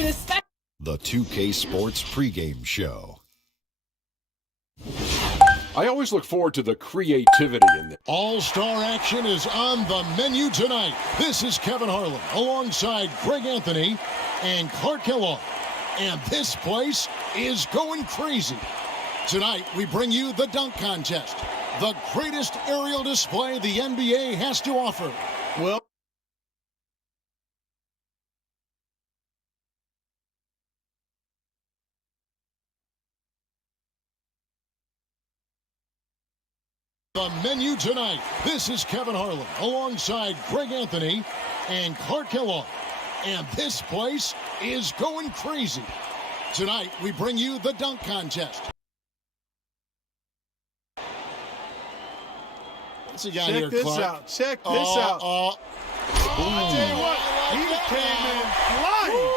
for this special. The 2K Sports pregame show. I always look forward to the creativity in this. All-star action is on the menu tonight. This is Kevin Harlan alongside Greg Anthony and Clark Kellogg. And this place is going crazy. Tonight, we bring you the dunk contest, the greatest aerial display the NBA has to offer. Well, the menu tonight. This is Kevin Harlan alongside Greg Anthony and Clark Kellogg. And this place is going crazy. Tonight, we bring you the dunk contest. What's he got Check here, this Clark? out. Check this out. I tell you what, he came in flying.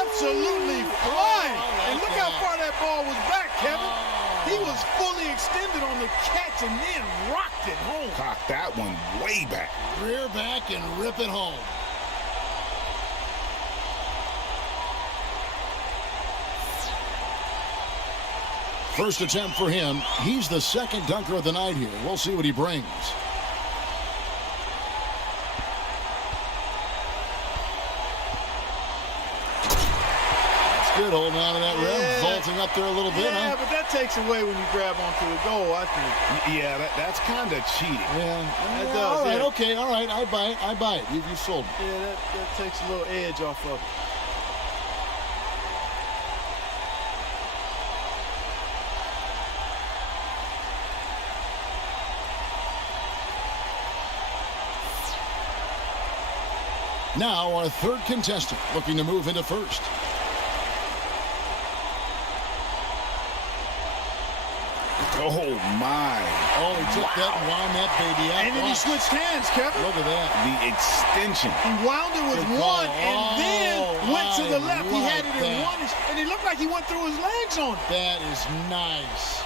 Absolutely flying. And look how far that ball was back, Kevin. He was fully extended on the catch and then rocked it home. Cocked that one way back. Rear back and rip it home. First attempt for him. He's the second dunker of the night here. We'll see what he brings. That's good, holding on to that rim, vaulting up there a little bit. Yeah, but that takes away when you grab onto the goal, I think. Yeah, that's kind of cheating. Yeah, That does, all right, yeah. okay, all right, I buy it. You sold me. Yeah, that takes a little edge off of it. Now our third contestant looking to move into first. Oh, my. Oh, he took that and wound that baby out. And then he switched hands, Kevin. Look at that. The extension. He wound it with Good call. one and then went to the left. He had it in that. one, and he looked like he went through his legs on it. That is nice.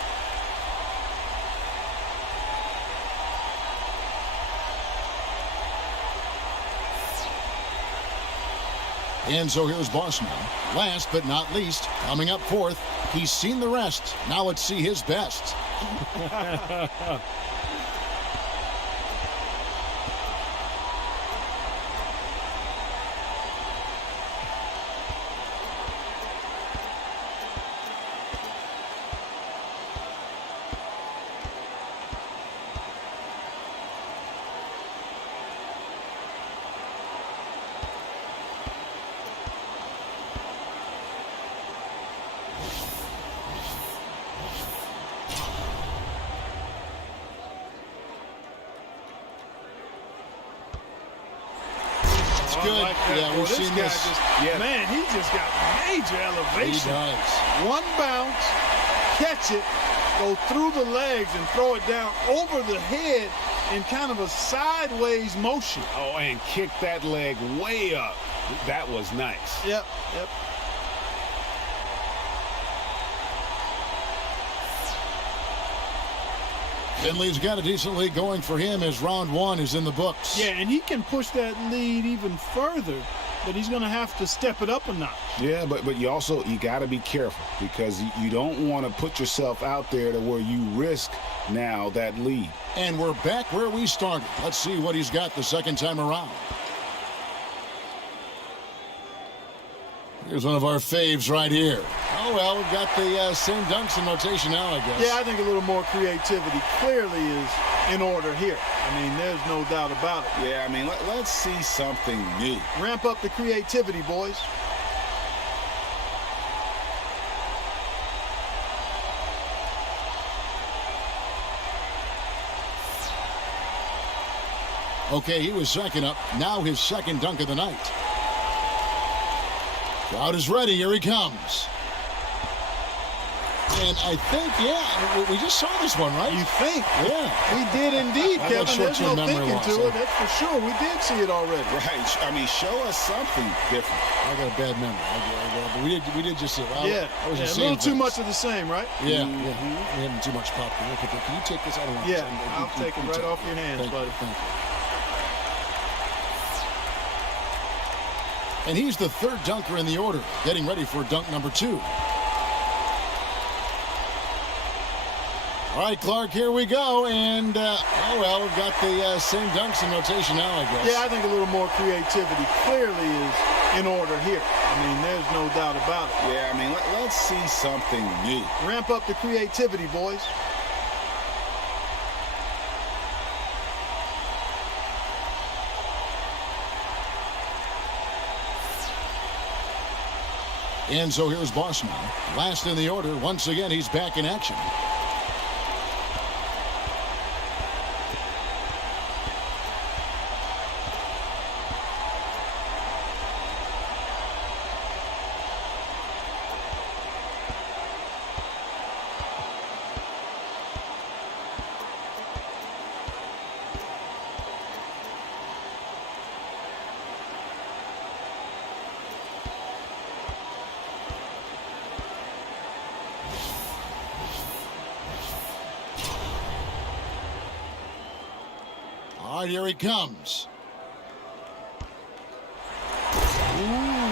And so here's Bossman. Last but not least, coming up fourth, he's seen the rest. Now let's see his best. Good. Like that. Yeah, we've This seen guy this. Man, he just got major He elevation. does. One bounce, catch it, go through the legs and throw it down over the head in kind of a sideways motion. Oh, and kick that leg way up. That was nice. Yep. Finley's got a decent lead going for him as round one is in the books. Yeah, and he can push that lead even further, but he's going to have to step it up a notch. Yeah, but you got to be careful because you don't want to put yourself out there to where you risk now that lead. And we're back where we started. Let's see what he's got the second time around. Here's one of our faves right here. Oh, well, we've got the same dunks in rotation now, I guess. Yeah, I think a little more creativity clearly is in order here. I mean, there's no doubt about it. Yeah, I mean, let's see something new. Ramp up the creativity, boys. Okay, he was second up. Now his second dunk of the night. Crowd is ready. Here he comes. And I think, yeah, we just saw this one, right? You think? Yeah. We did indeed, I got Kevin. There's no short-term memory thinking loss, to huh? it. That's for sure. We did see it already. Right. I mean, show us something different. I got a bad memory. But we did just see it. Yeah, I was a little too much of the same, right? Yeah, yeah. We're having too much popcorn. Look at that. Can you take this? I don't want Yeah, this. I'll take it right off your hands, Thank buddy. You, thank you. And he's the third dunker in the order, getting ready for dunk number 2. All right, Clark, here we go. And, oh, well, we've got the same dunks in rotation now, I guess. Yeah, I think a little more creativity clearly is in order here. I mean, there's no doubt about it. Yeah, I mean, let's see something new. Ramp up the creativity, boys. And so here's Bossman. Last in the order. Once again, he's back in action. All right, here he comes.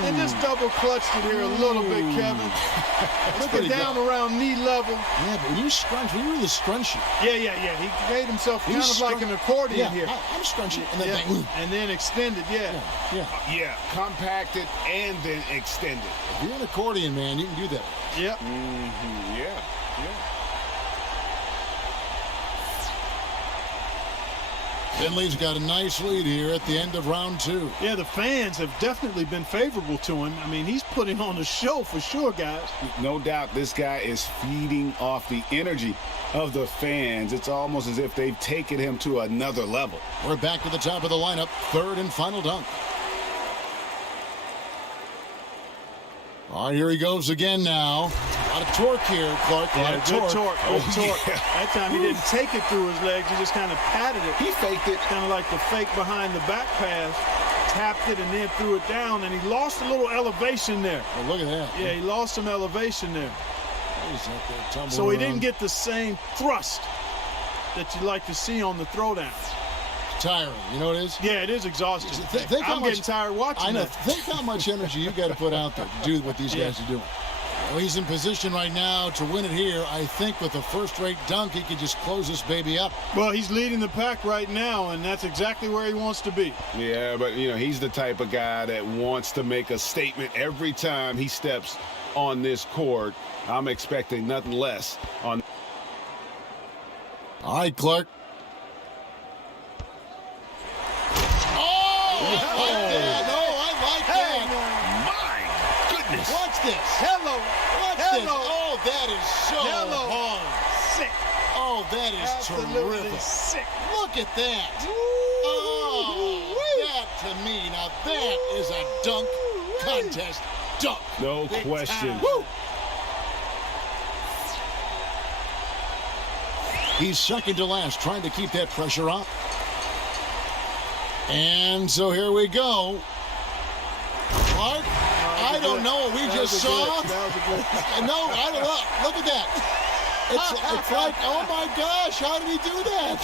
And just double clutched it here a little bit, Kevin. Took it down around knee level. Yeah, but when you scrunch, when you really scrunch it. Yeah. He made himself kind of like an accordion here. I'm scrunching, and then Yeah, and then extended, Yeah, compacted and then extended. If you're an accordion, man, you can do that. Yep. Yeah. Finley's got a nice lead here at the end of round 2. Yeah, the fans have definitely been favorable to him. I mean, he's putting on a show for sure, guys. No doubt this guy is feeding off the energy of the fans. It's almost as if they've taken him to another level. We're back to the top of the lineup. Third and final dunk. All right, here he goes again now. A lot of torque here, Clark. A lot of Good torque. Yeah. That time he didn't take it through his legs. He just kind of patted it. He faked it. Kind of like the fake behind the back pass. Tapped it and then threw it down, and he lost a little elevation there. Oh, look at that. Yeah, he lost some elevation there. He's up there tumbling So he around. didn't get the same thrust that you like to see on the throwdown. Tiring. You know what it is? Yeah, it is exhausting. Think how I'm much, getting tired watching I know. that. Think how much energy you got to put out there to do what these guys are doing. Well, he's in position right now to win it here. I think with a first-rate dunk, he could just close this baby up. Well, he's leading the pack right now, and that's exactly where he wants to be. Yeah, but, you know, he's the type of guy that wants to make a statement every time he steps on this court. I'm expecting nothing less on. All right, Clark. Watch this. Hello. Watch this. Oh, that is so hard. Sick. Oh, that is Absolutely terrific. sick. Look at that. Oh, that to me, now that is a dunk contest dunk. No question. Woo. He's second to last, trying to keep that pressure up. And so here we go. Clark, I don't know what we just saw. No, I don't know. Look at that. It's like, oh my gosh, how did he do that?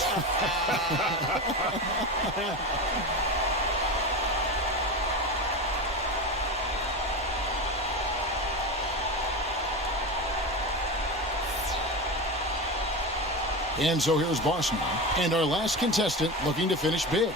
And so here's Bossman, and our last contestant looking to finish big.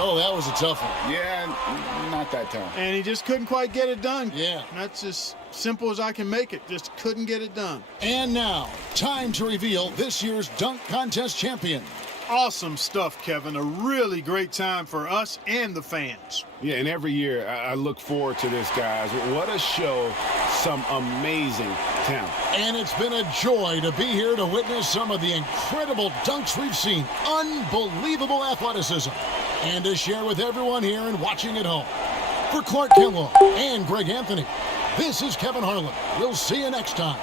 Oh, that was a tough one. Yeah, not that time. And he just couldn't quite get it done. Yeah. That's as simple as I can make it. Just couldn't get it done. And now, time to reveal this year's dunk contest champion. Awesome stuff, Kevin. A really great time for us and the fans. Yeah, and every year I look forward to this, guys. What a show some amazing talent. And it's been a joy to be here to witness some of the incredible dunks we've seen. Unbelievable athleticism. And to share with everyone here and watching at home. For Clark Kellogg and Greg Anthony, this is Kevin Harlan. We'll see you next time.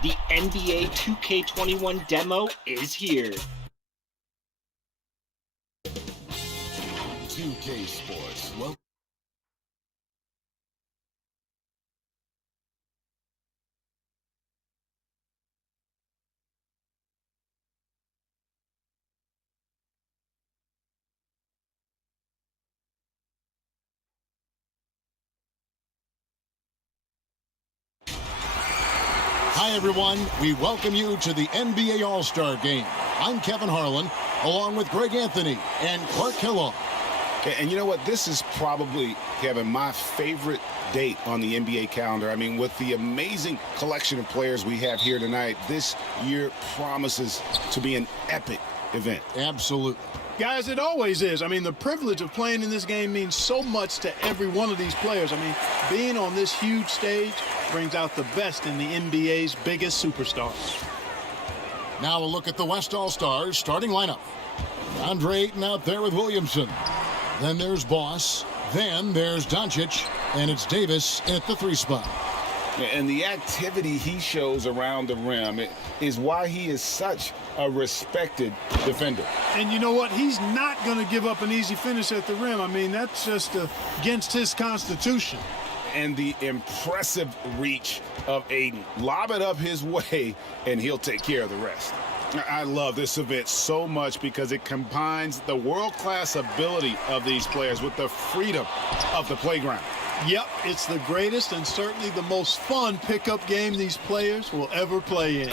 The NBA 2K21 demo is here. 2K Sports. Hi, everyone. We welcome you to the NBA All-Star Game. I'm Kevin Harlan, along with Greg Anthony and Clark Kellogg. And you know what? This is probably, Kevin, my favorite date on the NBA calendar. I mean, with the amazing collection of players we have here tonight, this year promises to be an epic event. Absolutely. Guys, it always is. I mean, the privilege of playing in this game means so much to every one of these players. I mean, being on this huge stage brings out the best in the NBA's biggest superstars. Now a look at the West All-Stars starting lineup. Andre Ayton out there with Williamson. Then there's Boss. Then there's Doncic. And it's Davis at the 3 spot. And the activity he shows around the rim is why he is such a respected defender. And you know what? He's not going to give up an easy finish at the rim. I mean, that's just against his constitution. And the impressive reach of Ayton. Lob it up his way, and he'll take care of the rest. I love this event so much because it combines the world-class ability of these players with the freedom of the playground. Yep, it's the greatest and certainly the most fun pickup game these players will ever play in.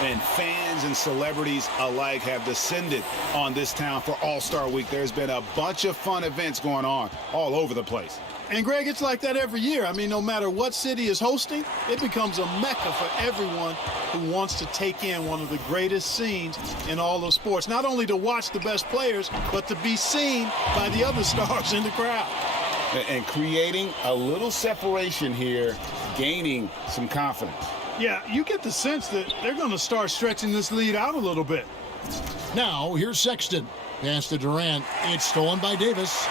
And fans and celebrities alike have descended on this town for All-Star Week. There's been a bunch of fun events going on all over the place. And, Greg, it's like that every year. I mean, no matter what city is hosting, it becomes a mecca for everyone who wants to take in one of the greatest scenes in all of sports. Not only to watch the best players, but to be seen by the other stars in the crowd. And creating a little separation here, gaining some confidence. Yeah, you get the sense that they're going to start stretching this lead out a little bit. Now, here's Sexton. Pass to Durant. It's stolen by Davis.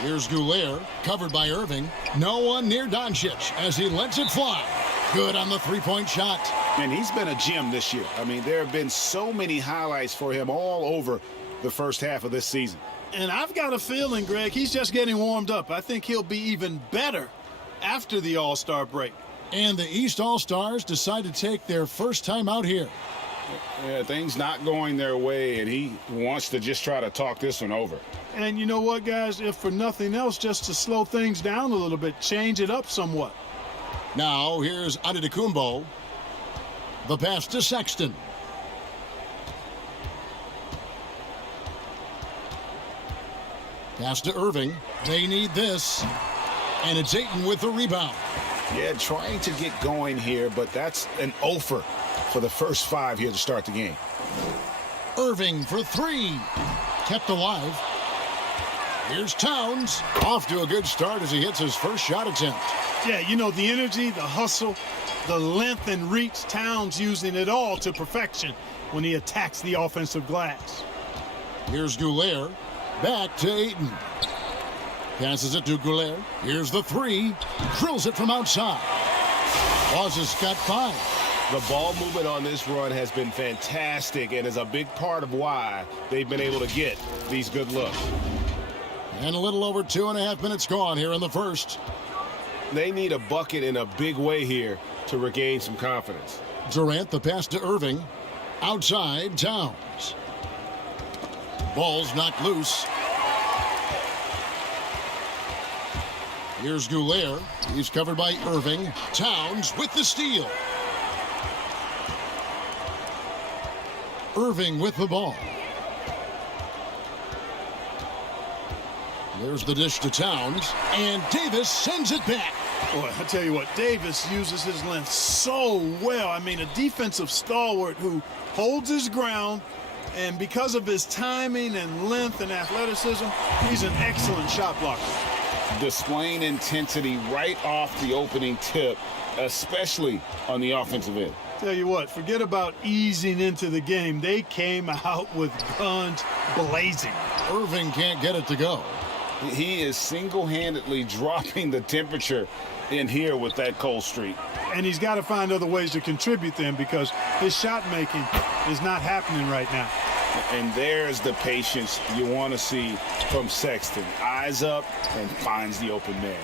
Here's Goulet, covered by Irving. No one near Doncic as he lets it fly. Good on the three-point shot. And he's been a gem this year. I mean, there have been so many highlights for him all over the first half of this season. And I've got a feeling, Greg, he's just getting warmed up. I think he'll be even better after the All-Star break. And the East All-Stars decide to take their first time out here. Yeah, things not going their way, and he wants to just try to talk this one over. And you know what, guys? If for nothing else, just to slow things down a little bit, change it up somewhat. Now, here's Antetokounmpo. The pass to Sexton. Pass to Irving. They need this. And it's Ayton with the rebound. Yeah, trying to get going here, but that's an offer for the first 5 here to start the game. Irving for 3. Kept alive. Here's Towns. Off to a good start as he hits his first shot attempt. Yeah, you know, the energy, the hustle, the length and reach, Towns using it all to perfection when he attacks the offensive glass. Here's Goulet. Back to Ayton. Passes it to Goulet. Here's the 3. Drills it from outside. Has got 5. The ball movement on this run has been fantastic and is a big part of why they've been able to get these good looks. And a little over 2.5 minutes gone here in the first. They need a bucket in a big way here to regain some confidence. Durant, the pass to Irving. Outside, Towns. Ball's knocked loose. Here's Goulet. He's covered by Irving. Towns with the steal. Irving with the ball. Here's the dish to Towns, and Davis sends it back. Boy, I tell you what, Davis uses his length so well. I mean, a defensive stalwart who holds his ground, and because of his timing and length and athleticism, he's an excellent shot blocker. Displaying intensity right off the opening tip, especially on the offensive end. Tell you what, forget about easing into the game. They came out with guns blazing. Irving can't get it to go. He is single-handedly dropping the temperature in here with that cold streak. And he's got to find other ways to contribute them because his shot making is not happening right now. And there's the patience you want to see from Sexton. Eyes up and finds the open man.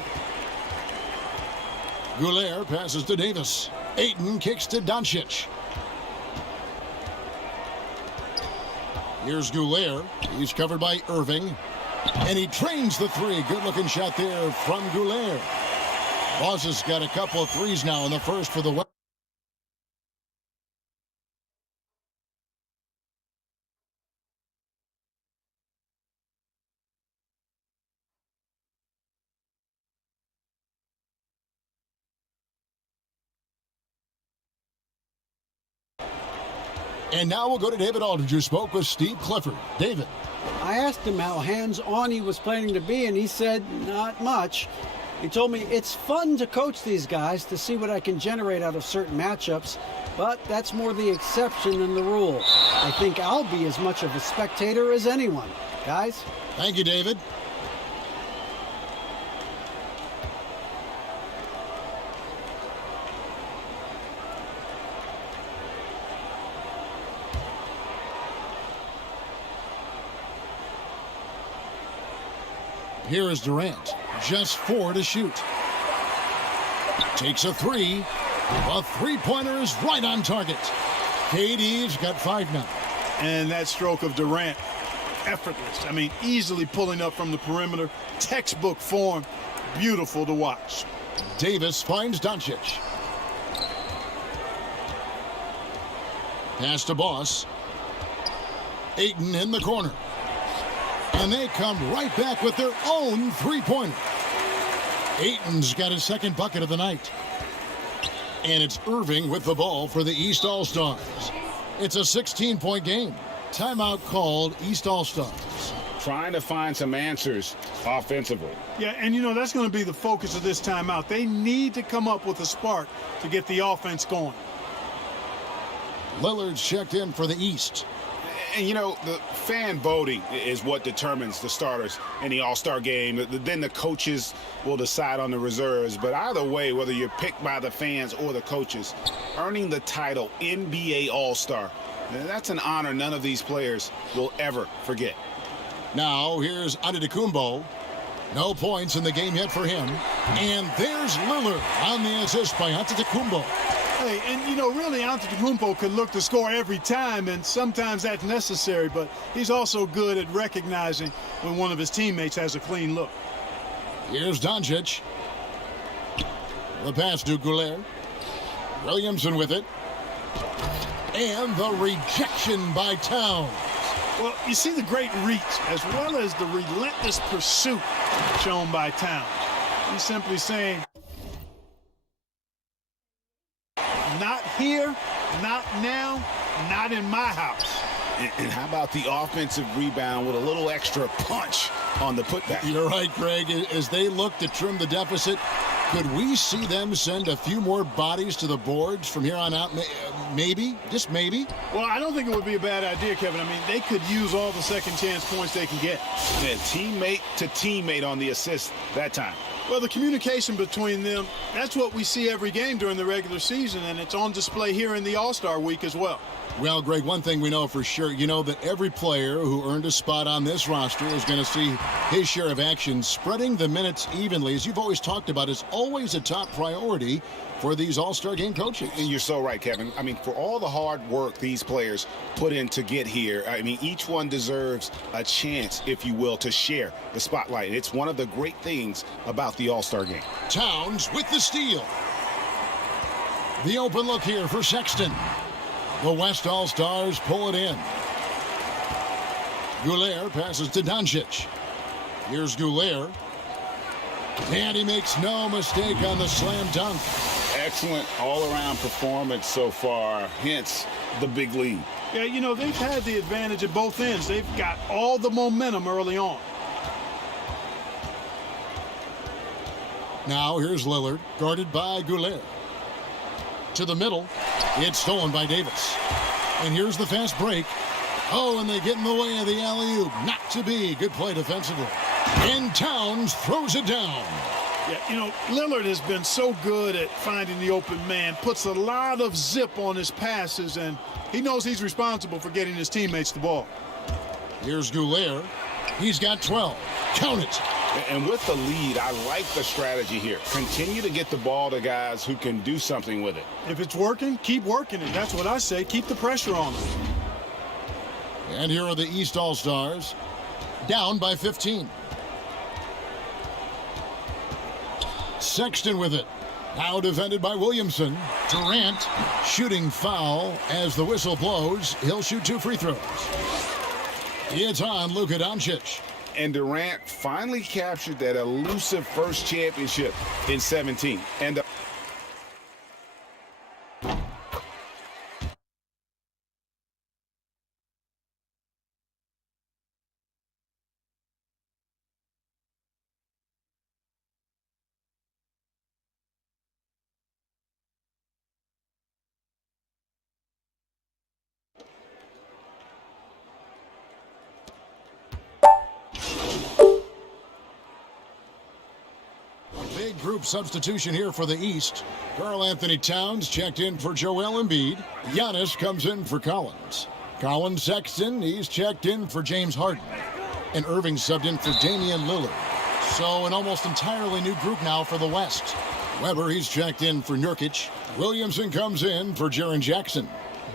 Goulet passes to Davis. Ayton kicks to Doncic. Here's Goulet. He's covered by Irving. And he trains the three. Good-looking shot there from Goulet. Boss has got a couple of threes now in the first for the West. And now we'll go to David Aldridge, who spoke with Steve Clifford. David. I asked him how hands-on he was planning to be, and he said not much. He told me it's fun to coach these guys to see what I can generate out of certain matchups, but that's more the exception than the rule. I think I'll be as much of a spectator as anyone. Guys? Thank you, David. Here is Durant, just 4 to shoot. Takes a three. A three-pointer is right on target. KD's got 5 now. And that stroke of Durant, effortless. I mean, easily pulling up from the perimeter. Textbook form. Beautiful to watch. Davis finds Doncic. Pass to Boss. Ayton in the corner. And they come right back with their own three-pointer. Ayton's got his second bucket of the night. And it's Irving with the ball for the East All-Stars. It's a 16-point game. Timeout called, East All-Stars. Trying to find some answers offensively. Yeah, and you know, that's going to be the focus of this timeout. They need to come up with a spark to get the offense going. Lillard's checked in for the East. And, you know, the fan voting is what determines the starters in the All-Star game. Then the coaches will decide on the reserves. But either way, whether you're picked by the fans or the coaches, earning the title NBA All-Star, that's an honor none of these players will ever forget. Now, here's Antetokounmpo. No points in the game yet for him. And there's Lillard on the assist by Antetokounmpo. Hey, and you know, really, Antetokounmpo could look to score every time, and sometimes that's necessary, but he's also good at recognizing when one of his teammates has a clean look. Here's Doncic. The pass to Goulet. Williamson with it. And the rejection by Towns. Well, you see the great reach as well as the relentless pursuit shown by Towns. He's simply saying, not here, not now, not in my house. And how about the offensive rebound with a little extra punch on the putback? You're right, Greg. As they look to trim the deficit, could we see them send a few more bodies to the boards from here on out? Maybe, just maybe. Well, I don't think it would be a bad idea, Kevin. I mean, they could use all the second chance points they can get. Yeah, teammate to teammate on the assist that time. Well, the communication between them, that's what we see every game during the regular season, and it's on display here in the All-Star week as well. Well, Greg, one thing we know for sure, you know that every player who earned a spot on this roster is going to see his share of action. Spreading the minutes evenly, as you've always talked about, is always a top priority for these All-Star game coaches. And you're so right, Kevin. I mean, for all the hard work these players put in to get here, I mean, each one deserves a chance, if you will, to share the spotlight. It's one of the great things about the All-Star game. Towns with the steal. The open look here for Sexton. The West All-Stars pull it in. Goulet passes to Doncic. Here's Goulet. And he makes no mistake on the slam dunk. Excellent all-around performance so far, hence the big lead. Yeah, you know, they've had the advantage at both ends. They've got all the momentum early on. Now here's Lillard, guarded by Goulet. To the middle. It's stolen by Davis. And here's the fast break. Oh, and they get in the way of the alley-oop. Not to be. Good play defensively. And Towns throws it down. Yeah, you know, Lillard has been so good at finding the open man, puts a lot of zip on his passes, and he knows he's responsible for getting his teammates the ball. Here's Goulet. He's got 12. Count it. And with the lead, I like the strategy here. Continue to get the ball to guys who can do something with it. If it's working, keep working it. That's what I say. Keep the pressure on them. And here are the East All-Stars. Down by 15. Sexton with it. Now defended by Williamson. Durant shooting foul as the whistle blows. He'll shoot 2 free throws. It's on Luka Doncic. And Durant finally captured that elusive first championship in 17. And Big group substitution here for the East. Karl-Anthony Towns checked in for Joel Embiid. Giannis comes in for Collins. Colin Sexton, he's checked in for James Harden. And Irving subbed in for Damian Lillard. So an almost entirely new group now for the West. Weber, he's checked in for Nurkic. Williamson comes in for Jaren Jackson.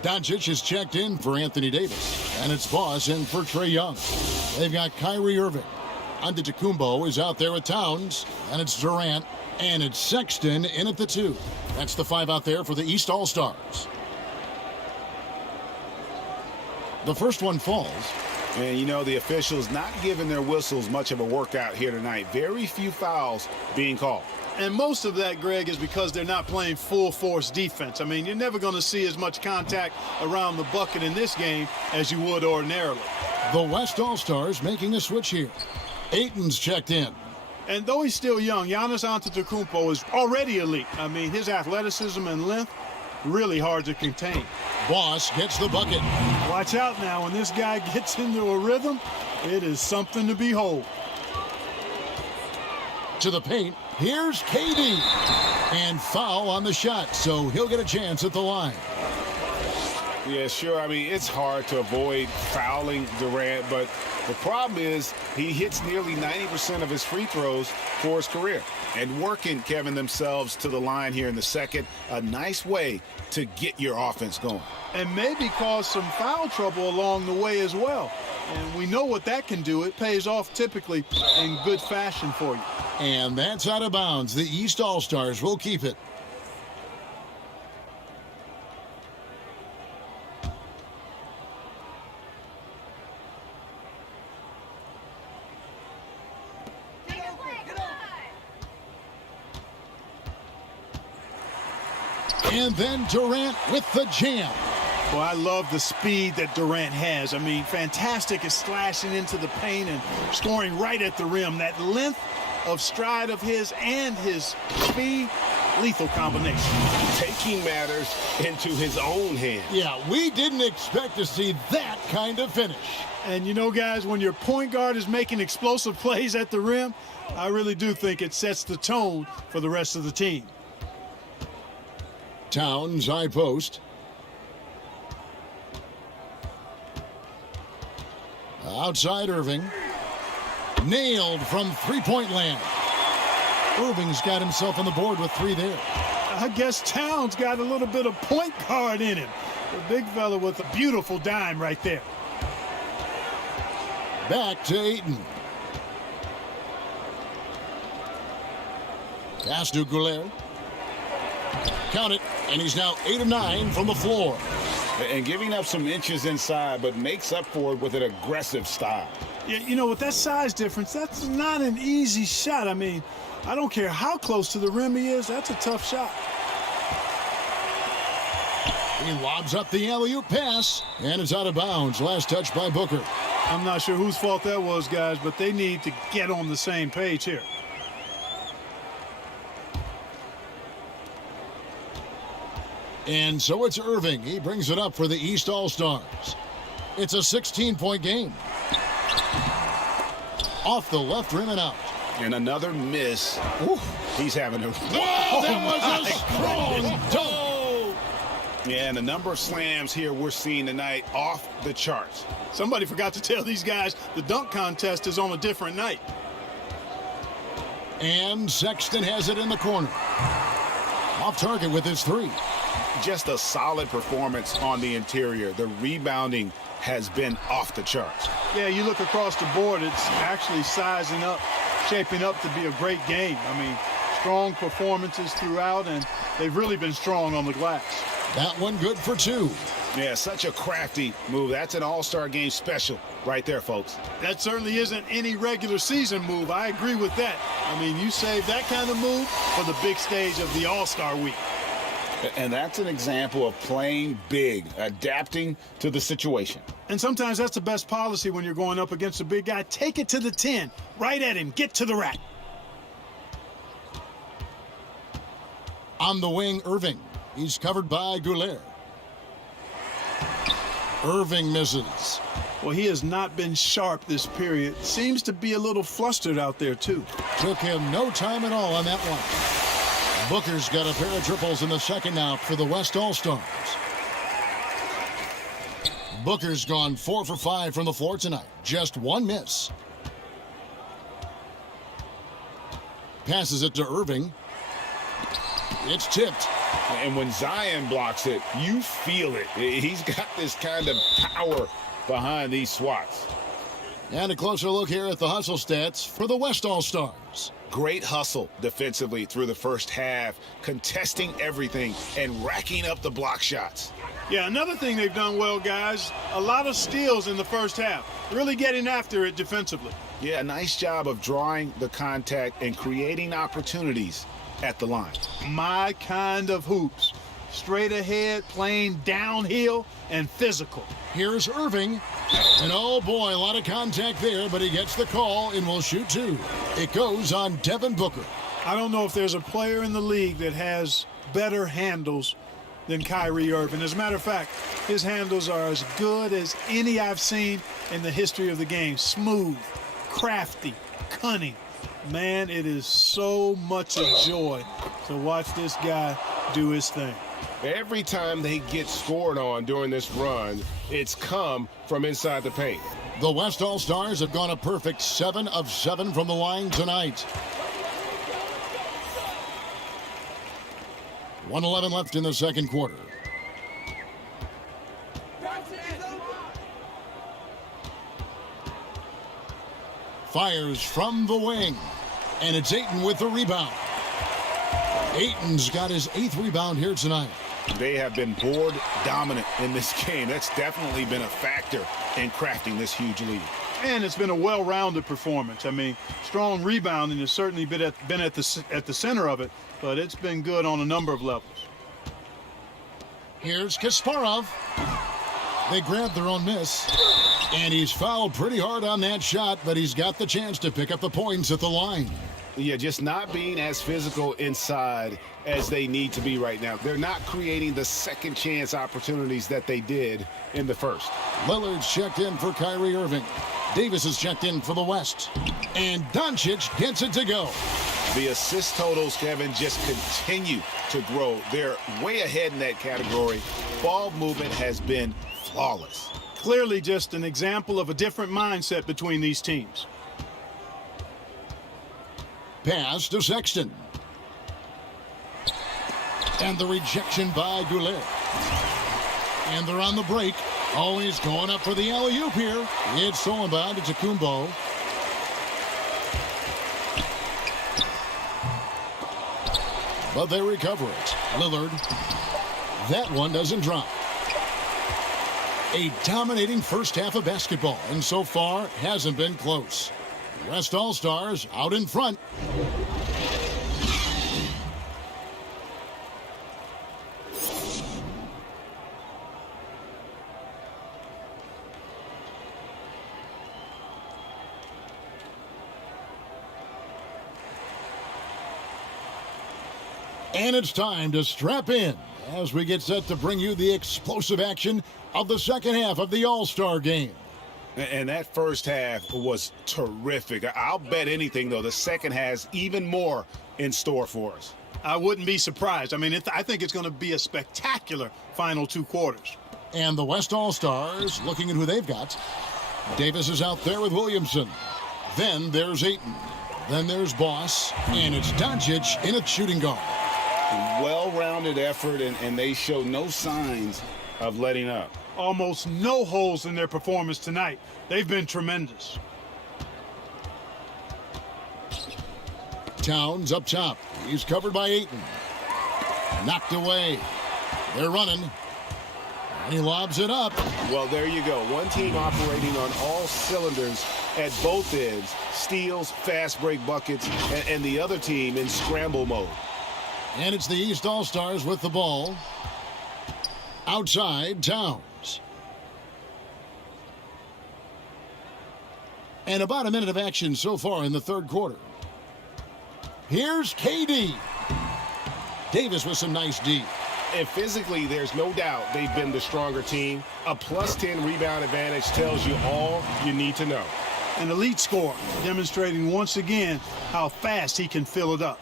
Doncic is checked in for Anthony Davis. And it's Boss in for Trae Young. They've got Kyrie Irving. Antetokounmpo is out there with Towns, and it's Durant, and it's Sexton in at the 2. That's the 5 out there for the East All-Stars. The first one falls. And, you know, the officials not giving their whistles much of a workout here tonight. Very few fouls being called. And most of that, Greg, is because they're not playing full-force defense. I mean, you're never going to see as much contact around the bucket in this game as you would ordinarily. The West All-Stars making a switch here. Ayton's checked in. And though he's still young, Giannis Antetokounmpo is already elite. I mean, his athleticism and length, really hard to contain. Boss gets the bucket. Watch out now. When this guy gets into a rhythm, it is something to behold. To the paint, here's KD. And foul on the shot, so he'll get a chance at the line. Yeah, sure. I mean, it's hard to avoid fouling Durant, but the problem is he hits nearly 90% of his free throws for his career. And working, Kevin, themselves to the line here in the second, a nice way to get your offense going. And maybe cause some foul trouble along the way as well. And we know what that can do. It pays off typically in good fashion for you. And that's out of bounds. The East All-Stars will keep it. And then Durant with the jam. Well, I love the speed that Durant has. I mean, fantastic at slashing into the paint and scoring right at the rim. That length of stride of his and his speed, lethal combination. Taking matters into his own hands. Yeah, we didn't expect to see that kind of finish. And you know, guys, when your point guard is making explosive plays at the rim, I really do think it sets the tone for the rest of the team. Towns, high post. Outside Irving. Nailed from three-point land. Irving's got himself on the board with 3 there. I guess Towns got a little bit of point guard in him. The big fella with a beautiful dime right there. Back to Ayton. Pass to Goulet. Count it, and he's now 8 of 9 from the floor. And giving up some inches inside, but makes up for it with an aggressive style. Yeah, you know, with that size difference, that's not an easy shot. I mean, I don't care how close to the rim he is, that's a tough shot. He lobs up the alley-oop pass, and it's out of bounds. Last touch by Booker. I'm not sure whose fault that was, guys, but they need to get on the same page here. And so it's Irving. He brings it up for the East All-Stars. It's a 16-point game. Off the left rim and out. And another miss. Ooh, he's having a... Wow, that was a strong dunk. Yeah, and the number of slams here we're seeing tonight off the charts. Somebody forgot to tell these guys the dunk contest is on a different night. And Sexton has it in the corner. Off target with his three. Just a solid performance on the interior. The rebounding has been off the charts. Yeah, you look across the board, it's actually sizing up, shaping up to be a great game. I mean, strong performances throughout, and they've really been strong on the glass. That one good for two. Yeah, such a crafty move. That's an all-star game special right there, folks. That certainly isn't any regular season move. I agree with that. I mean, you save that kind of move for the big stage of the All-Star week. And that's an example of playing big, adapting to the situation. And sometimes that's the best policy when you're going up against a big guy. Take it to the 10, right at him, get to the rack. On the wing, Irving. He's covered by Goulet. Irving misses. Well, he has not been sharp this period. Seems to be a little flustered out there, too. Took him no time at all on that one. Booker's got a pair of triples in the second out for the West All-Stars. Booker's gone 4 for 5 from the floor tonight. Just one miss. Passes it to Irving. It's tipped. And when Zion blocks it, you feel it. He's got this kind of power behind these swats. And a closer look here at the hustle stats for the West All-Stars. Great hustle defensively through the first half, contesting everything and racking up the block shots. Yeah, another thing they've done well, guys, a lot of steals in the first half. Really getting after it defensively. Yeah, nice job of drawing the contact and creating opportunities at the line. My kind of hoops. Straight ahead, playing downhill, and physical. Here's Irving. And oh boy, a lot of contact there, but he gets the call and will shoot two. It goes on Devin Booker. I don't know if there's a player in the league that has better handles than Kyrie Irving. As a matter of fact, his handles are as good as any I've seen in the history of the game. Smooth, crafty, cunning. Man, it is so much a joy to watch this guy do his thing. Every time they get scored on during this run, it's come from inside the paint. The West All-Stars have gone a perfect 7 of 7 from the line tonight. 1:11 left in the second quarter. Fires from the wing. And it's Ayton with the rebound. Ayton's got his 8th rebound here tonight. They have been board dominant in this game. That's definitely been a factor in crafting this huge lead. And it's been a well-rounded performance. I mean, strong rebounding has certainly been at the center of it, but it's been good on a number of levels. Here's Kasparov. They grab their own miss. And he's fouled pretty hard on that shot, but he's got the chance to pick up the points at the line. Yeah, just not being as physical inside as they need to be right now. They're not creating the second chance opportunities that they did in the first. Lillard's checked in for Kyrie Irving. Davis is checked in for the West. And Doncic gets it to go. The assist totals, Kevin, just continue to grow. They're way ahead in that category. Ball movement has been flawless. Clearly just an example of a different mindset between these teams. Pass to Sexton. And the rejection by Goulet. And they're on the break. Always going up for the alley-oop here. It's stolen by Kumbo. But they recover it. Lillard. That one doesn't drop. A dominating first half of basketball, and so far hasn't been close. West All-Stars out in front. And it's time to strap in as we get set to bring you the explosive action of the second half of the All-Star game. And that first half was terrific. I'll bet anything, though, the second has even more in store for us. I wouldn't be surprised. I mean, I think it's going to be a spectacular final 2 quarters. And the West All-Stars looking at who they've got. Davis is out there with Williamson. Then there's Ayton. Then there's Boss. And it's Doncic in at shooting guard. Well-rounded effort, and they show no signs of letting up. Almost no holes in their performance tonight. They've been tremendous. Towns up top. He's covered by Ayton. Knocked away. They're running. And he lobs it up. Well, there you go. One team operating on all cylinders at both ends. Steals, fast break buckets, and the other team in scramble mode. And it's the East All-Stars with the ball. Outside, Towns. And about a minute of action so far in the third quarter. Here's KD. Davis with some nice D. And physically, there's no doubt they've been the stronger team. A plus 10 rebound advantage tells you all you need to know. An elite scorer, demonstrating once again how fast he can fill it up.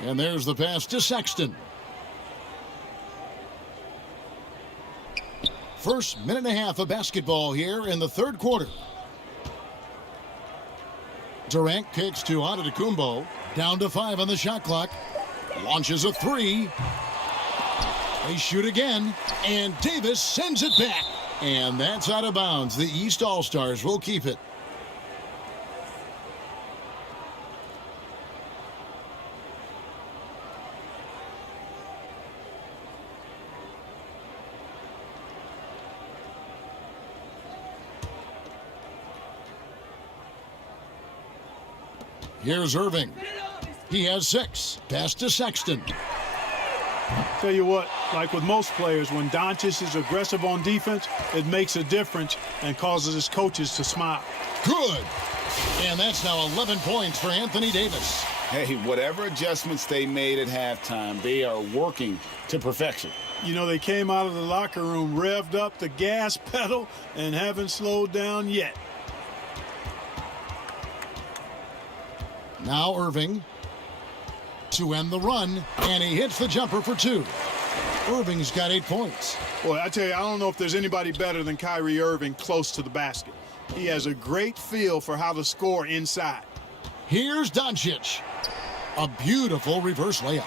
And there's the pass to Sexton. First minute and a half of basketball here in the third quarter. Durant kicks to Antetokounmpo. Down to 5 on the shot clock. Launches a 3. They shoot again. And Davis sends it back. And that's out of bounds. The East All-Stars will keep it. Here's Irving. He has 6. Pass to Sexton. Tell you what, like with most players, when Doncic is aggressive on defense, it makes a difference and causes his coaches to smile. Good. And that's now 11 points for Anthony Davis. Hey, whatever adjustments they made at halftime, they are working to perfection. You know, they came out of the locker room, revved up the gas pedal, and haven't slowed down yet. Now Irving to end the run, and he hits the jumper for 2. Irving's got 8 points. Boy, I tell you, I don't know if there's anybody better than Kyrie Irving close to the basket. He has a great feel for how to score inside. Here's Doncic. A beautiful reverse layup.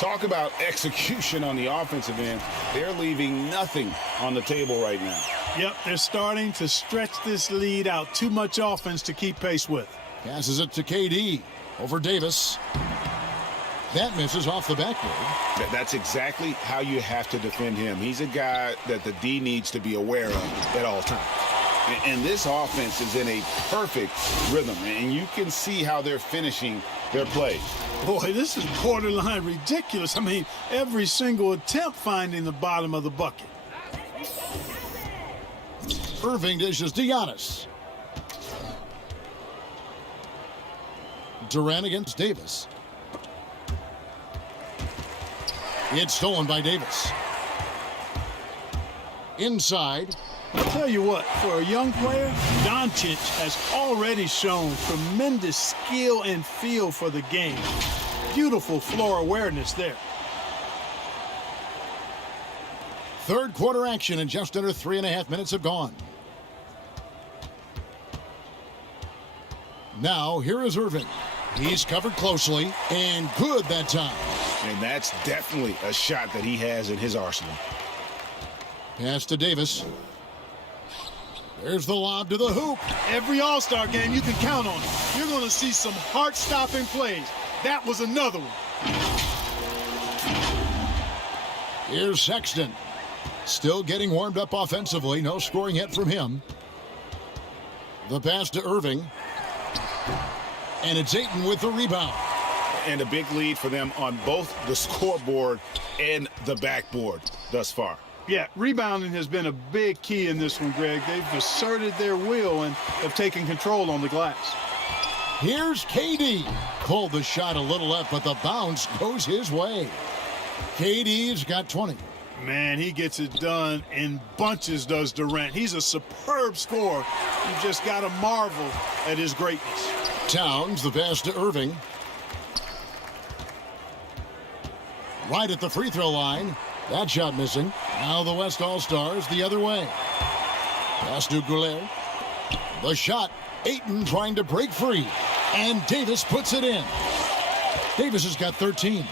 Talk about execution on the offensive end. They're leaving nothing on the table right now. Yep, they're starting to stretch this lead out. Too much offense to keep pace with. Passes it to KD over Davis. That misses off the backboard. That's exactly how you have to defend him. He's a guy that the D needs to be aware of at all times. And this offense is in a perfect rhythm, and you can see how they're finishing their play. Boy, this is borderline ridiculous. I mean, every single attempt finding the bottom of the bucket. Irving dishes to Giannis. Durant against Davis. It's stolen by Davis. Inside. I'll tell you what, for a young player, Doncic has already shown tremendous skill and feel for the game. Beautiful floor awareness there. Third quarter action, and just under 3.5 minutes have gone. Now, here is Irving. He's covered closely, and good that time. And that's definitely a shot that he has in his arsenal. Pass to Davis. There's the lob to the hoop. Every All-Star game, you can count on it. You're going to see some heart-stopping plays. That was another one. Here's Sexton. Still getting warmed up offensively. No scoring yet from him. The pass to Irving. And it's Ayton with the rebound. And a big lead for them on both the scoreboard and the backboard thus far. Yeah, rebounding has been a big key in this one, Greg. They've asserted their will and have taken control on the glass. Here's KD. Pulled the shot a little left, but the bounce goes his way. KD's got 20. Man, he gets it done in bunches, does Durant. He's a superb scorer. You just got to marvel at his greatness. Towns, the pass to Irving. Right at the free throw line. That shot missing. Now the West All-Stars the other way. Pass to Goulet. The shot. Ayton trying to break free. And Davis puts it in. Davis has got 13.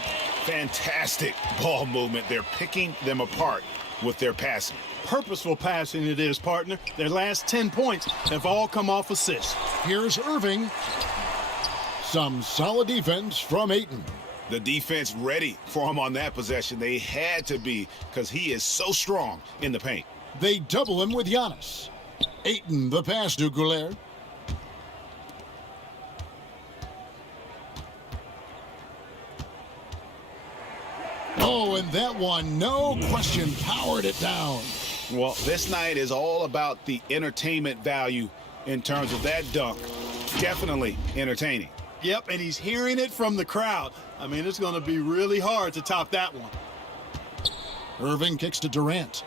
Fantastic ball movement. They're picking them apart with their passing. Purposeful passing it is, partner. Their last 10 points have all come off assists. Here's Irving. Some solid defense from Ayton. The defense ready for him on that possession. They had to be because he is so strong in the paint. They double him with Giannis. Ayton, the pass to Goulet. Oh, and that one, no question, powered it down. Well, this night is all about the entertainment value in terms of that dunk. Definitely entertaining. Yep, and he's hearing it from the crowd. I mean, it's going to be really hard to top that one. Irving kicks to Durant.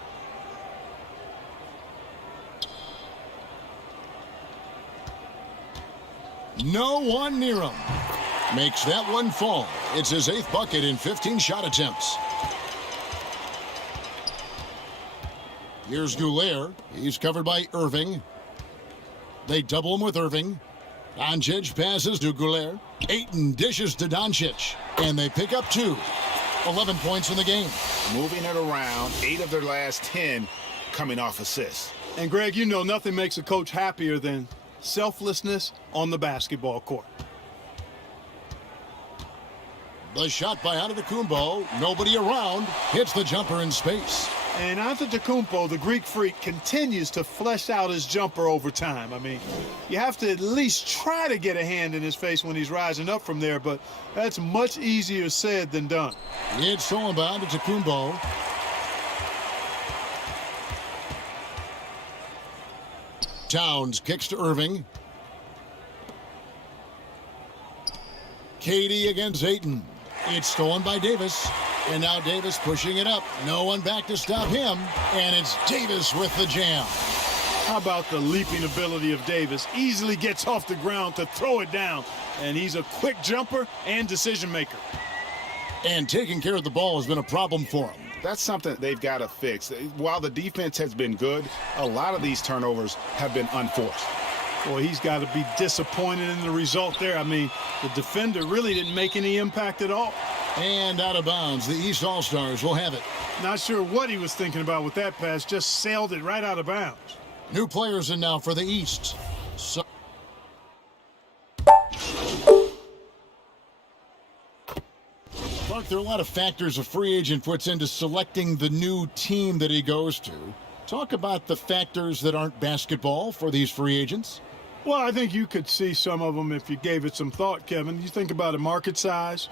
No one near him. Makes that one fall. It's his 8th bucket in 15 shot attempts. Here's Goulet. He's covered by Irving. They double him with Irving. Doncic passes to Goulet. Ayton dishes to Doncic. And they pick up 2. 11 points in the game. Moving it around, 8 of their last 10 coming off assists. And, Greg, you know nothing makes a coach happier than selflessness on the basketball court. The shot by Antetokounmpo. Nobody around. Hits the jumper in space. And Antetokounmpo, the Greek freak, continues to flesh out his jumper over time. I mean, you have to at least try to get a hand in his face when he's rising up from there, but that's much easier said than done. It's stolen by Antetokounmpo. Towns kicks to Irving. KD against Ayton. It's stolen by Davis. And now Davis pushing it up. No one back to stop him. And it's Davis with the jam. How about the leaping ability of Davis? Easily gets off the ground to throw it down. And he's a quick jumper and decision maker. And taking care of the ball has been a problem for him. That's something they've got to fix. While the defense has been good, a lot of these turnovers have been unforced. Boy, he's got to be disappointed in the result there. I mean, the defender really didn't make any impact at all. And out of bounds, the East All-Stars will have it. Not sure what he was thinking about with that pass, just sailed it right out of bounds. New players in now for the East. Clark, there are a lot of factors a free agent puts into selecting the new team that he goes to. Talk about the factors that aren't basketball for these free agents. Well, I think you could see some of them if you gave it some thought, Kevin. You think about a market size.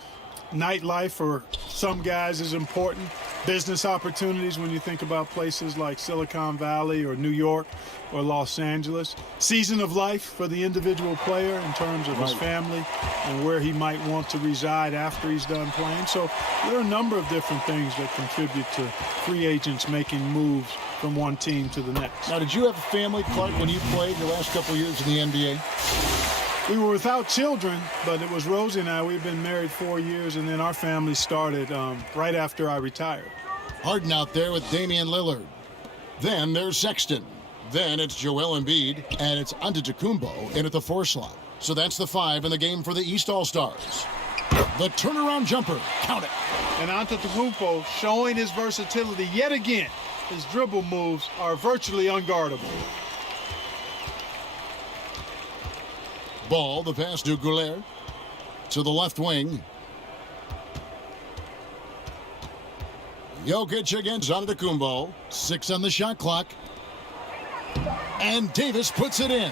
Nightlife for some guys is important. Business opportunities when you think about places like Silicon Valley or New York or Los Angeles. Season of life for the individual player in terms of his family and where he might want to reside after he's done playing. So there are a number of different things that contribute to free agents making moves from one team to the next. Now, did you have a family, Clark, when you played the last couple of years in the NBA? We were without children, but it was Rosie and I. We've been married 4 years, and then our family started right after I retired. Harden out there with Damian Lillard. Then there's Sexton. Then it's Joel Embiid, and it's Antetokounmpo in at the 4 slot. So that's the 5 in the game for the East All-Stars. The turnaround jumper. Count it. And Antetokounmpo showing his versatility yet again. His dribble moves are virtually unguardable. Ball, the pass to Goulet. To the left wing. Jokic against Antetokounmpo. 6 on the shot clock. And Davis puts it in.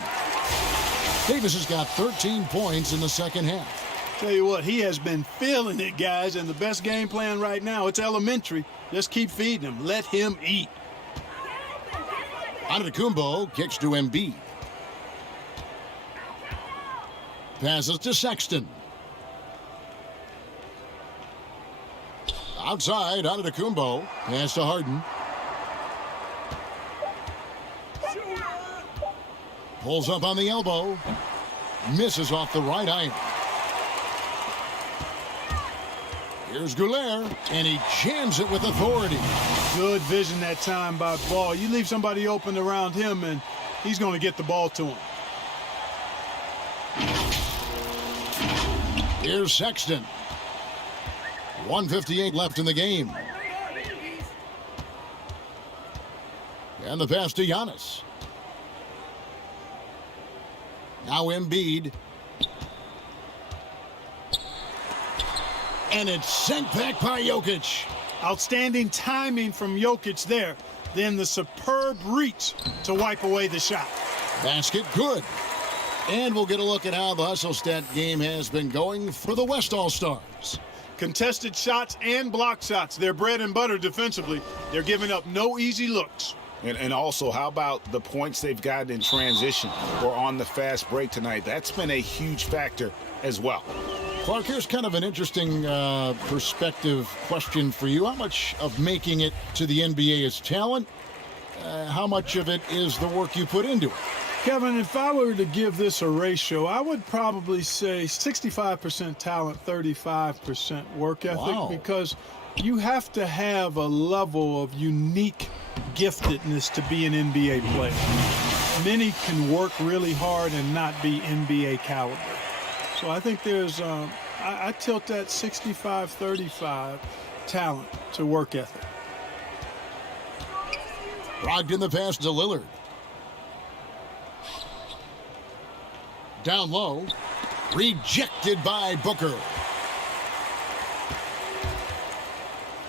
Davis has got 13 points in the second half. Tell you what, he has been feeling it, guys, and the best game plan right now, it's elementary. Just keep feeding him. Let him eat. Antetokounmpo kicks to Embiid. Passes to Sexton. Outside, Antetokounmpo. Pass to Harden. Pulls up on the elbow. Misses off the right iron. Here's Gobert, and he jams it with authority. Good vision that time by Ball. You leave somebody open around him, and he's going to get the ball to him. Here's Sexton. 1:58 left in the game. And the pass to Giannis. Now Embiid. And it's sent back by Jokic. Outstanding timing from Jokic there. Then the superb reach to wipe away the shot. Basket good. And we'll get a look at how the hustle stat game has been going for the West All-Stars. Contested shots and block shots. They're bread and butter defensively. They're giving up no easy looks. And also, how about the points they've gotten in transition or on the fast break tonight? That's been a huge factor as well. Clark, here's kind of an interesting perspective question for you. How much of making it to the NBA is talent? How much of it is the work you put into it? Kevin, if I were to give this a ratio, I would probably say 65% talent, 35% work ethic. Wow. Because you have to have a level of unique giftedness to be an NBA player. Many can work really hard and not be NBA caliber. So I think there's, I tilt that 65-35 talent to work ethic. Rocked in the pass to Lillard. Down low. Rejected by Booker.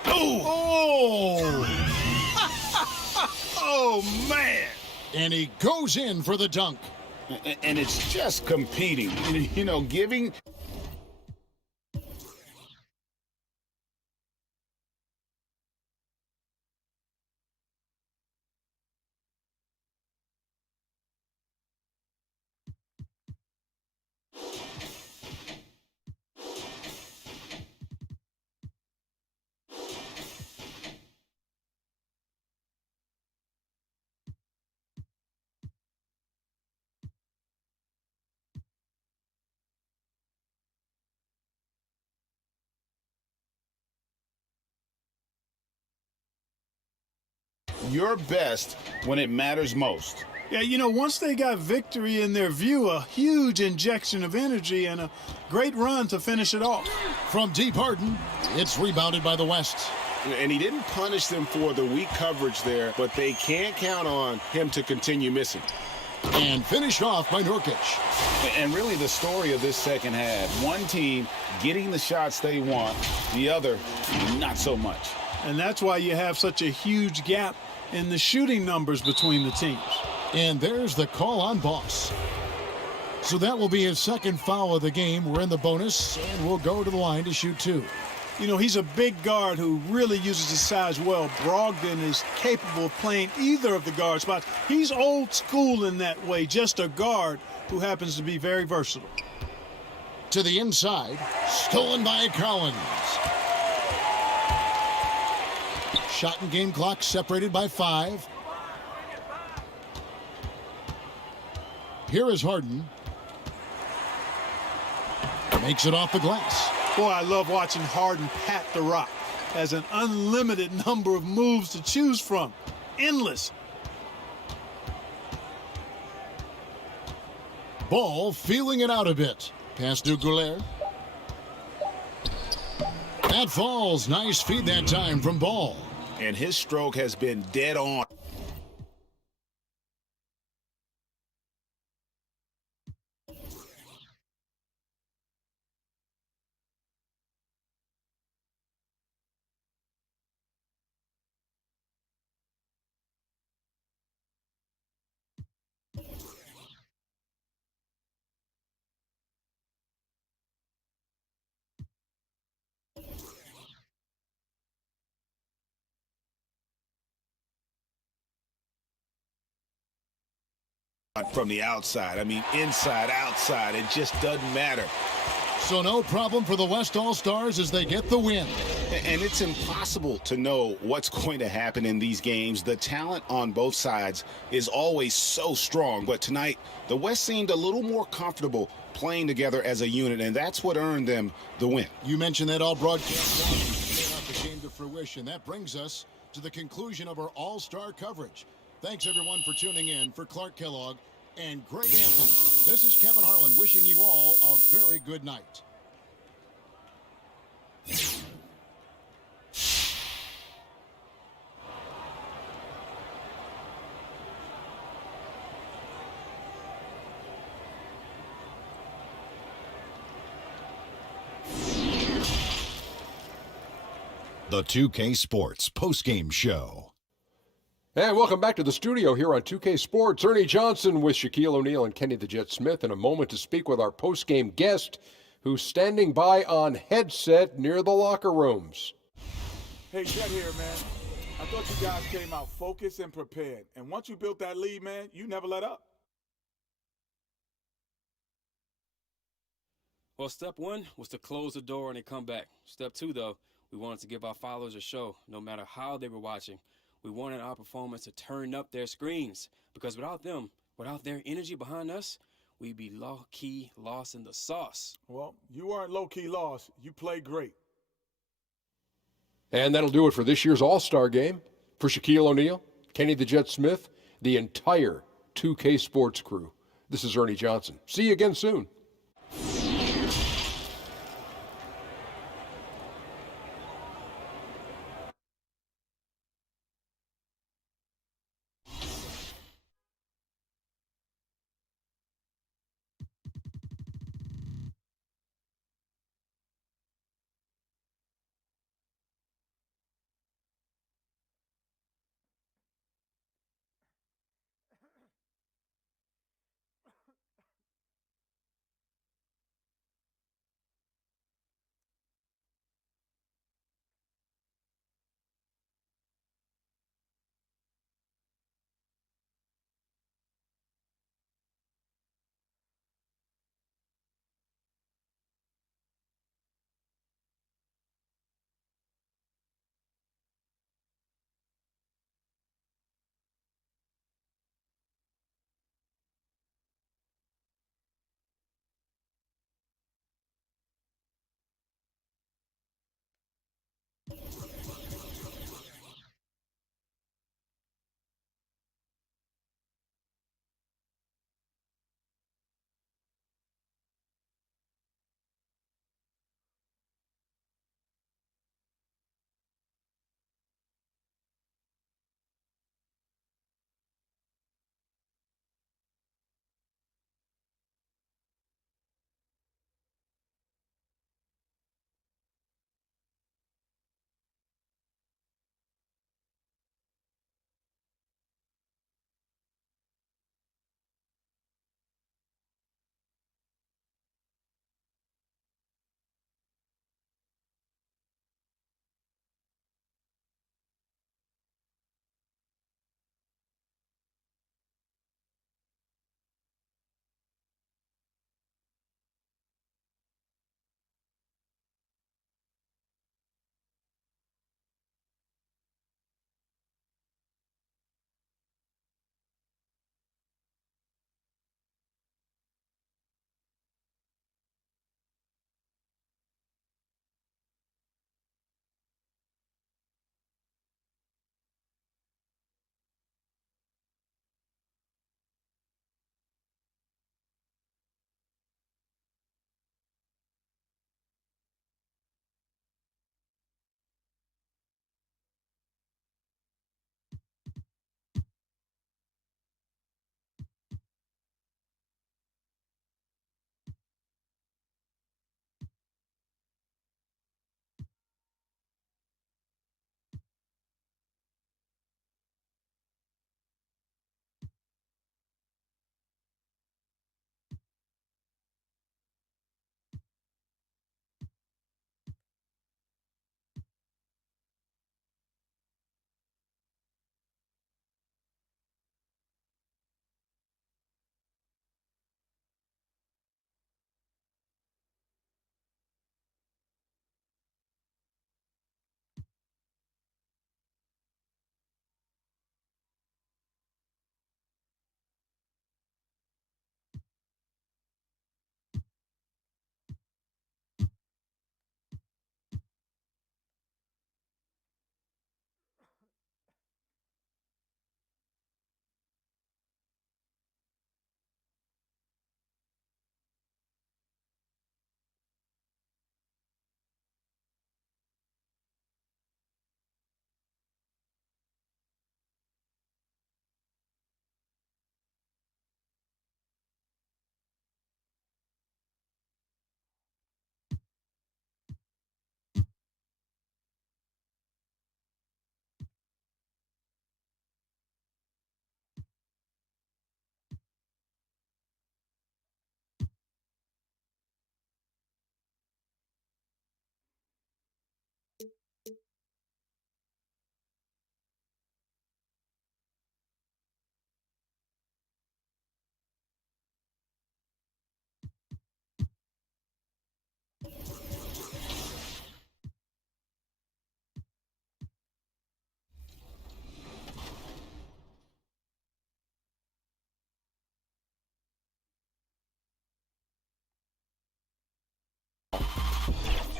Oh! Oh, man! And he goes in for the dunk. And it's just competing, you know, giving. Your best when it matters most. Yeah, you know, once they got victory in their view, a huge injection of energy and a great run to finish it off. From deep Harden, it's rebounded by the West. And he didn't punish them for the weak coverage there, but they can't count on him to continue missing. And finished off by Nurkic. And really the story of this second half, one team getting the shots they want, the other not so much. And that's why you have such a huge gap in the shooting numbers between the teams. And there's the call on Boss. So that will be his second foul of the game. We're in the bonus, and we'll go to the line to shoot 2. You know, he's a big guard who really uses his size well. Brogdon is capable of playing either of the guard spots. He's old school in that way, just a guard who happens to be very versatile. To the inside, stolen by Collins. Shot and game clock separated by 5. Here is Harden. Makes it off the glass. Boy, I love watching Harden pat the rock. Has an unlimited number of moves to choose from. Endless. Ball feeling it out a bit. Pass to Gobert. That falls. Nice feed that time from Ball. And his stroke has been dead on. from the outside. I mean, inside, outside, it just doesn't matter. So no problem for the West All-Stars as they get the win. And it's impossible to know what's going to happen in these games. The talent on both sides is always so strong. But tonight, the West seemed a little more comfortable playing together as a unit, and that's what earned them the win. You mentioned that all broadcast the game to fruition. That brings us to the conclusion of our All-Star coverage. Thanks, everyone, for tuning in. For Clark Kellogg and Greg Anthony, this is Kevin Harlan wishing you all a very good night. The 2K Sports postgame show. And welcome back to the studio here on 2K Sports. Ernie Johnson with Shaquille O'Neal and Kenny the Jet Smith in a moment to speak with our postgame guest who's standing by on headset near the locker rooms. Hey, Jet here, man. I thought you guys came out focused and prepared. And once you built that lead, man, you never let up. Well, step one was to close the door and then come back. Step two, though, we wanted to give our followers a show, no matter how they were watching. We wanted our performance to turn up their screens, because without them, without their energy behind us, we'd be low-key lost in the sauce. Well, you weren't low-key lost. You played great. And that'll do it for this year's All-Star game. For Shaquille O'Neal, Kenny the Jet Smith, the entire 2K Sports crew. This is Ernie Johnson. See you again soon.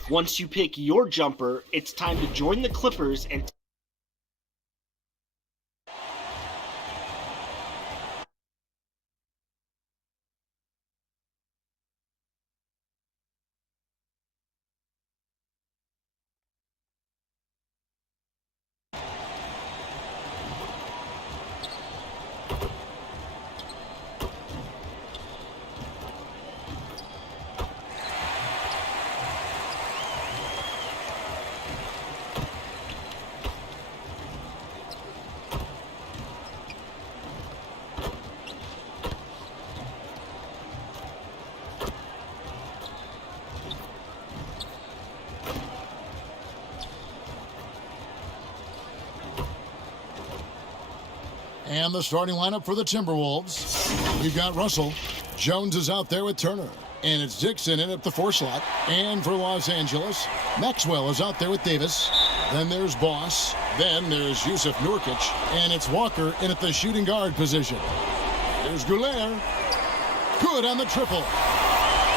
Once you pick your jumper, it's time to join the Clippers and And the starting lineup for the Timberwolves. We've got Russell. Jones is out there with Turner. And it's Dixon in at the 4 slot. And for Los Angeles, Maxwell is out there with Davis. Then there's Boss. Then there's Yusuf Nurkic. And it's Walker in at the shooting guard position. There's Goulet. Good on the triple.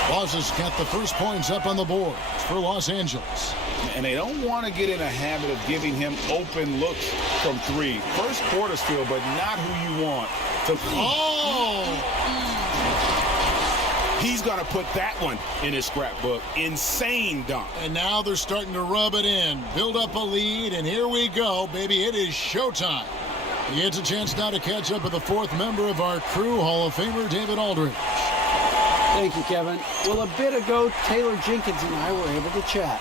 Boss has got the first points up on the board for Los Angeles. And they don't want to get in a habit of giving him open looks from 3. First quarter still, but not who you want to. Oh! He's going to put that one in his scrapbook. Insane dunk. And now they're starting to rub it in, build up a lead, and here we go, baby. It is showtime. He gets a chance now to catch up with the 4th member of our crew, Hall of Famer David Aldridge. Thank you, Kevin. Well, a bit ago, Taylor Jenkins and I were able to chat.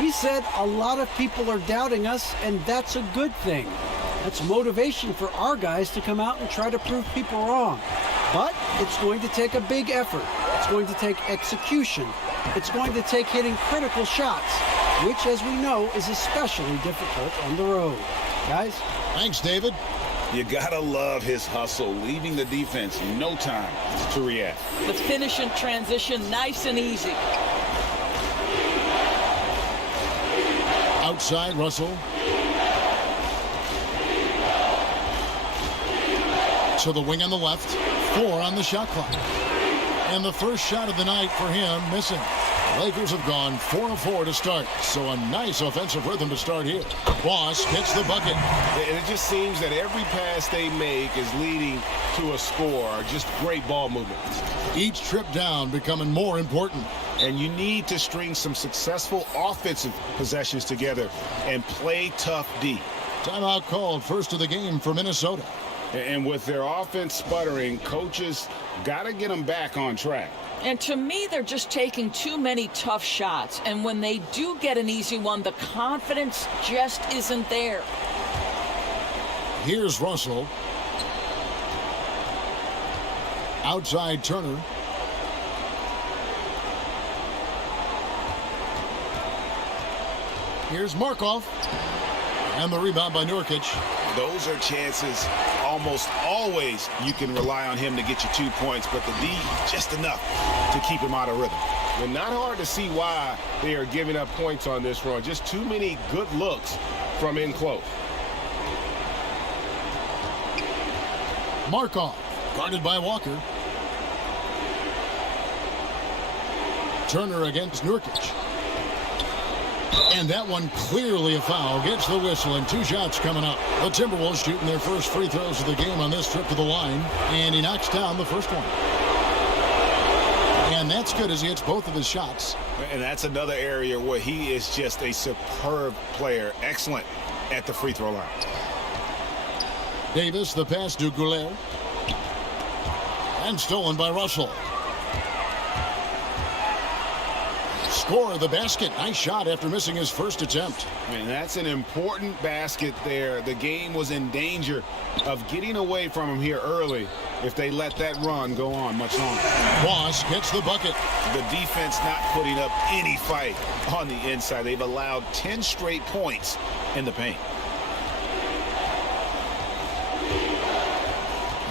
He said a lot of people are doubting us, and that's a good thing. That's motivation for our guys to come out and try to prove people wrong. But it's going to take a big effort. It's going to take execution. It's going to take hitting critical shots, which, as we know, is especially difficult on the road. Guys? Thanks, David. You gotta love his hustle, leaving the defense no time to react. The finish and transition, nice and easy. Outside, Russell. To the wing on the left. 4 on the shot clock. And the first shot of the night for him, missing. Lakers have gone 4 of 4 to start, so a nice offensive rhythm to start here. Boss gets the bucket. And it just seems that every pass they make is leading to a score. Just great ball movement. Each trip down becoming more important. And you need to string some successful offensive possessions together and play tough D. Timeout called, first of the game for Minnesota. And with their offense sputtering, coaches got to get them back on track. And to me, they're just taking too many tough shots. And when they do get an easy one, the confidence just isn't there. Here's Russell. Outside Turner. Here's Markov. And the rebound by Nurkic. Those are chances almost always you can rely on him to get you 2 points, but the D just enough to keep him out of rhythm. And not hard to see why they are giving up points on this run. Just too many good looks from in close. Markov, guarded by Walker. Turner against Nurkic. And that one clearly a foul. Gets the whistle, and 2 shots coming up. The Timberwolves shooting their first free throws of the game on this trip to the line. And he knocks down the first one. And that's good as he hits both of his shots. And that's another area where he is just a superb player. Excellent at the free throw line. Davis, the pass to Goulet. And stolen by Russell. Score the basket. Nice shot after missing his first attempt. And that's an important basket there. The game was in danger of getting away from him here early if they let that run go on much longer. Boss gets the bucket. The defense not putting up any fight on the inside. They've allowed 10 straight points in the paint.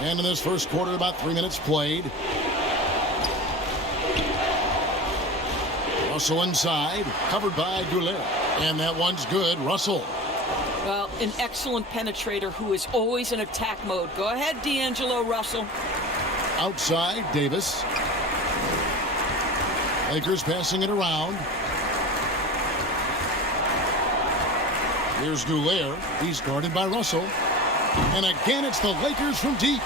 And in this first quarter, about 3 minutes played. Russell inside, covered by Goulet. And that one's good. Russell. Well, an excellent penetrator who is always in attack mode. Go ahead, D'Angelo Russell. Outside, Davis. Lakers passing it around. Here's Goulet. He's guarded by Russell. And again, it's the Lakers from deep.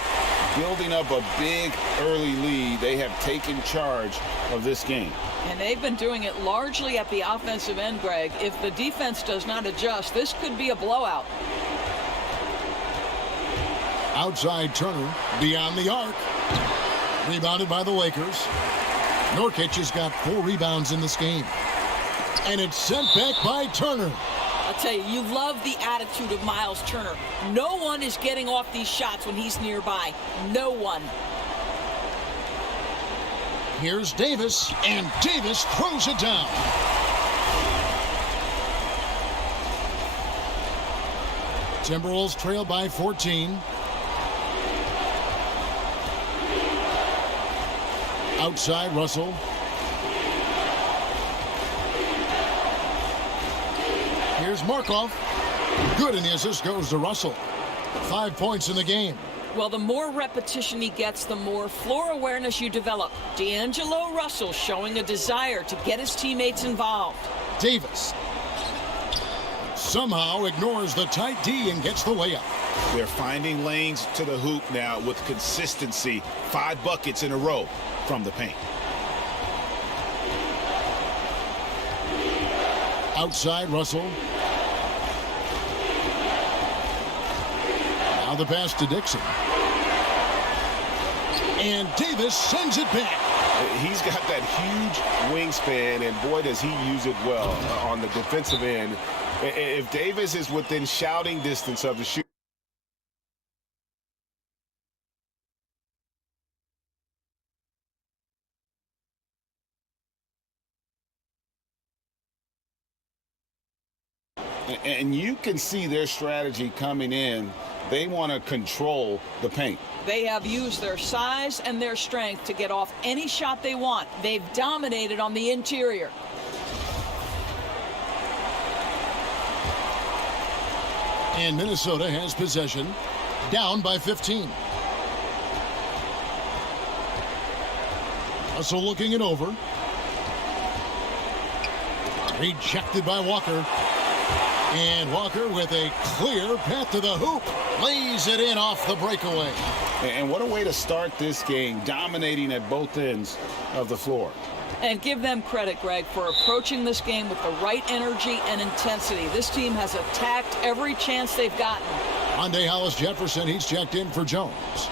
Building up a big early lead, they have taken charge of this game. And they've been doing it largely at the offensive end, Greg. If the defense does not adjust, this could be a blowout. Outside Turner, beyond the arc. Rebounded by the Lakers. Nurkic has got 4 rebounds in this game. And it's sent back by Turner. I'll tell you, you love the attitude of Miles Turner. No one is getting off these shots when he's nearby. No one. Here's Davis, and Davis throws it down. Timberwolves trail by 14. Outside Russell. Here's Markov. Good, and the assist goes to Russell. 5 points in the game. Well, the more repetition he gets, the more floor awareness you develop. D'Angelo Russell showing a desire to get his teammates involved. Davis somehow ignores the tight D and gets the layup. They're finding lanes to the hoop now with consistency. 5 buckets in a row from the paint. Outside Russell. Now the pass to Dixon. And Davis sends it back. He's got that huge wingspan, and boy, does he use it well on the defensive end. If Davis is within shouting distance of the shooter, and you can see their strategy coming in. They want to control the paint. They have used their size and their strength to get off any shot they want. They've dominated on the interior. And Minnesota has possession, down by 15. Russell looking it over. Rejected by Walker. And Walker with a clear path to the hoop. Lays it in off the breakaway. And what a way to start this game, dominating at both ends of the floor. And give them credit, Greg, for approaching this game with the right energy and intensity. This team has attacked every chance they've gotten. Monday Hollis Jefferson, he's checked in for Jones.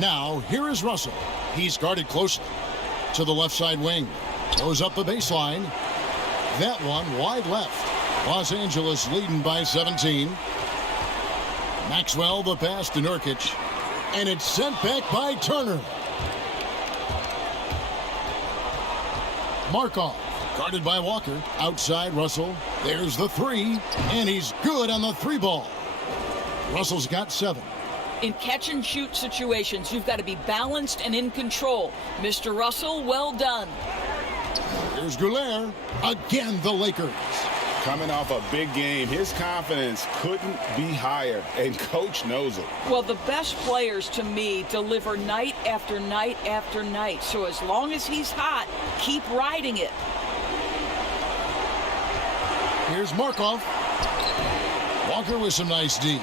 Now, here is Russell. He's guarded closely to the left side wing. Goes up the baseline. That one wide left. Los Angeles leading by 17. Maxwell the pass to Nurkic. And it's sent back by Turner. Markov guarded by Walker. Outside Russell. There's the 3. And he's good on the 3 ball. Russell's got 7. In catch and shoot situations, you've got to be balanced and in control. Mr. Russell, well done. Here's Goulet. Again, the Lakers. Coming off a big game, his confidence couldn't be higher, and Coach knows it. Well, the best players, to me, deliver night after night after night. So as long as he's hot, keep riding it. Here's Markov. Walker with some nice D.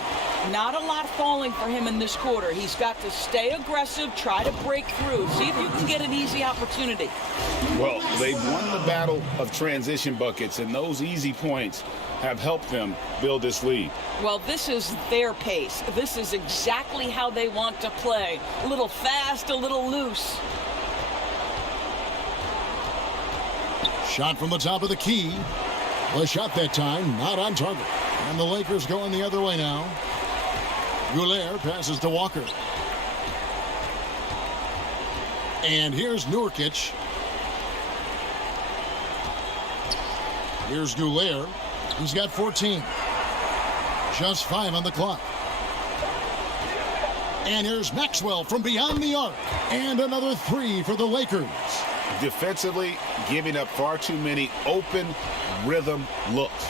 Not a lot falling for him in this quarter. He's got to stay aggressive, try to break through, see if you can get an easy opportunity. Well, they've won the battle of transition buckets, and those easy points have helped them build this lead. Well, this is their pace. This is exactly how they want to play. A little fast, a little loose. Shot from the top of the key. The shot that time, not on target. And the Lakers going the other way now. Goulet passes to Walker. And here's Nurkic. Here's Goulet. He's got 14. Just 5 on the clock. And here's Maxwell from beyond the arc. And another 3 for the Lakers. Defensively, giving up far too many open rhythm looks.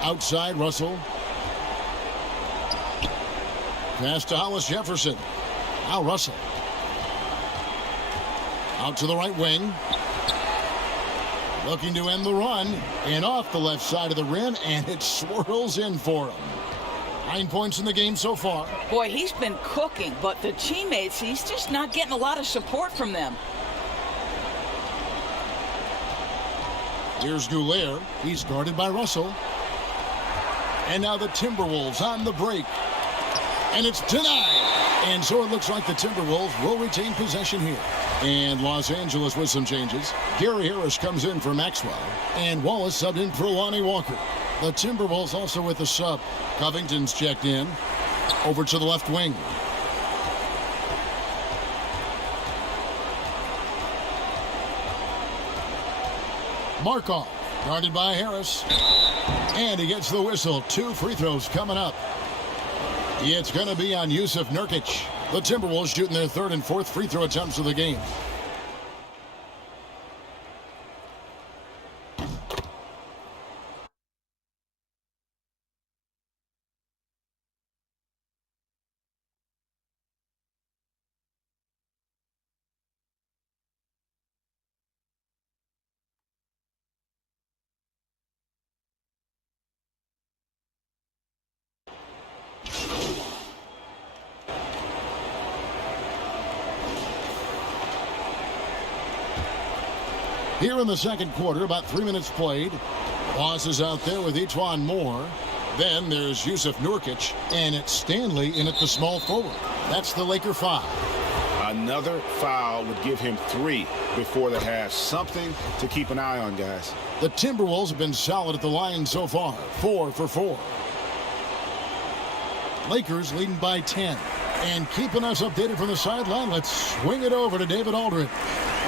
Outside Russell. Pass to Hollis Jefferson. Now Russell. Out to the right wing. Looking to end the run. And off the left side of the rim, and it swirls in for him. 9 points in the game so far. Boy, he's been cooking, but the teammates, he's just not getting a lot of support from them. Here's Goulier. He's guarded by Russell. And now the Timberwolves on the break. And it's denied. And so it looks like the Timberwolves will retain possession here. And Los Angeles with some changes. Gary Harris comes in for Maxwell. And Wallace subbed in for Lonnie Walker. The Timberwolves also with a sub. Covington's checked in. Over to the left wing. Markov, guarded by Harris. And he gets the whistle. 2 free throws coming up. It's going to be on Yusuf Nurkic. The Timberwolves shooting their 3rd and 4th free throw attempts of the game. Here in the second quarter, about 3 minutes played. Boss is out there with Etuan Moore. Then there's Yusuf Nurkic, and it's Stanley in at the small forward. That's the Laker foul. Another foul would give him 3 before the half. Something to keep an eye on, guys. The Timberwolves have been solid at the line so far. 4 for 4. Lakers leading by 10. And keeping us updated from the sideline, let's swing it over to David Aldridge.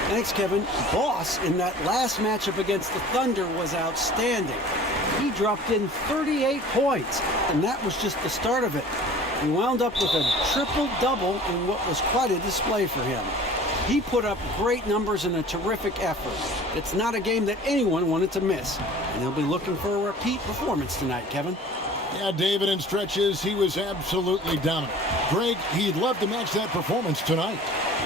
Thanks, Kevin. Boss in that last matchup against the Thunder was outstanding. He dropped in 38 points, and that was just the start of it. He wound up with a triple-double in what was quite a display for him. He put up great numbers and a terrific effort. It's not a game that anyone wanted to miss, and he'll be looking for a repeat performance tonight, Kevin. Yeah, David, in stretches, he was absolutely dominant. Greg, he'd love to match that performance tonight.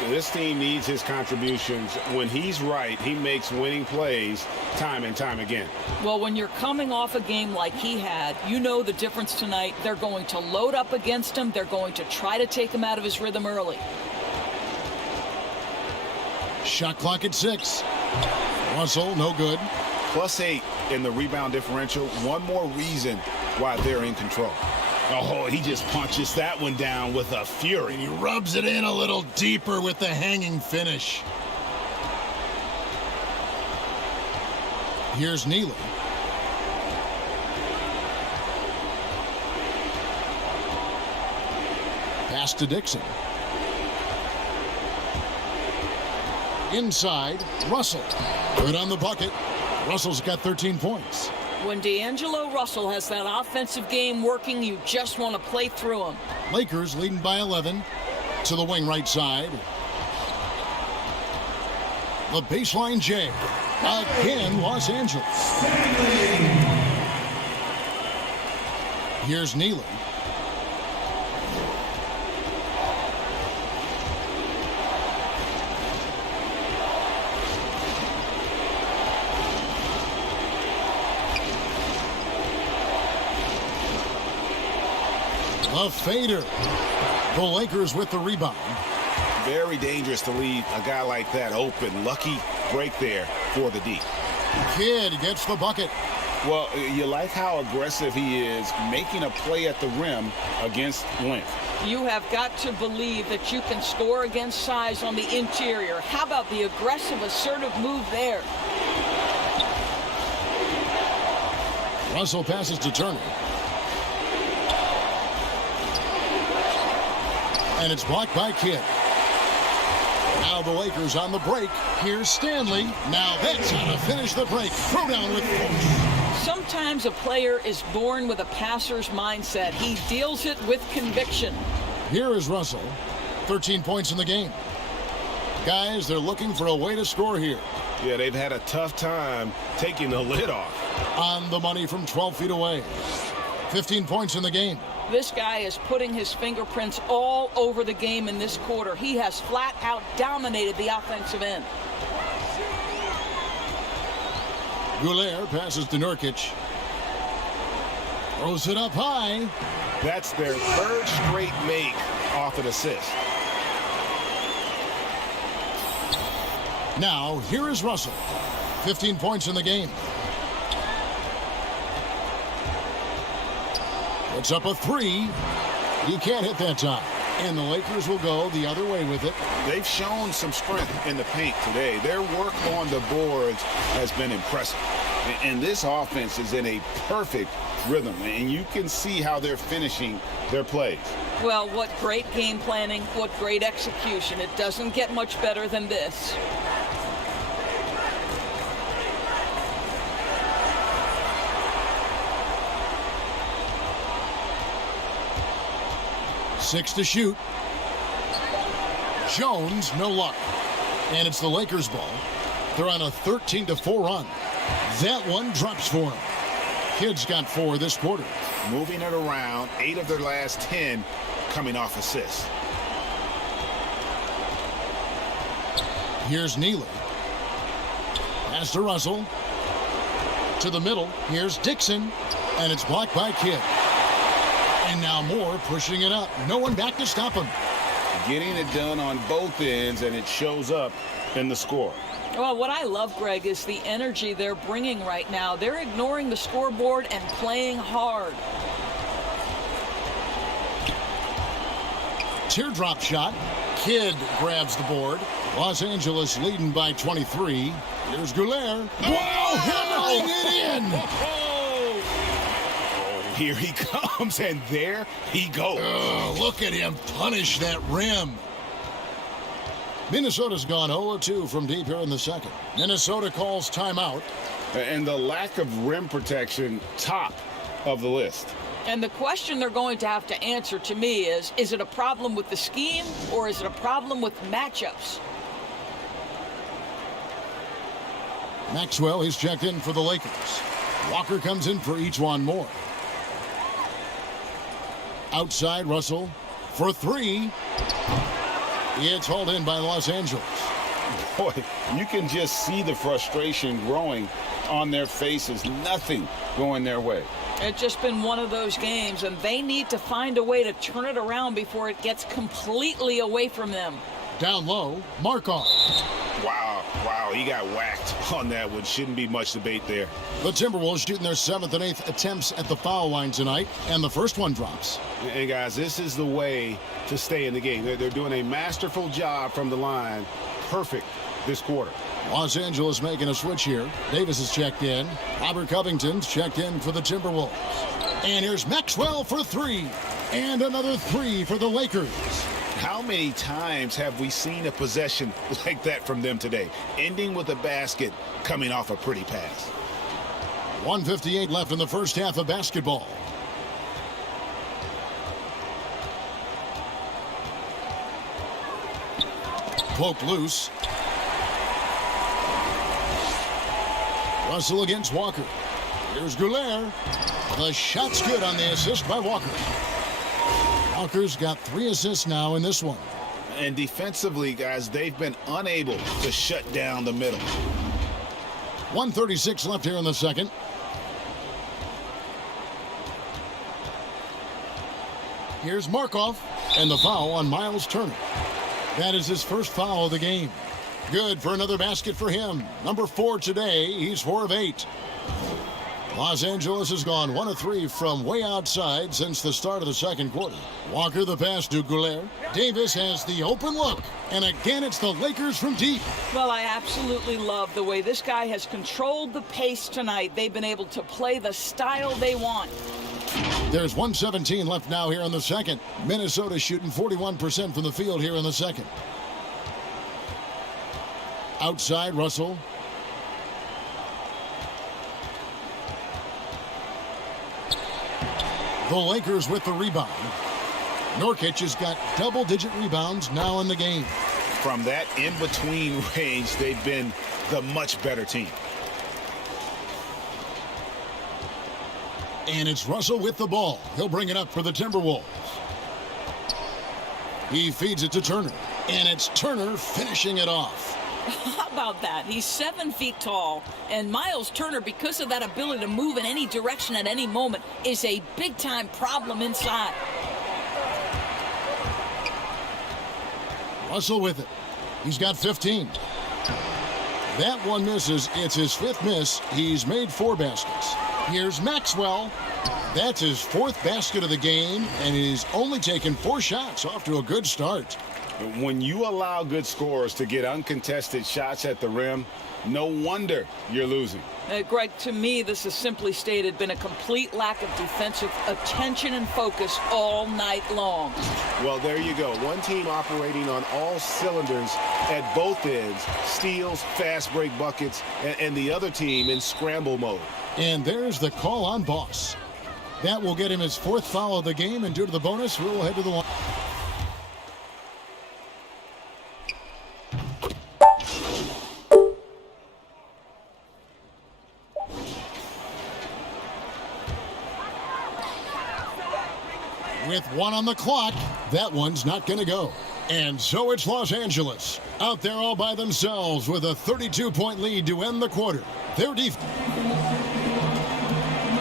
This team needs his contributions. When he's right, he makes winning plays time and time again. Well, when you're coming off a game like he had, you know the difference tonight. They're going to load up against him. They're going to try to take him out of his rhythm early. Shot clock at 6. Russell, no good. +8 in the rebound differential. One more reason why they're in control. Oh, he just punches that one down with a fury. And he rubs it in a little deeper with the hanging finish. Here's Neely. Pass to Dixon. Inside, Russell. Good on the bucket. Russell's got 13 points. When D'Angelo Russell has that offensive game working, you just want to play through him. Lakers leading by 11 to the wing right side. The baseline J. Again, Los Angeles. Here's Neely. The fader. The Lakers with the rebound. Very dangerous to leave a guy like that open. Lucky break there for the D. Kidd gets the bucket. Well, you like how aggressive he is making a play at the rim against length. You have got to believe that you can score against size on the interior. How about the aggressive, assertive move there? Russell passes to Turner. And it's blocked by Kidd. Now the Lakers on the break. Here's Stanley. Now that's how to finish the break. Throw down with force. Sometimes a player is born with a passer's mindset. He deals it with conviction. Here is Russell. 13 points in the game. Guys, they're looking for a way to score here. Yeah, they've had a tough time taking the lid off. On the money from 12 feet away. 15 points in the game. This guy is putting his fingerprints all over the game in this quarter. He has flat out dominated the offensive end. Goulet passes to Nurkic. Throws it up high. That's their third straight make off an assist. Now, here is Russell. 15 points in the game. Puts up a three. He can't hit that time. And the Lakers will go the other way with it. They've shown some strength in the paint today. Their work on the boards has been impressive. And this offense is in a perfect rhythm. And you can see how they're finishing their plays. Well, what great game planning, what great execution. It doesn't get much better than this. Six to shoot. Jones, no luck. And it's the Lakers' ball. They're on a 13-4 run. That one drops for him. Kidd's got 4 this quarter. Moving it around, 8 of their last 10 coming off assists. Here's Neely. Pass to Russell. To the middle. Here's Dixon. And it's blocked by Kidd. And now Moore pushing it up. No one back to stop him. Getting it done on both ends, and it shows up in the score. Well, what I love, Greg, is the energy they're bringing right now. They're ignoring the scoreboard and playing hard. Teardrop shot. Kidd grabs the board. Los Angeles leading by 23. Here's Goulet. Wow, hammering it in. Here he comes, and there he goes. Look at him punish that rim. Minnesota's gone 0-2 from deep here in the second. Minnesota calls timeout. And the lack of rim protection, top of the list. And the question they're going to have to answer to me is it a problem with the scheme or is it a problem with matchups? Maxwell, he's checked in for the Lakers. Walker comes in for each one more. Outside, Russell for 3. It's hauled in by Los Angeles. Boy, you can just see the frustration growing on their faces. Nothing going their way. It's just been one of those games, and they need to find a way to turn it around before it gets completely away from them. Down low, Markov. Wow, he got whacked on that one. Shouldn't be much debate there. The Timberwolves shooting their 7th and 8th attempts at the foul line tonight, and the first one drops. And guys, this is the way to stay in the game. They're doing a masterful job from the line. Perfect this quarter. Los Angeles making a switch here. Davis is checked in. Robert Covington's checked in for the Timberwolves. And here's Maxwell for 3. And another 3 for the Lakers. How many times have we seen a possession like that from them today? Ending with a basket, coming off a pretty pass. 1:58 left in the first half of basketball. Poke loose. Russell against Walker. Here's Goulet. The shot's good on the assist by Walker. Walker's got 3 assists now in this one. And defensively, guys, they've been unable to shut down the middle. 1:36 left here in the second. Here's Markov, and the foul on Miles Turner. That is his first foul of the game. Good for another basket for him. Number 4 today. He's 4 of 8. Los Angeles has gone 1 of 3 from way outside since the start of the second quarter. Walker the pass to Goulet. Davis has the open look. And again, it's the Lakers from deep. Well, I absolutely love the way this guy has controlled the pace tonight. They've been able to play the style they want. There's 1:17 left now here in the second. Minnesota shooting 41% from the field here in the second. Outside, Russell. The Lakers with the rebound. Nurkic has got double-digit rebounds now in the game. From that in-between range, they've been the much better team. And it's Russell with the ball. He'll bring it up for the Timberwolves. He feeds it to Turner. And it's Turner finishing it off. How about that? He's 7 feet tall, and Miles Turner, because of that ability to move in any direction at any moment, is a big-time problem inside. Russell with it. He's got 15. That one misses. It's his 5th miss. He's made 4 baskets. Here's Maxwell. That's his 4th basket of the game, and he's only taken 4 shots. Off to a good start. When you allow good scorers to get uncontested shots at the rim, no wonder you're losing. Greg, to me, this has simply stated been a complete lack of defensive attention and focus all night long. Well, there you go. One team operating on all cylinders at both ends, steals, fast break buckets, and the other team in scramble mode. And there's the call on Boss. That will get him his 4th foul of the game, and due to the bonus, we'll head to the line. With 1 on the clock, that one's not going to go. And so it's Los Angeles, out there all by themselves with a 32-point lead to end the quarter. Their defense.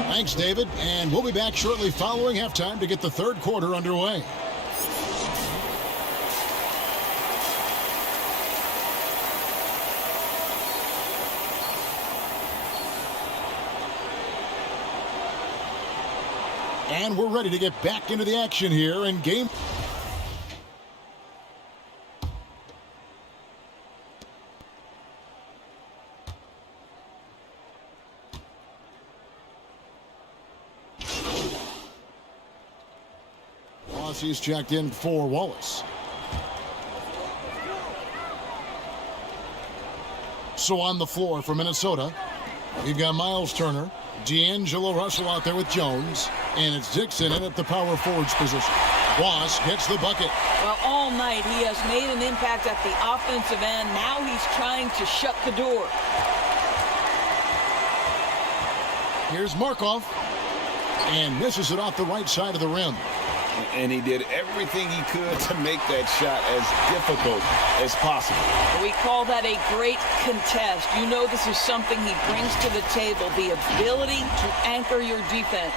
Thanks, David, and we'll be back shortly following halftime to get the 3rd quarter underway. And we're ready to get back into the action here in game. He's checked in for Wallace. So on the floor for Minnesota, we've got Miles Turner, D'Angelo Russell out there with Jones, and it's Dixon in at the power forwards position. Boss gets the bucket. Well, all night he has made an impact at the offensive end. Now he's trying to shut the door. Here's Markov, and misses it off the right side of the rim. And he did everything he could to make that shot as difficult as possible. We call that a great contest. You know this is something he brings to the table, the ability to anchor your defense.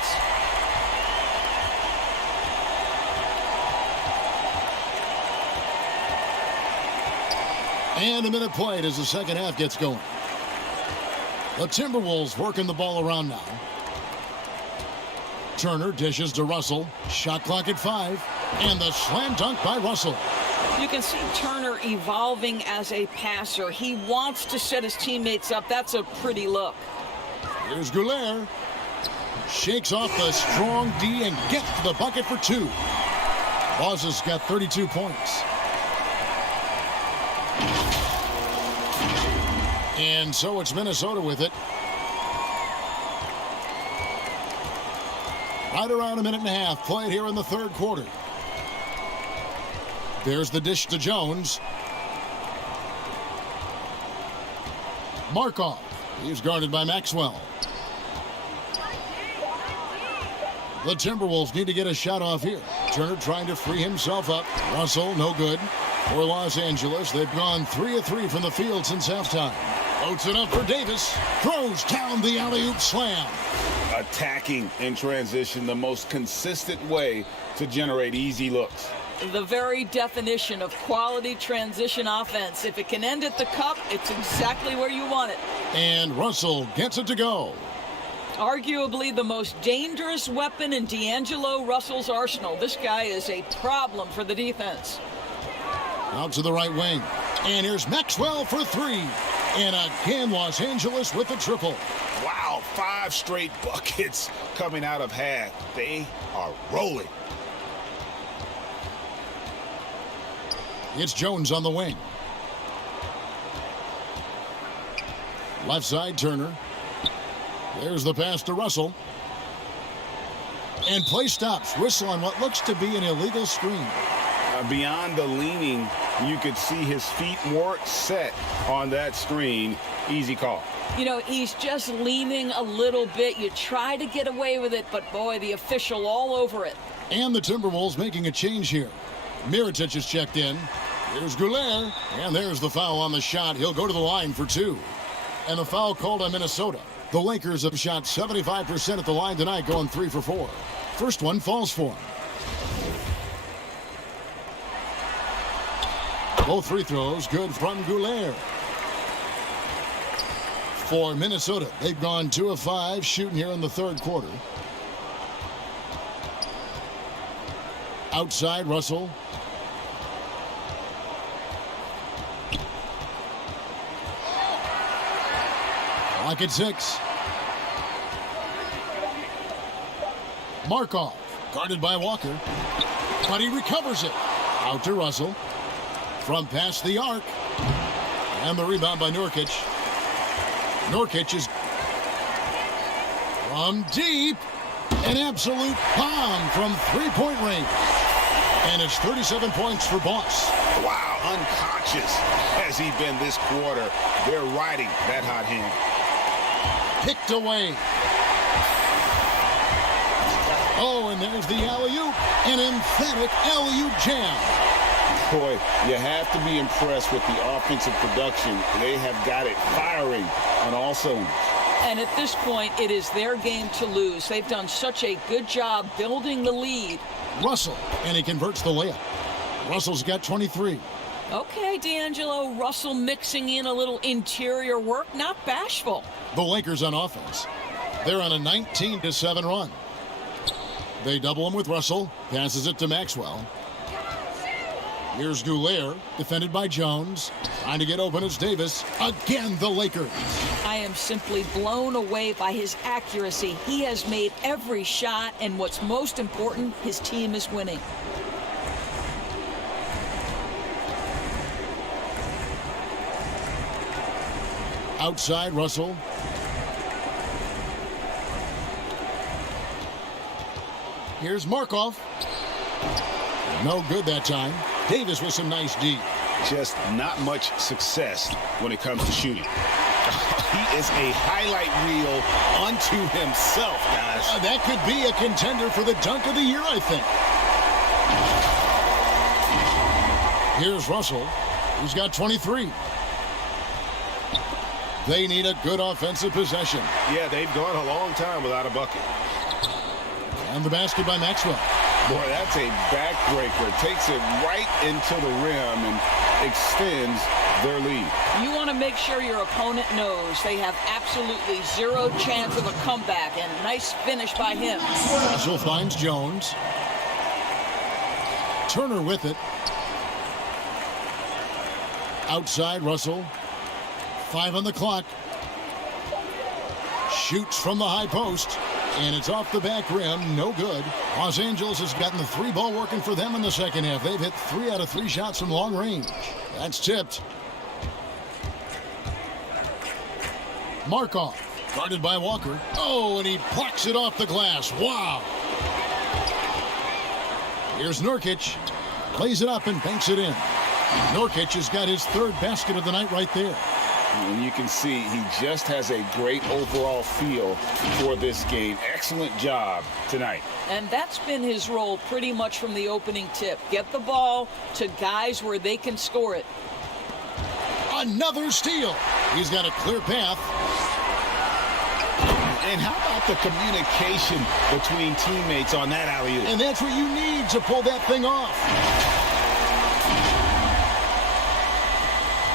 And a minute played as the second half gets going. The Timberwolves working the ball around now. Turner dishes to Russell. Shot clock at 5. And the slam dunk by Russell. You can see Turner evolving as a passer. He wants to set his teammates up. That's a pretty look. Here's Goulet. Shakes off the strong D and gets the bucket for 2. Boss has got 32 points. And so it's Minnesota with it. Right around a minute and a half played here in the 3rd quarter. There's the dish to Jones. Markov. He's guarded by Maxwell. The Timberwolves need to get a shot off here. Turner trying to free himself up. Russell, no good. For Los Angeles, they've gone 3 of 3 from the field since halftime. Floats it up for Davis. Throws down the alley-oop slam. Attacking in transition, the most consistent way to generate easy looks. The very definition of quality transition offense. If it can end at the cup, it's exactly where you want it. And Russell gets it to go. Arguably the most dangerous weapon in D'Angelo Russell's arsenal. This guy is a problem for the defense. Out to the right wing. And here's Maxwell for 3. And again, Los Angeles with the triple. Wow, 5 straight buckets coming out of half. They are rolling. It's Jones on the wing. Left side, Turner. There's the pass to Russell. And play stops. Whistle on what looks to be an illegal screen. Beyond the leaning You could see his feet weren't set on that screen. Easy call. You know, he's just leaning a little bit. You try to get away with it, but boy, the official all over it. And the Timberwolves making a change here. Mirotic is checked in. Here's Goulet, and there's the foul on the shot. He'll go to the line for 2. And the foul called on Minnesota. The Lakers have shot 75% at the line tonight, going 3 for 4. First one falls for him. Both free throws good from Goulet. For Minnesota, they've gone 2 of 5 shooting here in the third quarter. Outside, Russell. Clock at 6. Markov, guarded by Walker, but he recovers it. Out to Russell. From past the arc. And the rebound by Nurkic. Nurkic is from deep. An absolute bomb from three-point range. And it's 37 points for Boss. Wow, unconscious has he been this quarter. They're riding that hot hand. Picked away. Oh, and there's the alley-oop. An emphatic alley-oop jam. Boy, you have to be impressed with the offensive production. They have got it firing on all cylinders. And at this point, it is their game to lose. They've done such a good job building the lead. Russell, and he converts the layup. Russell's got 23. Okay, D'Angelo, Russell mixing in a little interior work, not bashful. The Lakers on offense. They're on a 19-7 run. They double him with Russell. Passes it to Maxwell. Here's Goulet, defended by Jones. Trying to get open is Davis. Again, the Lakers. I am simply blown away by his accuracy. He has made every shot, and what's most important, his team is winning. Outside, Russell. Here's Markov. No good that time. Davis with some nice D. Just not much success when it comes to shooting. He is a highlight reel unto himself, guys. That could be a contender for the dunk of the year, I think. Here's Russell. He's got 23. They need a good offensive possession. Yeah, they've gone a long time without a bucket. And the basket by Maxwell. Boy, that's a backbreaker. Takes it right into the rim and extends their lead. You want to make sure your opponent knows they have absolutely zero chance of a comeback, and nice finish by him. Russell finds Jones. Turner with it. Outside, Russell. 5 on the clock. Shoots from the high post. And it's off the back rim. No good. Los Angeles has gotten the 3-ball working for them in the second half. They've hit 3 out of 3 shots from long range. That's tipped. Markov, guarded by Walker. Oh, and he plucks it off the glass. Wow. Here's Nurkic. Plays it up and banks it in. Nurkic has got his 3rd basket of the night right there. And you can see he just has a great overall feel for this game. Excellent job tonight. And that's been his role pretty much from the opening tip. Get the ball to guys where they can score it. Another steal. He's got a clear path. And how about the communication between teammates on that alley-oop? And that's what you need to pull that thing off.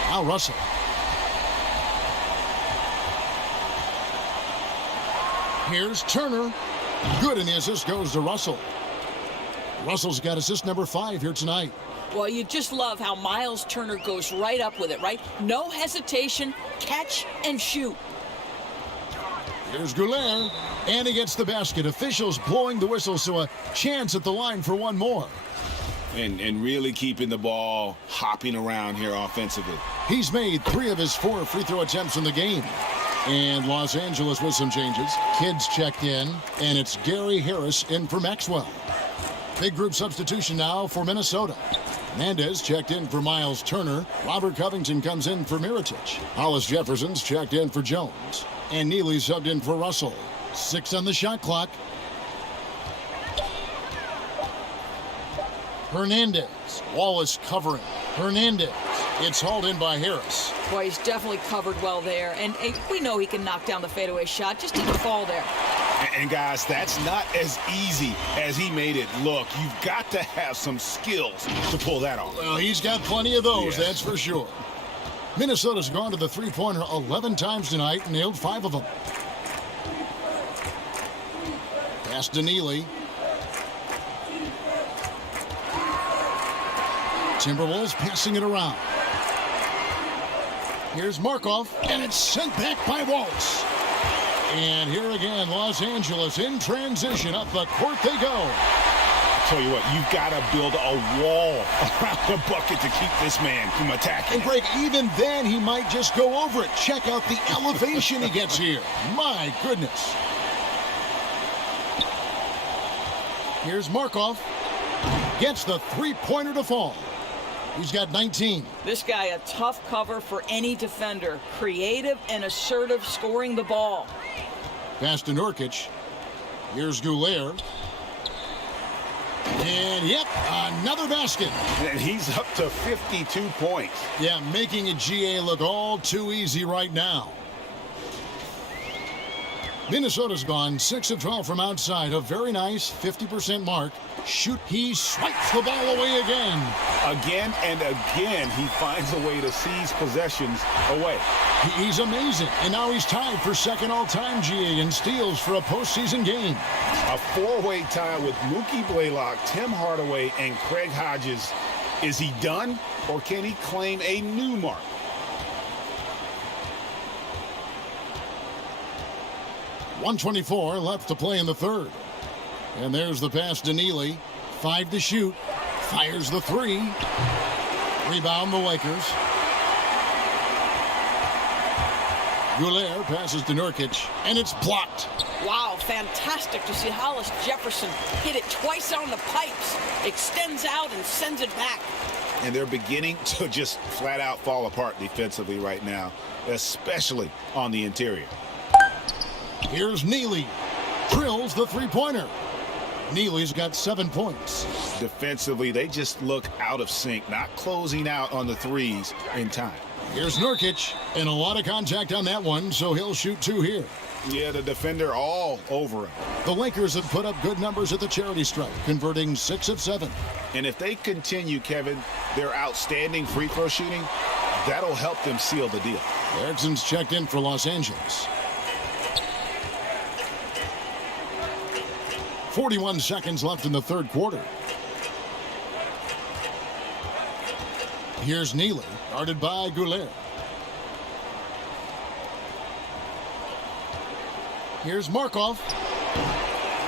Now Russell. Here's Turner. Good, and the assist goes to Russell. Russell's got assist number 5 here tonight. Well, you just love how Miles Turner goes right up with it, right? No hesitation, catch and shoot. Here's Goulet, and he gets the basket. Officials blowing the whistle, so a chance at the line for one more. And really keeping the ball hopping around here offensively. He's made 3 of his 4 free throw attempts in the game. And Los Angeles with some changes. Kids checked in, and it's Gary Harris in for Maxwell. Big group substitution now for Minnesota. Hernandez checked in for Miles Turner. Robert Covington comes in for Mirotic. Hollis Jefferson's checked in for Jones. And Neely subbed in for Russell. 6 on the shot clock. Hernandez. Wallace covering. Hernandez. It's hauled in by Harris. Boy, he's definitely covered well there. And we know he can knock down the fadeaway shot. Just didn't fall there. And guys, that's not as easy as he made it look. You've got to have some skills to pull that off. Well, he's got plenty of those, Yes. that's for sure. Minnesota's gone to the three-pointer 11 times tonight, nailed 5 of them. Pass to Neely. Timberwolves passing it around. Here's Markov, and it's sent back by Wallace. And here again, Los Angeles in transition. Up the court they go. I tell you what, you've got to build a wall around the bucket to keep this man from attacking. And Greg, even then, he might just go over it. Check out the elevation he gets here. My goodness. Here's Markov. Gets the three-pointer to fall. He's got 19. This guy, a tough cover for any defender. Creative and assertive scoring the ball. Pass to Nurkic. Here's Goulet. And, yep, another basket. And he's up to 52 points. Yeah, making a GA look all too easy right now. Minnesota's gone 6 of 12 from outside. A very nice 50% mark. Shoot, he swipes the ball away again. Again and again, he finds a way to seize possessions away. He's amazing. And now he's tied for second all-time GA in steals for a postseason game. A four-way tie with Mookie Blaylock, Tim Hardaway, and Craig Hodges. Is he done, or can he claim a new mark? .124 left to play in the third. And there's the pass to Neely. 5 to shoot. Fires the 3. Rebound the Lakers. Goulet passes to Nurkic, and it's blocked. Wow, fantastic to see Hollis Jefferson hit it twice on the pipes. Extends out and sends it back. And they're beginning to just flat out fall apart defensively right now, especially on the interior. Here's Neely. Drills the three-pointer. Neely's got 7 points. Defensively, they just look out of sync, not closing out on the threes in time. Here's Nurkic, and a lot of contact on that one, so he'll shoot 2 here. Yeah, the defender all over him. The Lakers have put up good numbers at the charity stripe, converting 6 of 7. And if they continue, Kevin, their outstanding free throw shooting, that'll help them seal the deal. Erickson's checked in for Los Angeles. 41 seconds left in the third quarter. Here's Neely, guarded by Goulet. Here's Markov.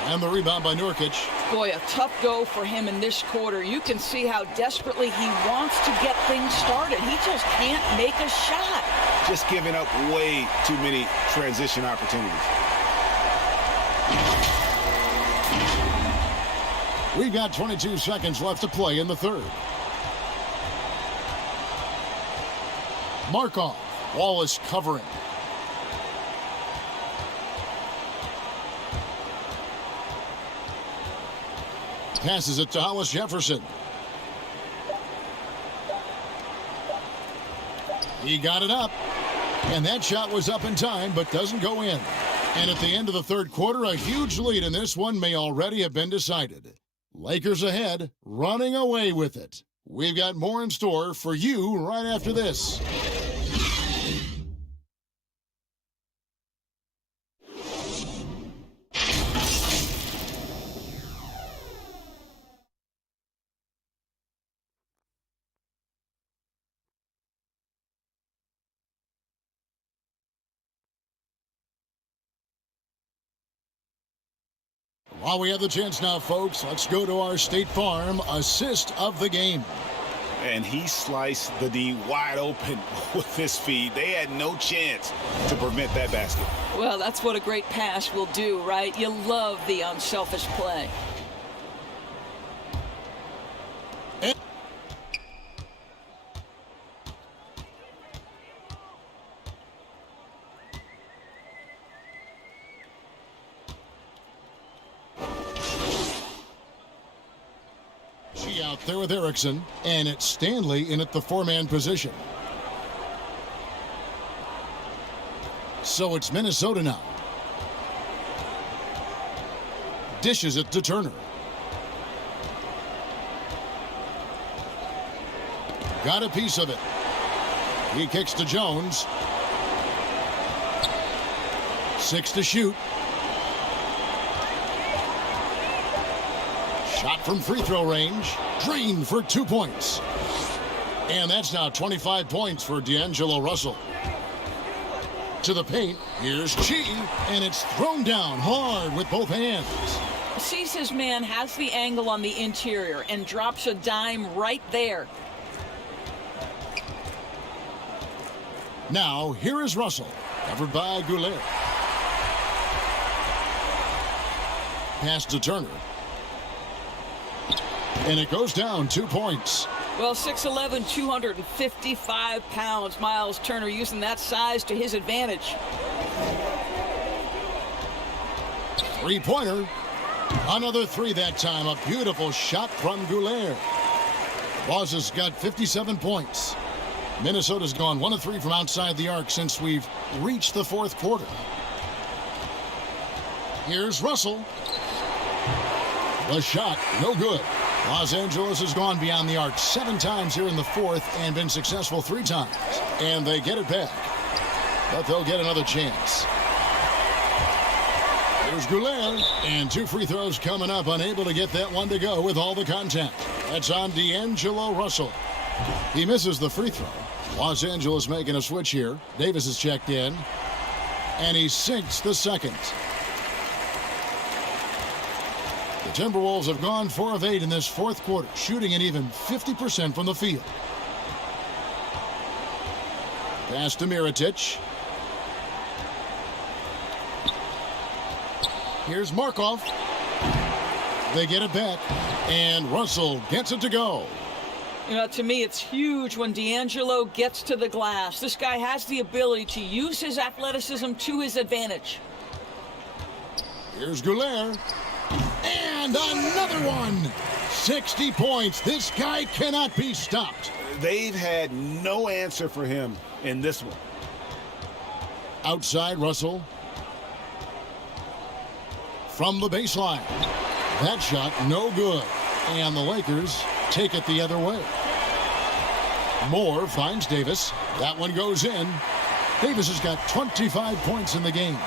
And the rebound by Nurkic. Boy, a tough go for him in this quarter. You can see how desperately he wants to get things started. He just can't make a shot. Just giving up way too many transition opportunities. We've got 22 seconds left to play in the third. Markov. Wallace covering. Passes it to Hollis Jefferson. He got it up. And that shot was up in time, but doesn't go in. And at the end of the third quarter, a huge lead in this one may already have been decided. Lakers ahead, running away with it. We've got more in store for you right after this. While we have the chance now, folks, let's go to our State Farm assist of the game. And he sliced the D wide open with his feed. They had no chance to prevent that basket. Well, that's what a great pass will do, right? You love the unselfish play. out there with Erickson, and it's Stanley in at the four-man position. So it's Minnesota now. Dishes it to Turner. Got a piece of it. He kicks to Jones. 6 to shoot. Shot from free throw range. Drained for 2 points. And that's now 25 points for D'Angelo Russell. To the paint. Here's Chi. And it's thrown down hard with both hands. Sees his man, has the angle on the interior, and drops a dime right there. Now, here is Russell. Covered by Goulet. Pass to Turner. And it goes down 2 points. Well, 6'11", 255 pounds. Miles Turner using that size to his advantage. Three-pointer. Another three that time. A beautiful shot from Goulet. Boz has got 57 points. Minnesota's gone 1 of 3 from outside the arc since we've reached the fourth quarter. Here's Russell. The shot, no good. Los Angeles has gone beyond the arc 7 times here in the fourth and been successful 3 times. And they get it back. But they'll get another chance. There's Goulet. And 2 free throws coming up. Unable to get that one to go with all the contact. That's on D'Angelo Russell. He misses the free throw. Los Angeles making a switch here. Davis is checked in. And he sinks the second. The Timberwolves have gone 4 of 8 in this fourth quarter, shooting at even 50% from the field. Pass to Mirotic. Here's Markov. They get it back, and Russell gets it to go. You know, to me, it's huge when D'Angelo gets to the glass. This guy has the ability to use his athleticism to his advantage. Here's Goulet. And another one. 60 points. This guy cannot be stopped. They've had no answer for him in this one. Outside Russell. From the baseline. That shot no good. And the Lakers take it the other way. Moore finds Davis. That one goes in. Davis has got 25 points in the game.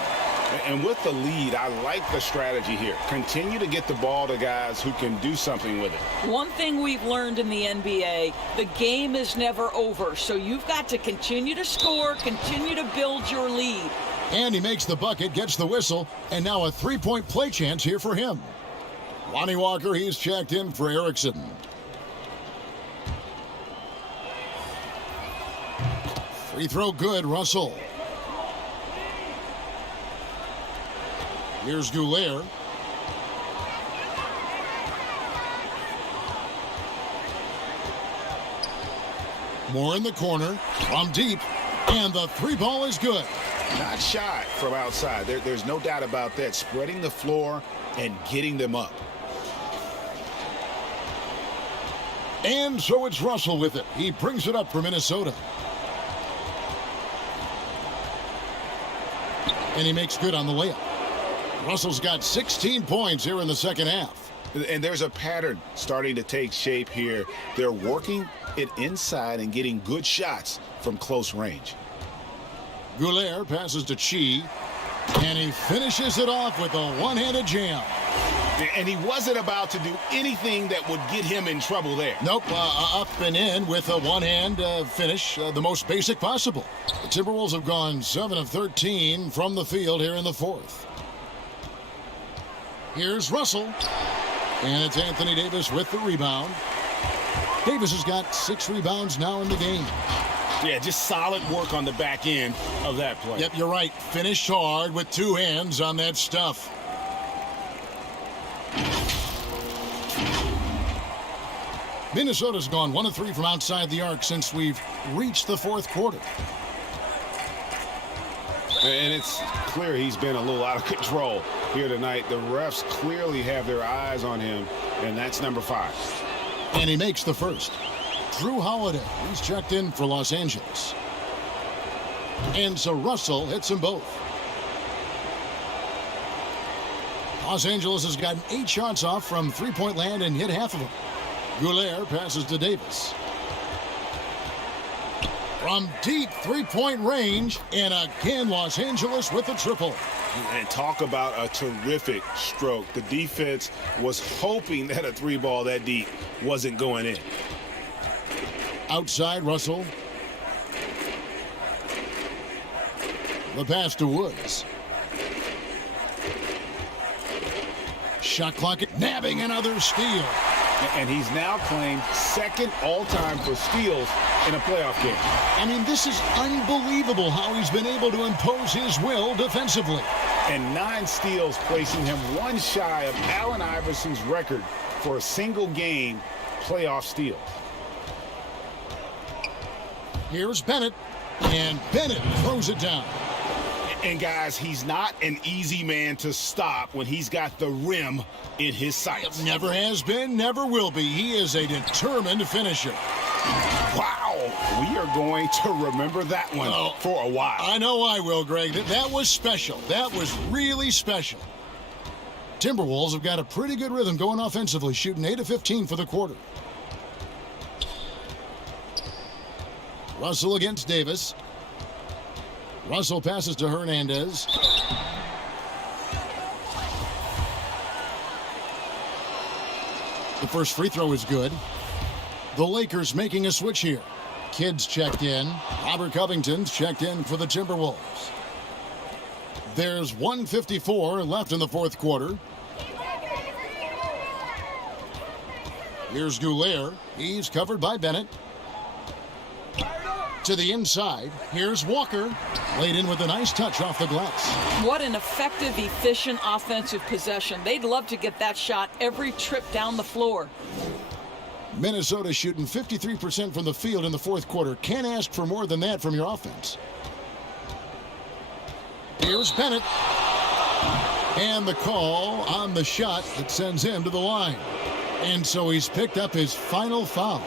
And with the lead, I like the strategy here. Continue to get the ball to guys who can do something with it. One thing we've learned in the NBA, the game is never over. So you've got to continue to score, continue to build your lead. And he makes the bucket, gets the whistle, and now a three-point play chance here for him. Lonnie Walker, he's checked in for Erickson. Free throw good, Russell. Here's Goulet. Moore in the corner, from deep, and the three ball is good. Not shy from outside. There's no doubt about that. Spreading the floor and getting them up. And so it's Russell with it. He brings it up for Minnesota. And he makes good on the layup. Russell's got 16 points here in the second half. And there's a pattern starting to take shape here. They're working it inside and getting good shots from close range. Goulet passes to Chi, and he finishes it off with a one-handed jam. And he wasn't about to do anything that would get him in trouble there. Nope, up and in with a one-hand finish, the most basic possible. The Timberwolves have gone 7 of 13 from the field here in the fourth. Here's Russell, and it's Anthony Davis with the rebound. Davis has got 6 rebounds now in the game. Yeah, just solid work on the back end of that play. Yep, you're right. Finished hard with 2 hands on that stuff. Minnesota's gone 1 of 3 from outside the arc since we've reached the fourth quarter. And it's clear he's been a little out of control here tonight. The refs clearly have their eyes on him, and that's number 5. And he makes the first. Drew Holiday, he's checked in for Los Angeles. And so Russell hits them both. Los Angeles has gotten 8 shots off from three-point land and hit half of them. Goulet passes to Davis. From deep three-point range, and again Los Angeles with a triple. And talk about a terrific stroke. The defense was hoping that a 3-ball that deep wasn't going in. Outside Russell. The pass to Woods. Shot clock, nabbing another steal. And he's now claimed second all-time for steals in a playoff game. I mean, this is unbelievable how he's been able to impose his will defensively. And 9 steals, placing him one shy of Allen Iverson's record for a single game playoff steal. Here's Bennett, and Bennett throws it down. And guys, he's not an easy man to stop when he's got the rim in his sights. Never has been, never will be. He is a determined finisher. Wow, we are going to remember that one for a while. I know I will, Greg. That was special. That was really special. Timberwolves have got a pretty good rhythm going offensively, shooting 8 of 15 for the quarter. Russell against Davis. Russell passes to Hernandez. The first free throw is good. The Lakers making a switch here. Kidd's checked in. Robert Covington's checked in for the Timberwolves. There's 1:54 left in the fourth quarter. Here's Goulet. He's covered by Bennett. To the inside. Here's Walker. Laid in with a nice touch off the glass. What an effective, efficient offensive possession. They'd love to get that shot every trip down the floor. Minnesota shooting 53% from the field in the fourth quarter. Can't ask for more than that from your offense. Here's Bennett. And the call on the shot that sends him to the line. And so he's picked up his final foul.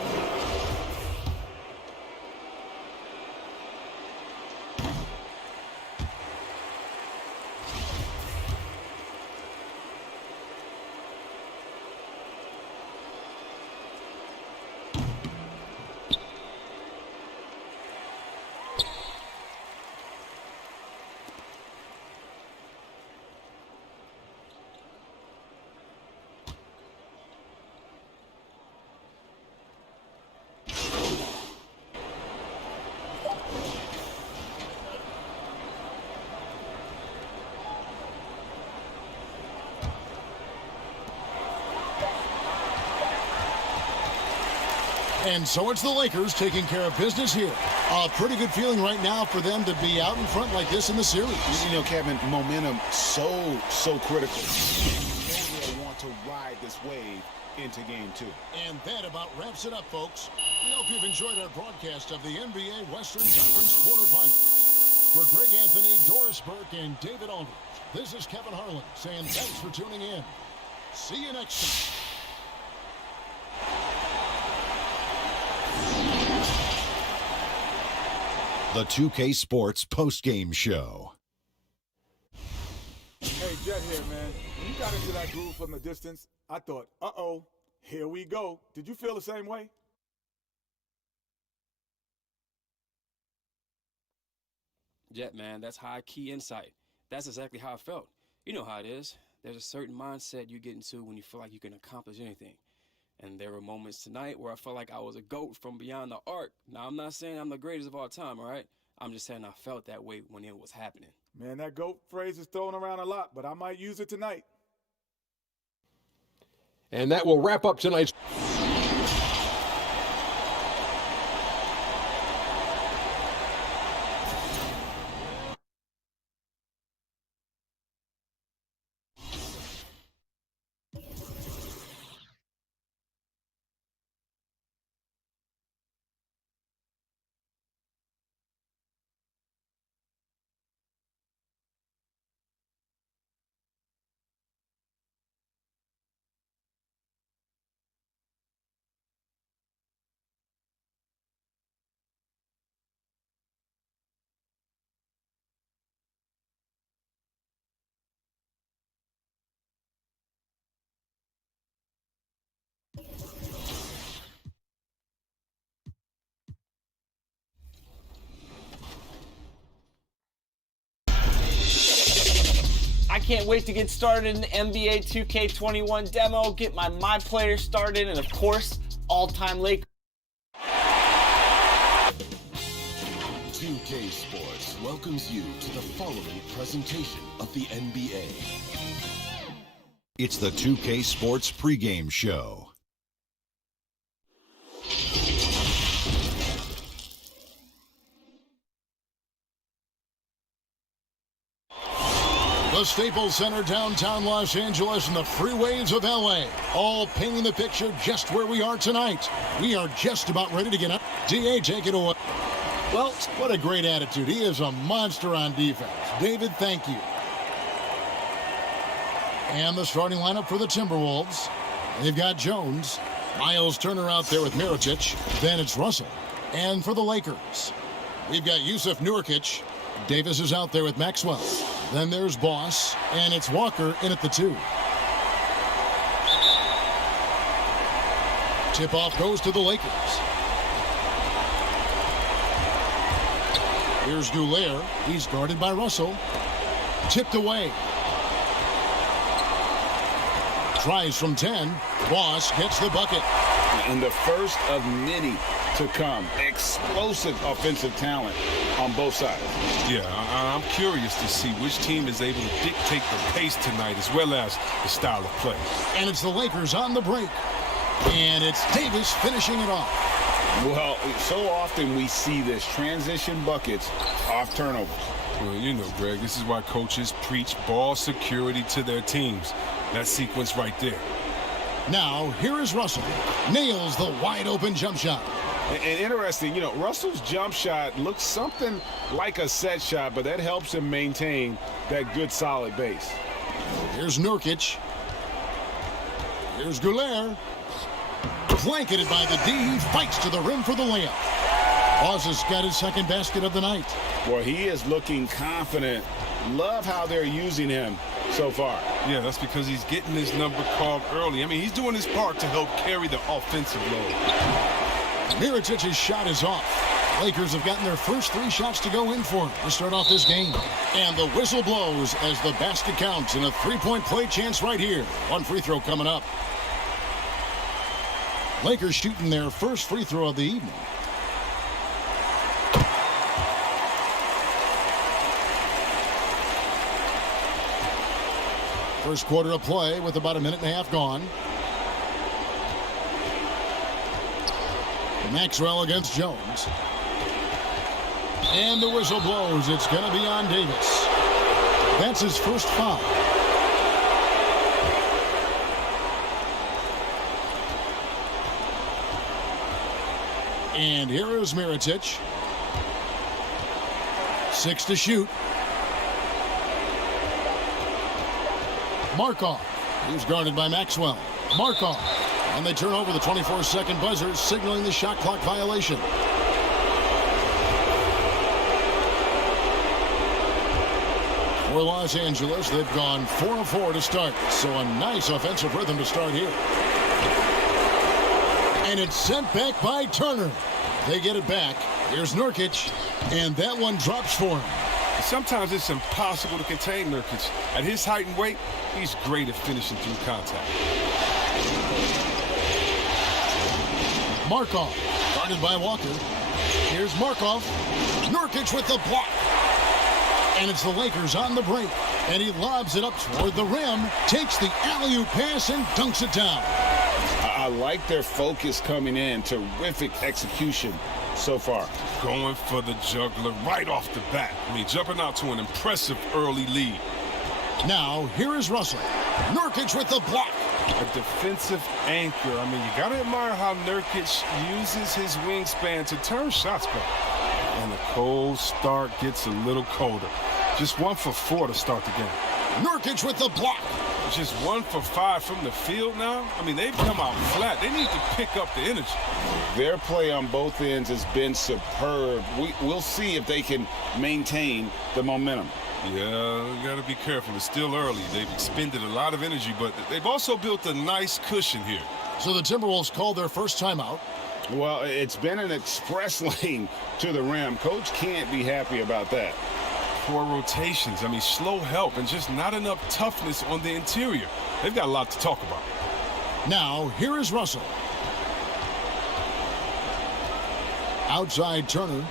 And so it's the Lakers taking care of business here. A pretty good feeling right now for them to be out in front like this in the series. You know, Kevin, momentum so critical. They will want to ride this wave into game 2. And that about wraps it up, folks. We hope you've enjoyed our broadcast of the NBA Western Conference quarterfinals. For Greg Anthony, Doris Burke, and David Aldridge, this is Kevin Harlan saying thanks for tuning in. See you next time. The 2K Sports postgame show. Hey, Jet here, man. When you got into that groove from the distance, I thought, uh-oh, here we go. Did you feel the same way? Jet, man, that's high-key insight. That's exactly how I felt. You know how it is. There's a certain mindset you get into when you feel like you can accomplish anything. And there were moments tonight where I felt like I was a GOAT from beyond the arc. Now, I'm not saying I'm the greatest of all time, all right? I'm just saying I felt that way when it was happening. Man, that GOAT phrase is thrown around a lot, but I might use it tonight. And that will wrap up tonight's can't wait to get started in the NBA 2K21 demo, get my MyPlayer started, and of course, all-time Lakers. 2K Sports welcomes you to the following presentation of the NBA. It's the 2K Sports pregame show. The Staples Center, downtown Los Angeles, and the freeways of LA, all painting the picture just where we are tonight. We are just about ready to get up. DA, take it away. Well, what a great attitude. He is a monster on defense. David, thank you. And the starting lineup for the Timberwolves. They've got Jones, Miles Turner out there with Mirotic. Then it's Russell. And for the Lakers, we've got Yusuf Nurkic. Davis is out there with Maxwell. Then there's Boss, and it's Walker in at the 2. Tip-off goes to the Lakers. Here's Goulier. He's guarded by Russell. Tipped away. Tries from 10. Boss gets the bucket. And the first of many to come. Explosive offensive talent on both sides. Yeah, I'm curious to see which team is able to dictate the pace tonight as well as the style of play. And it's the Lakers on the break. And it's Davis finishing it off. Well, so often we see this transition buckets off turnovers. Well, you know, Greg, this is why coaches preach ball security to their teams. That sequence right there. Now, here is Russell. Nails the wide-open jump shot. And interesting, you know, Russell's jump shot looks something like a set shot, but that helps him maintain that good, solid base. Here's Nurkic. Here's Goulier. Blanketed by the D. He fights to the rim for the layup. Boss has got his second basket of the night. Well, he is looking confident. Love how they're using him so far. Yeah, that's because he's getting his number called early. I mean, he's doing his part to help carry the offensive load. Mirotic's shot is off. Lakers have gotten their first 3 shots to go in for him to start off this game. And the whistle blows as the basket counts and a 3-point play chance right here. 1 free throw coming up. Lakers shooting their first free throw of the evening. First quarter of play with about a minute and a half gone. Maxwell against Jones. And the whistle blows. It's going to be on Davis. That's his first foul. And here is Mirotic. 6 to shoot. Markov. He's guarded by Maxwell. Markov. And they turn over the 24-second buzzer, signaling the shot clock violation. For Los Angeles, they've gone 4 of 4 to start. So a nice offensive rhythm to start here. And it's sent back by Turner. They get it back. Here's Nurkic. And that one drops for him. Sometimes it's impossible to contain Nurkic. At his height and weight, he's great at finishing through contact. Markov, guarded by Walker. Here's Markov. Nurkic with the block. And it's the Lakers on the break. And he lobs it up toward the rim, takes the alley-oop pass, and dunks it down. I like their focus coming in. Terrific execution so far. Going for the juggler right off the bat. I mean, jumping out to an impressive early lead. Now, here is Russell. Nurkic with the block. A defensive anchor. I mean, you got to admire how Nurkic uses his wingspan to turn shots back. And the cold start gets a little colder. Just 1 for 4 to start the game. Nurkic with the block. Just 1 for 5 from the field now. I mean, they've come out flat. They need to pick up the energy. Their play on both ends has been superb. We'll see if they can maintain the momentum. Yeah, you got to be careful. It's still early. They've expended a lot of energy, but they've also built a nice cushion here. So the Timberwolves called their first timeout. Well, it's been an express lane to the rim. Coach can't be happy about that. poor rotations. I mean, slow help and just not enough toughness on the interior. They've got a lot to talk about. Now, here is Russell. Outside Turner.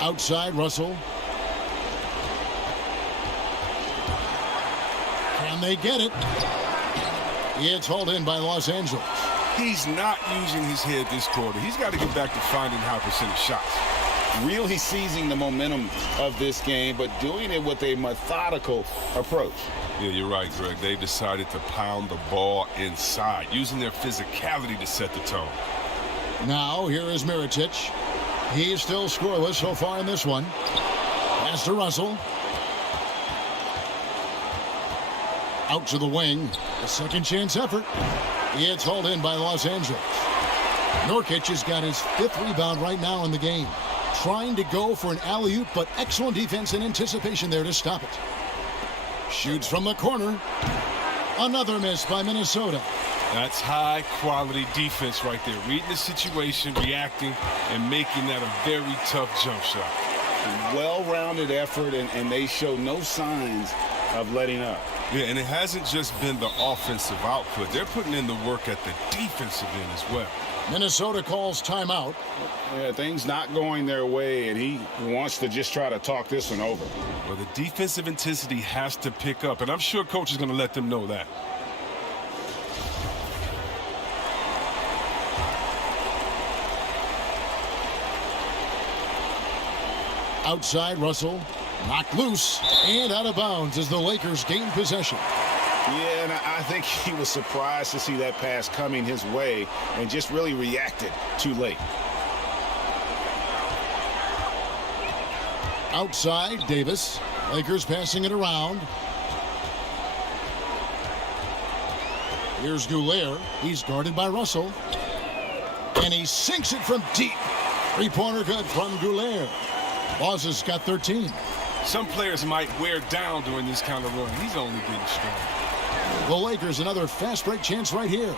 Outside Russell. Can they get it? It's hauled in by Los Angeles. He's not using his head this quarter. He's got to get back to finding high percentage shots. Really seizing the momentum of this game, but doing it with a methodical approach. Yeah, you're right, Greg. They've decided to pound the ball inside, using their physicality to set the tone. Now, here is Mirotic. He is still scoreless so far in this one. Pass to Russell. Out to the wing. A second chance effort. It's hauled in by Los Angeles. Nurkic has got his 5th rebound right now in the game. Trying to go for an alley-oop, but excellent defense and anticipation there to stop it. Shoots from the corner. Another miss by Minnesota. That's high-quality defense right there. Reading the situation, reacting, and making that a very tough jump shot. Well-rounded effort, and they show no signs of letting up. Yeah, and it hasn't just been the offensive output. They're putting in the work at the defensive end as well. Minnesota calls timeout. Yeah, things not going their way, and he wants to just try to talk this one over. Well, the defensive intensity has to pick up, and I'm sure coach is going to let them know that. Outside Russell. Knocked loose and out of bounds as the Lakers gain possession. Yeah, and I think he was surprised to see that pass coming his way and just really reacted too late. Outside Davis. Lakers passing it around. Here's Goulet. He's guarded by Russell. And he sinks it from deep. Three-pointer good from Goulet. Boz has got 13. Some players might wear down during this kind of run. He's only getting strong. The Lakers another fast break chance right here.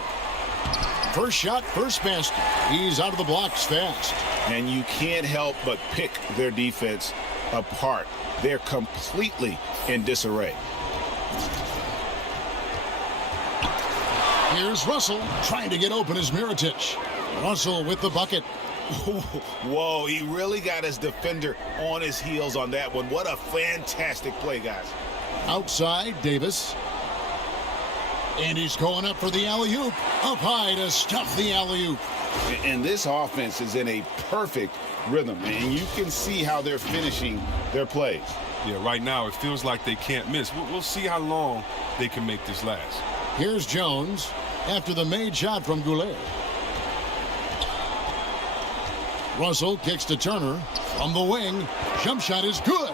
First shot, first basket. He's out of the blocks fast. And you can't help but pick their defense apart. They're completely in disarray. Here's Russell trying to get open as Mirotic. Russell with the bucket. Whoa, he really got his defender on his heels on that one. What a fantastic play, guys. Outside, Davis. And he's going up for the alley-oop. Up high to stuff the alley-oop. And this offense is in a perfect rhythm, and you can see how they're finishing their plays. Yeah, right now it feels like they can't miss. We'll see how long they can make this last. Here's Jones after the made shot from Goulet. Russell kicks to Turner from the wing. Jump shot is good.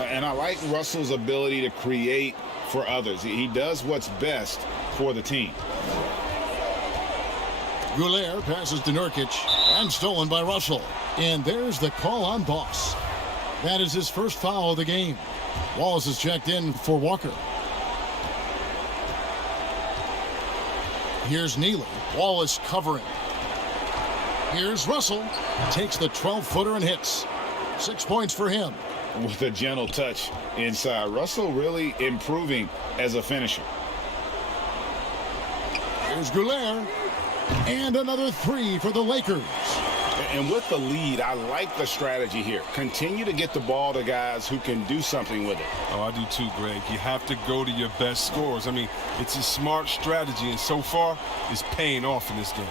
And I like Russell's ability to create for others. He does what's best for the team. Goulet passes to Nurkic and stolen by Russell. And there's the call on Boss. That is his first foul of the game. Wallace is checked in for Walker. Here's Neely. Wallace covering. Here's Russell. Takes the 12-footer and hits. 6 points for him. With a gentle touch inside. Russell really improving as a finisher. Here's Goulet. And another 3 for the Lakers. And with the lead, I like the strategy here. Continue to get the ball to guys who can do something with it. Oh, I do too, Greg. You have to go to your best scorers. I mean, it's a smart strategy, and so far, it's paying off in this game.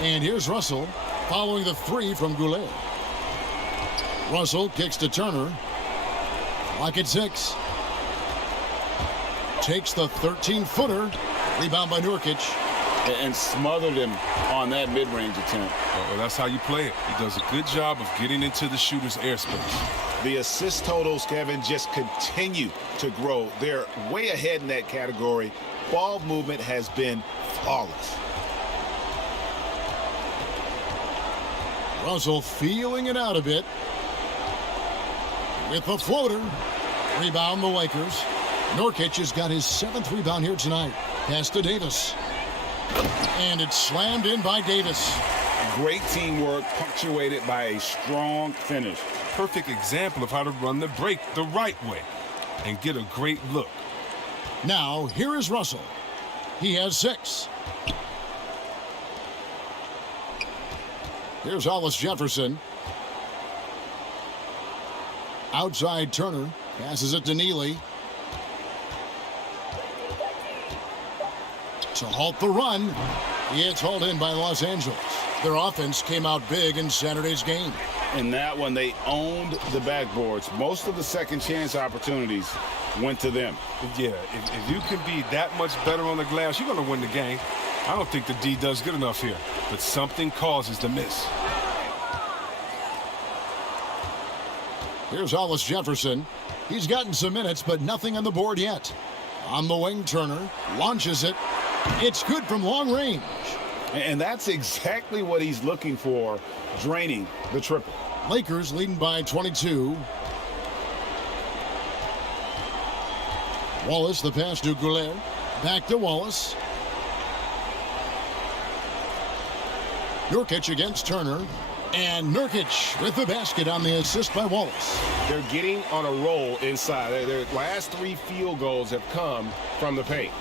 And here's Russell following the 3 from Goulet. Russell kicks to Turner. Lock at 6. Takes the 13-footer. Rebound by Nurkic. And smothered him on that mid-range attempt. Well, that's how you play it. He does a good job of getting into the shooter's airspace. The assist totals, Kevin, just continue to grow. They're way ahead in that category. Ball movement has been flawless. Russell feeling it out a bit. With the floater. Rebound the Lakers. Nurkic has got his 7th rebound here tonight. Pass to Davis. And it's slammed in by Davis. Great teamwork punctuated by a strong finish. Perfect example of how to run the break the right way and get a great look. Now, here is Russell. He has 6. Here's Hollis Jefferson. Outside Turner. Passes it to Neely. To halt the run. It's hauled in by Los Angeles. Their offense came out big in Saturday's game. In that one, they owned the backboards. Most of the second chance opportunities went to them. Yeah, if you can be that much better on the glass, you're going to win the game. I don't think the D does good enough here, but something causes the miss. Here's Hollis Jefferson. He's gotten some minutes, but nothing on the board yet. On the wing, Turner launches it. It's good from long range. And that's exactly what he's looking for, draining the triple. Lakers leading by 22. Wallace, the pass to Goulet. Back to Wallace. Nurkic against Turner. And Nurkic with the basket on the assist by Wallace. They're getting on a roll inside. Their last 3 field goals have come from the paint.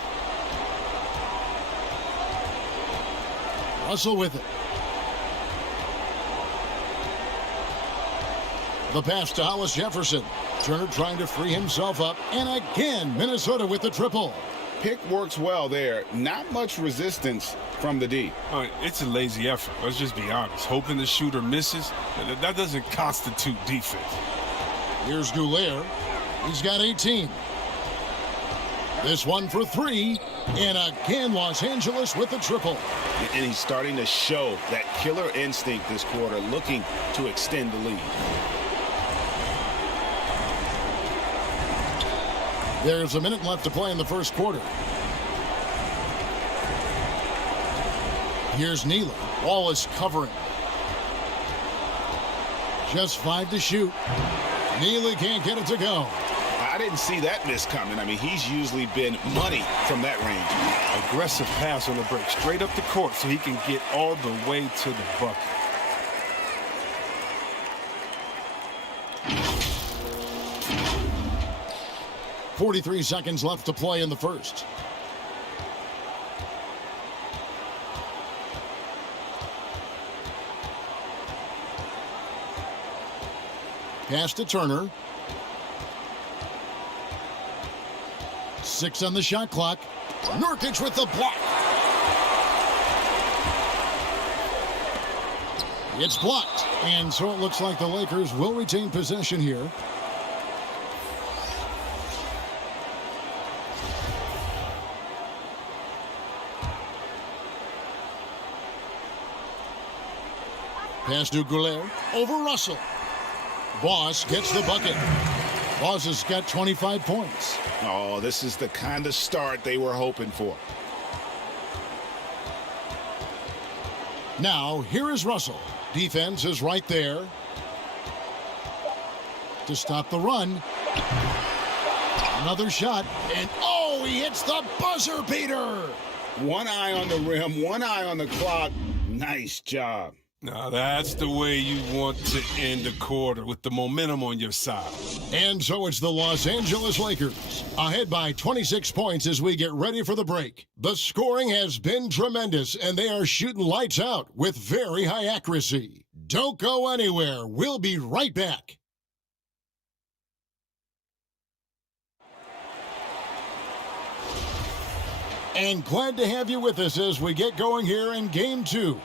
Russell with it. The pass to Hollis Jefferson. Turner trying to free himself up. And again, Minnesota with the triple. Pick works well there. Not much resistance from the D. All right, it's a lazy effort. Let's just be honest. Hoping the shooter misses, that doesn't constitute defense. Here's Goulet. He's got 18. This one for 3. And again, Los Angeles with the triple. And he's starting to show that killer instinct this quarter, looking to extend the lead. There's a minute left to play in the first quarter. Here's Neely. Wallace covering. Just 5 to shoot. Neely can't get it to go. I didn't see that miss coming. I mean, he's usually been money from that range. Aggressive pass on the break, straight up the court so he can get all the way to the bucket. .43 seconds left to play in the first. Pass to Turner. 6 on the shot clock. Nurkic with the block. It's blocked. And so it looks like the Lakers will retain possession here. Pass to Goulet. Over Russell. Boss gets the bucket. Boss has got 25 points. Oh, this is the kind of start they were hoping for. Now, here is Russell. Defense is right there to stop the run. Another shot, and oh, he hits the buzzer beater. One eye on the rim, one eye on the clock. Nice job. Now that's the way you want to end the quarter, with the momentum on your side. And so it's the Los Angeles Lakers, ahead by 26 points as we get ready for the break. The scoring has been tremendous, and they are shooting lights out with very high accuracy. Don't go anywhere. We'll be right back. And glad to have you with us as we get going here in Game 2.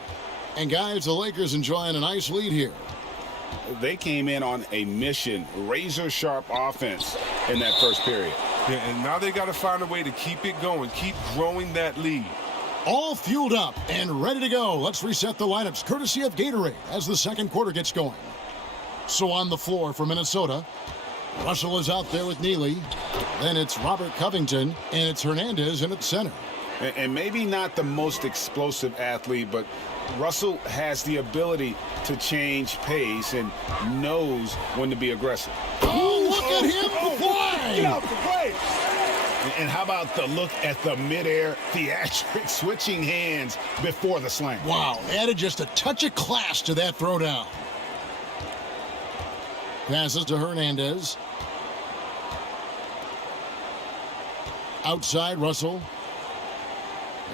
And guys, the Lakers enjoying a nice lead here. They came in on a mission, razor-sharp offense in that first period. Yeah, and now they got to find a way to keep it going, keep growing that lead. All fueled up and ready to go. Let's reset the lineups, courtesy of Gatorade, as the second quarter gets going. So on the floor for Minnesota, Russell is out there with Neely. Then it's Robert Covington, and it's Hernandez in at center. And maybe not the most explosive athlete, but Russell has the ability to change pace and knows when to be aggressive. Oh, look at him fly! Get out the way! And how about the look at the midair theatric switching hands before the slam? Wow, added just a touch of class to that throwdown. Passes to Hernandez. Outside, Russell.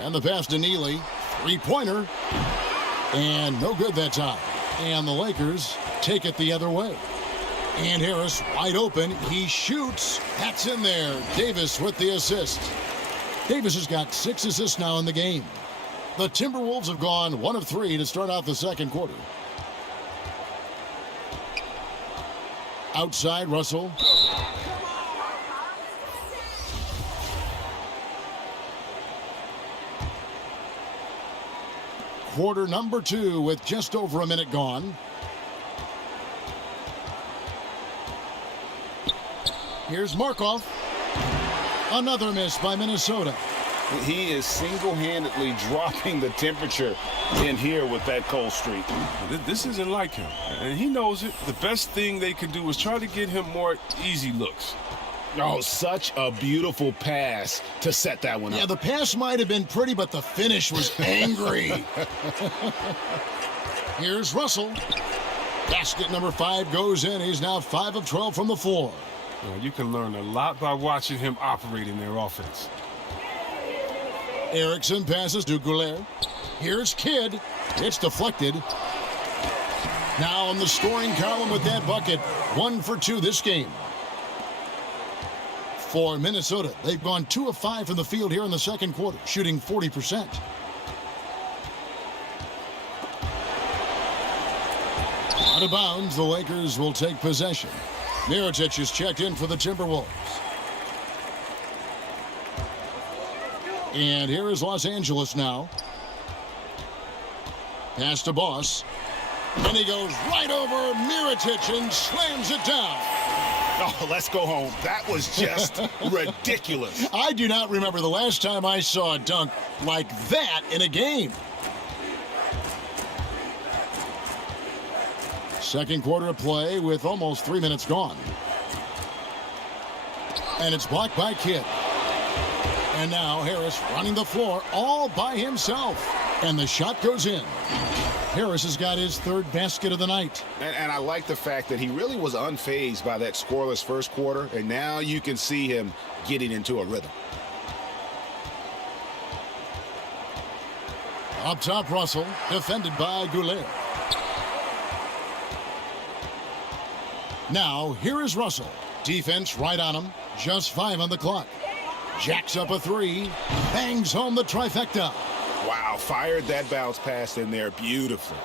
And the pass to Neely. Three-pointer. And no good that time. And the Lakers take it the other way. And Harris wide open. He shoots. That's in there. Davis with the assist. Davis has got 6 assists now in the game. The Timberwolves have gone 1 of 3 to start out the second quarter. Outside, Russell. Quarter number 2 with just over a minute gone. Here's Markov. Another miss by Minnesota. He is single-handedly dropping the temperature in here with that cold streak. This isn't like him, and he knows it. The best thing they can do is try to get him more easy looks. Oh, such a beautiful pass to set that one up. Yeah, the pass might have been pretty, but the finish was angry. Here's Russell. Basket number 5 goes in. He's now 5 of 12 from the floor. You can learn a lot by watching him operate in their offense. Erickson passes to Goulet. Here's Kidd. It's deflected. Now on the scoring column with that bucket. 1 for 2 this game. For Minnesota, they've gone 2 of 5 from the field here in the second quarter, shooting 40%. Out of bounds, the Lakers will take possession. Mirotic is checked in for the Timberwolves. And here is Los Angeles now. Pass to Boss. And he goes right over Mirotic and slams it down. Oh, let's go home. That was just ridiculous. I do not remember the last time I saw a dunk like that in a game. Second quarter of play with almost 3 minutes gone. And it's blocked by Kidd. And now Harris running the floor all by himself. And the shot goes in. Harris has got his 3rd basket of the night. And I like the fact that he really was unfazed by that scoreless first quarter. And now you can see him getting into a rhythm. Up top, Russell, defended by Goulet. Now, here is Russell. Defense right on him. Just 5 on the clock. Jacks up a 3. Bangs home the trifecta. Wow, fired that bounce pass in there beautifully.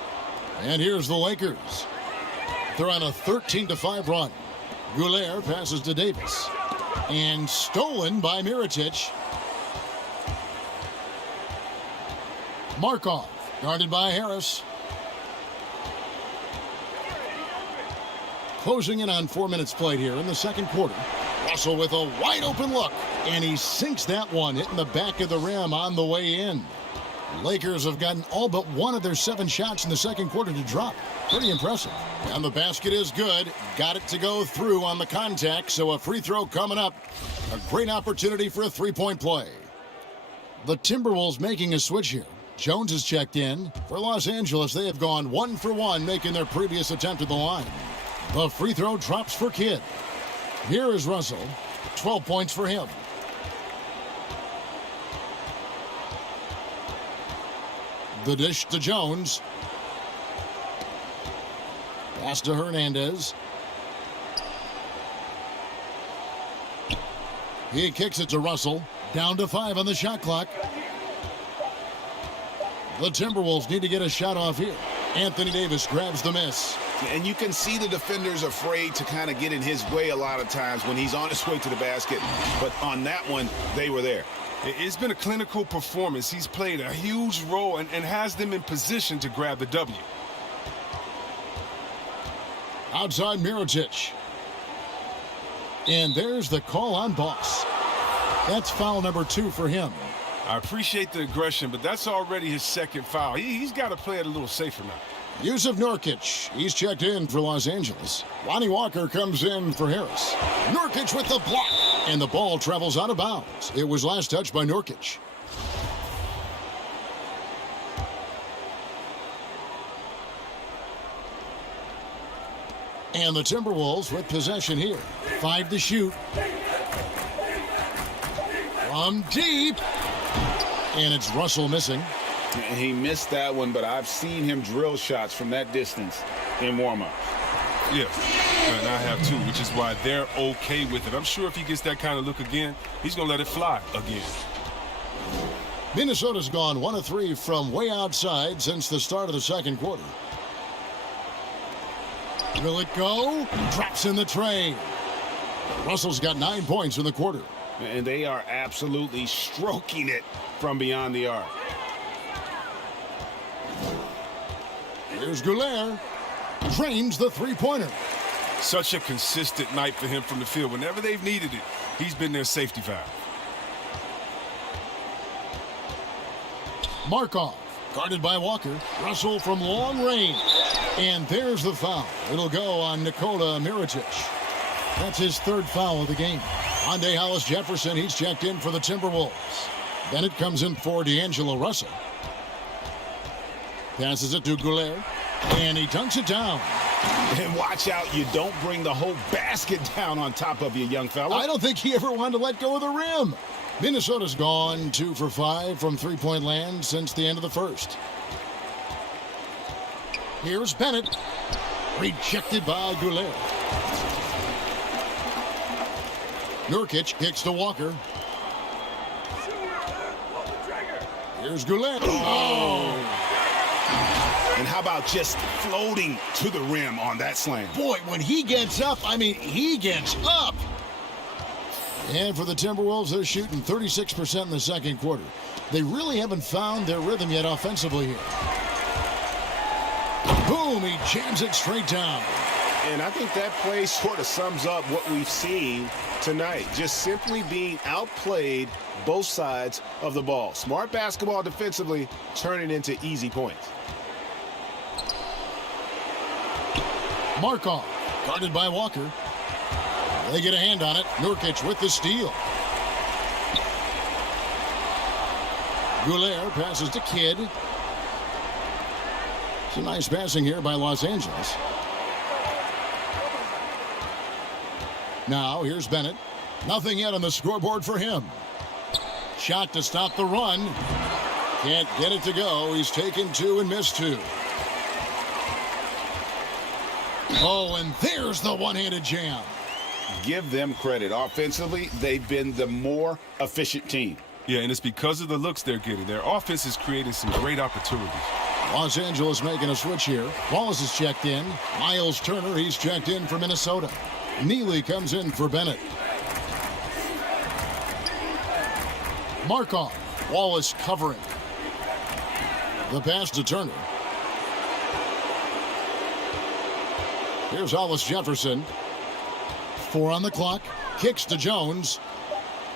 And here's the Lakers. They're on a 13-5 run. Goulet passes to Davis. And stolen by Mirotic. Markov, guarded by Harris. Closing in on 4 minutes played here in the second quarter. Russell with a wide open look. And he sinks that one, hitting the back of the rim on the way in. Lakers have gotten all but 1 of their 7 shots in the second quarter to drop. Pretty impressive. And the basket is good. Got it to go through on the contact, so a free throw coming up. A great opportunity for a 3-point play. The Timberwolves making a switch here. Jones is checked in. For Los Angeles, they have gone 1 for 1, making their previous attempt at the line. The free throw drops for Kidd. Here is Russell. 12 points for him. The dish to Jones. Pass to Hernandez. He kicks it to Russell. Down to 5 on the shot clock. The Timberwolves need to get a shot off here. Anthony Davis grabs the miss. And you can see the defenders afraid to kind of get in his way a lot of times when he's on his way to the basket. But on that one, they were there. It's been a clinical performance. He's played a huge role and has them in position to grab the W. Outside Mirotic. And there's the call on Boss. That's foul number 2 for him. I appreciate the aggression, but that's already his 2nd foul. He's got to play it a little safer now. Yusuf Nurkic, he's checked in for Los Angeles. Lonnie Walker comes in for Harris. Nurkic with the block, and the ball travels out of bounds. It was last touched by Nurkic. And the Timberwolves with possession here. 5 to shoot. From deep. And it's Russell missing. He missed that one, but I've seen him drill shots from that distance in warm-up. Yeah, and I have too, which is why they're okay with it. I'm sure if he gets that kind of look again, he's going to let it fly again. Minnesota's gone 1 of 3 from way outside since the start of the second quarter. Will it go? Drops in the tray. Russell's got 9 points in the quarter. And they are absolutely stroking it from beyond the arc. Here's Goulet. Drains the three-pointer. Such a consistent night for him from the field. Whenever they've needed it, he's been their safety valve. Markov, guarded by Walker. Russell from long range. And there's the foul. It'll go on Nikola Mirotic. That's his 3rd foul of the game. Andre Hollis-Jefferson, he's checked in for the Timberwolves. Bennett comes in for D'Angelo Russell. Passes it to Goulet, and he dunks it down. And watch out, you don't bring the whole basket down on top of you, young fella. I don't think he ever wanted to let go of the rim. Minnesota's gone 2 for 5 from three-point land since the end of the first. Here's Bennett. Rejected by Goulet. Nurkic kicks to Walker. Here's Goulet. Oh! And how about just floating to the rim on that slam? Boy, when he gets up, I mean, he gets up. And for the Timberwolves, they're shooting 36% in the second quarter. They really haven't found their rhythm yet offensively here. Boom, he jams it straight down. And I think that play sort of sums up what we've seen tonight. Just simply being outplayed both sides of the ball. Smart basketball defensively, turning into easy points. Markov, guarded by Walker. They get a hand on it. Nurkic with the steal. Goulet passes to Kidd. It's a nice passing here by Los Angeles. Now, here's Bennett. Nothing yet on the scoreboard for him. Shot to stop the run. Can't get it to go. He's taken 2 and missed 2. Oh, and there's the one-handed jam. Give them credit. Offensively, they've been the more efficient team. Yeah, and it's because of the looks they're getting. Their offense is creating some great opportunities. Los Angeles making a switch here. Wallace is checked in. Miles Turner, he's checked in for Minnesota. Neely comes in for Bennett. Markov. Wallace covering. The pass to Turner. Here's Hollis-Jefferson. 4 on the clock. Kicks to Jones.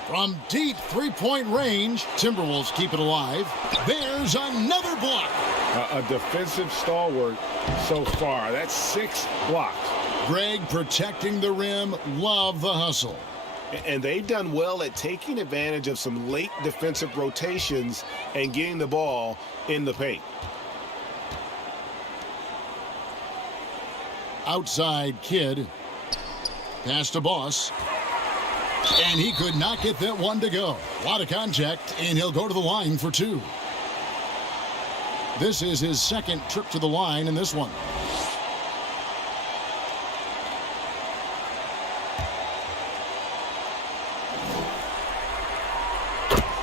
From deep three-point range, Timberwolves keep it alive. There's another block. A defensive stalwart so far. That's 6 blocks. Greg protecting the rim. Love the hustle. And they've done well at taking advantage of some late defensive rotations and getting the ball in the paint. Outside Kidd. Pass to Boss. And he could not get that one to go. A lot of contact, and he'll go to the line for 2. This is his second trip to the line in this one.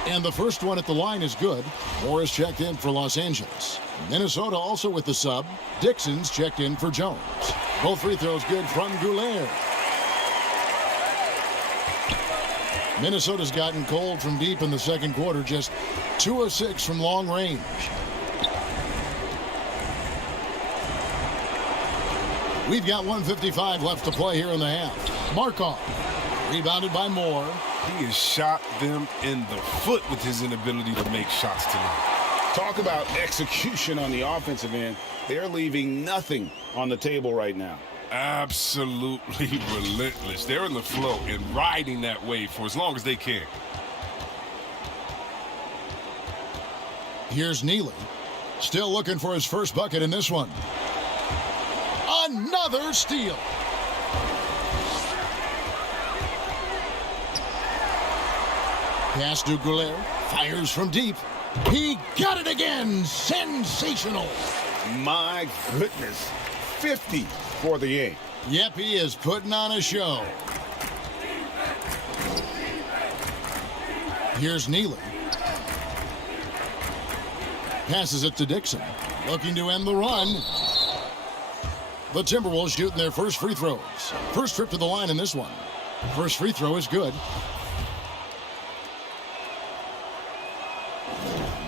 And the first one at the line is good. Morris checked in for Los Angeles. Minnesota also with the sub. Dixon's checked in for Jones. Both free throws good from Goulet. Minnesota's gotten cold from deep in the second quarter. Just 2 of 6 from long range. We've got 1:55 left to play here in the half. Markov. Rebounded by Moore. He has shot them in the foot with his inability to make shots tonight. Talk about execution on the offensive end. They're leaving nothing on the table right now. Absolutely relentless. They're in the flow and riding that wave for as long as they can. Here's Neely. Still looking for his first bucket in this one. Another steal. Pass to Goulet. Fires from deep. He got it again. Sensational. My goodness. 50 for the game. Yep, he is putting on a show. Here's Neely. Passes it to Dixon. Looking to end the run. The Timberwolves shooting their first free throws. First trip to the line in this one. First free throw is good.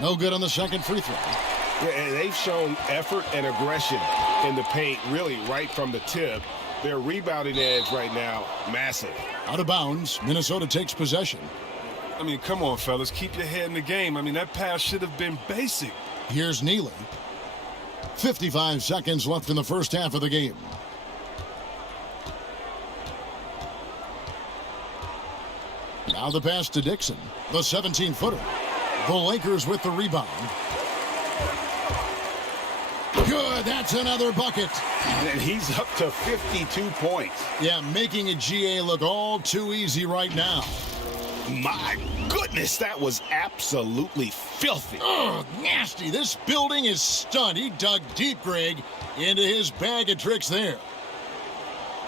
No good on the second free throw. Yeah, and they've shown effort and aggression in the paint, really right from the tip. Their rebounding edge right now, massive. Out of bounds, Minnesota takes possession. I mean, come on, fellas. Keep your head in the game. I mean, that pass should have been basic. Here's Neely. 55 seconds left in the first half of the game. Now the pass to Dixon, the 17-footer. The Lakers with the rebound. Good, that's another bucket. And he's up to 52 points. Yeah, making a GA look all too easy right now. My goodness, that was absolutely filthy. Oh, nasty. This building is stunned. He dug deep, Greg, into his bag of tricks there.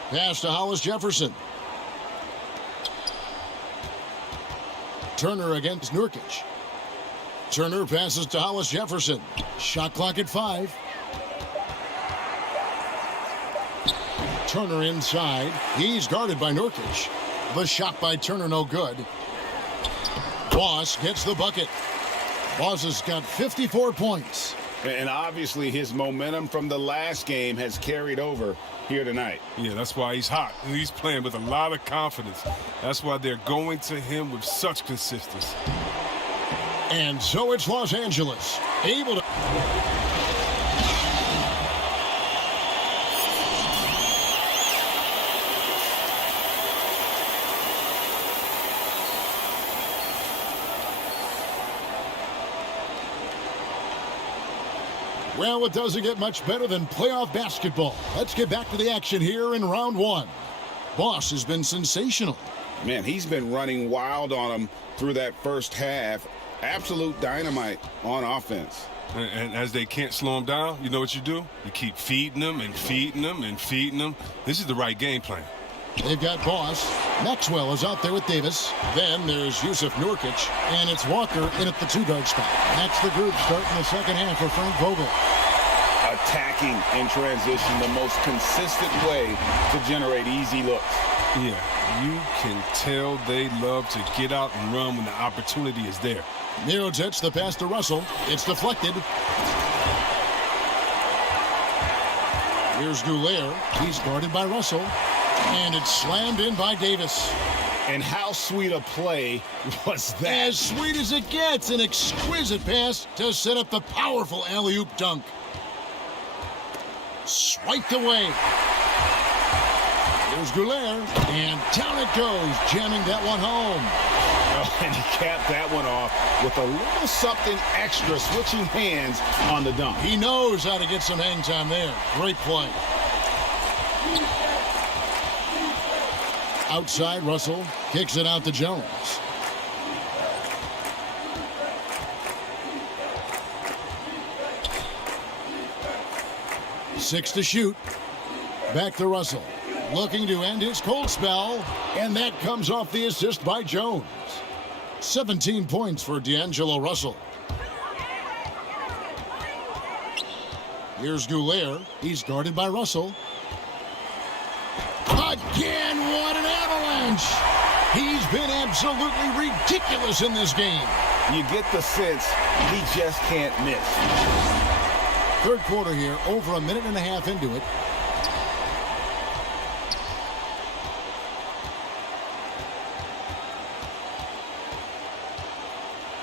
Pass to Hollis Jefferson. Turner against Nurkic. Turner passes to Hollis Jefferson. Shot clock at 5. Turner inside. He's guarded by Nurkic. The shot by Turner no good. Boss gets the bucket. Boss has got 54 points. And obviously his momentum from the last game has carried over here tonight. Yeah, that's why he's hot. He's playing with a lot of confidence. That's why they're going to him with such consistency. And so it's Los Angeles, able to... Well, it doesn't get much better than playoff basketball. Let's get back to the action here in round 1. Boss has been sensational. Man, he's been running wild on him through that first half. Absolute dynamite on offense. And as they can't slow him down, you know what you do? You keep feeding them and feeding them and feeding them. This is the right game plan. They've got Boss. Maxwell is out there with Davis. Then there's Yusuf Nurkic. And it's Walker in at the 2-guard spot. That's the group starting the second half for Frank Vogel. Attacking in transition, the most consistent way to generate easy looks. Yeah, you can tell they love to get out and run when the opportunity is there. Mirotic, the pass to Russell. It's deflected. Here's Goulet. He's guarded by Russell. And it's slammed in by Davis. And how sweet a play was that? As sweet as it gets. An exquisite pass to set up the powerful alley-oop dunk. Swiped away. There's Goulet. And down it goes, jamming that one home. Oh, and he capped that one off with a little something extra, switching hands on the dunk. He knows how to get some hang time there. Great play. Outside, Russell kicks it out to Jones. Six to shoot. Back to Russell. Looking to end his cold spell. And that comes off the assist by Jones. 17 points for D'Angelo Russell. Here's Goulet. He's guarded by Russell. Again, what an avalanche! He's been absolutely ridiculous in this game. You get the sense he just can't miss. Third quarter here, over a minute and a half into it.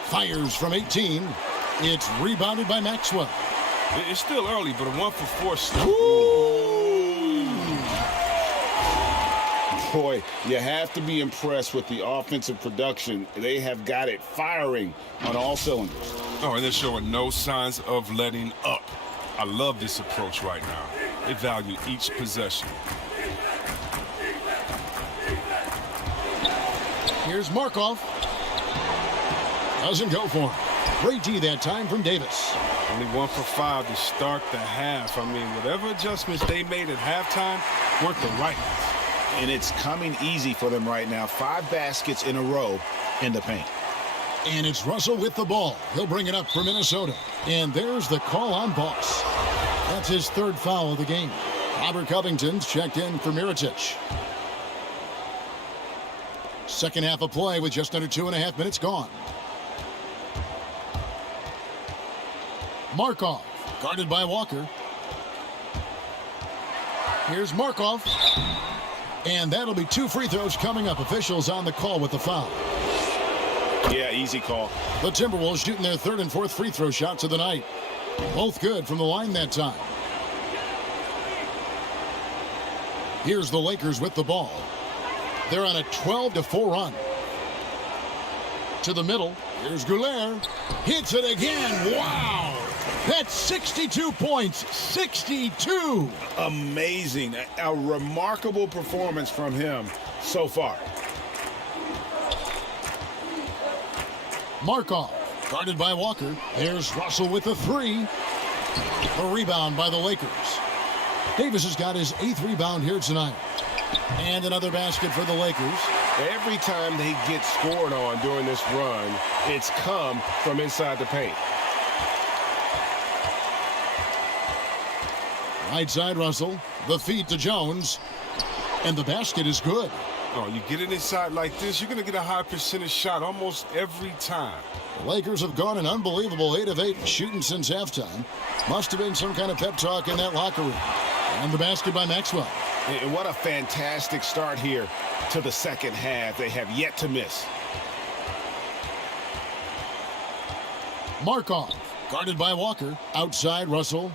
Fires from 18. It's rebounded by Maxwell. It's still early, but a 1 for 4 start. Boy, you have to be impressed with the offensive production. They have got it firing on all cylinders. Oh, and they're showing no signs of letting up. I love this approach right now. They value each possession. Here's Markov. Doesn't go for him. Great D that time from Davis. Only 1 for 5 to start the half. I mean, whatever adjustments they made at halftime weren't the right ones. And it's coming easy for them right now. 5 baskets in a row in the paint. And it's Russell with the ball. He'll bring it up for Minnesota. And there's the call on Boss. That's his 3rd foul of the game. Robert Covington's checked in for Mirotic. Second half of play with just under 2.5 minutes gone. Markov, guarded by Walker. Here's Markov. And that'll be 2 free throws coming up. Officials on the call with the foul. Yeah, easy call. The Timberwolves shooting their 3rd and 4th free throw shots of the night. Both good from the line that time. Here's the Lakers with the ball. They're on a 12-4 run. To the middle. Here's Goulet. Hits it again. Wow. That's 62 points. 62. Amazing. A remarkable performance from him so far. Markov, guarded by Walker. There's Russell with the 3. A rebound by the Lakers. Davis has got his 8th rebound here tonight. And another basket for the Lakers. Every time they get scored on during this run, it's come from inside the paint. Right side Russell. The feed to Jones. And the basket is good. Oh, you get it inside like this, you're going to get a high percentage shot almost every time. The Lakers have gone an unbelievable 8 of 8 shooting since halftime. Must have been some kind of pep talk in that locker room. And the basket by Maxwell. And what a fantastic start here to the second half. They have yet to miss. Markov, guarded by Walker. Outside Russell.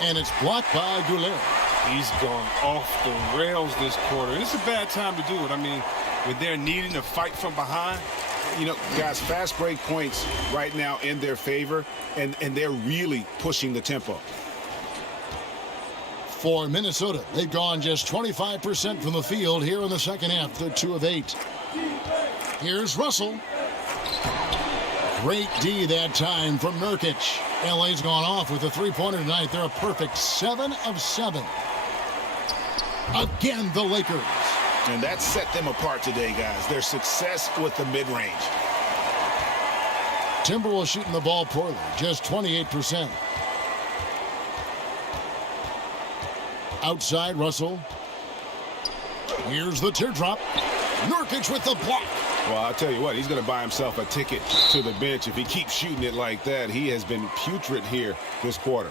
And it's blocked by Goulet. He's gone off the rails this quarter. It's a bad time to do it. I mean, when they're needing to fight from behind. You know, guys, fast break points right now in their favor, and they're really pushing the tempo. For Minnesota, they've gone just 25% from the field here in the second half. They're 2 of 8. Here's Russell. Great D that time from Nurkic. LA's gone off with a 3-pointer tonight. They're a perfect 7 of 7. Again, the Lakers. And that set them apart today, guys. Their success with the mid-range. Timberwolves shooting the ball poorly, just 28%. Outside Russell. Here's the teardrop. Nurkic with the block. Well, I'll tell you what, he's going to buy himself a ticket to the bench. If he keeps shooting it like that, he has been putrid here this quarter.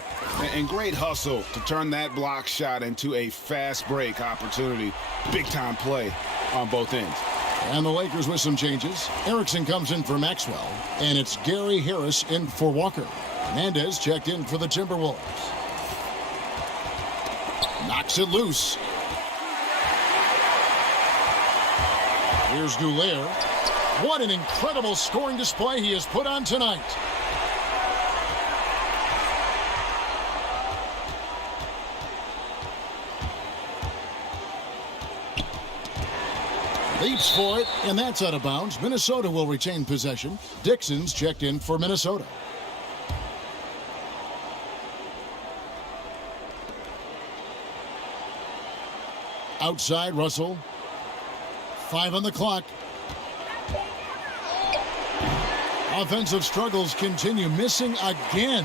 And great hustle to turn that block shot into a fast break opportunity. Big-time play on both ends. And the Lakers with some changes. Erickson comes in for Maxwell, and it's Gary Harris in for Walker. Hernandez checked in for the Timberwolves. Knocks it loose. Here's Goulet. What an incredible scoring display he has put on tonight. Leaps for it, and that's out of bounds. Minnesota will retain possession. Dixon's checked in for Minnesota. Outside, Russell. 5 on the clock. Offensive struggles continue, missing again.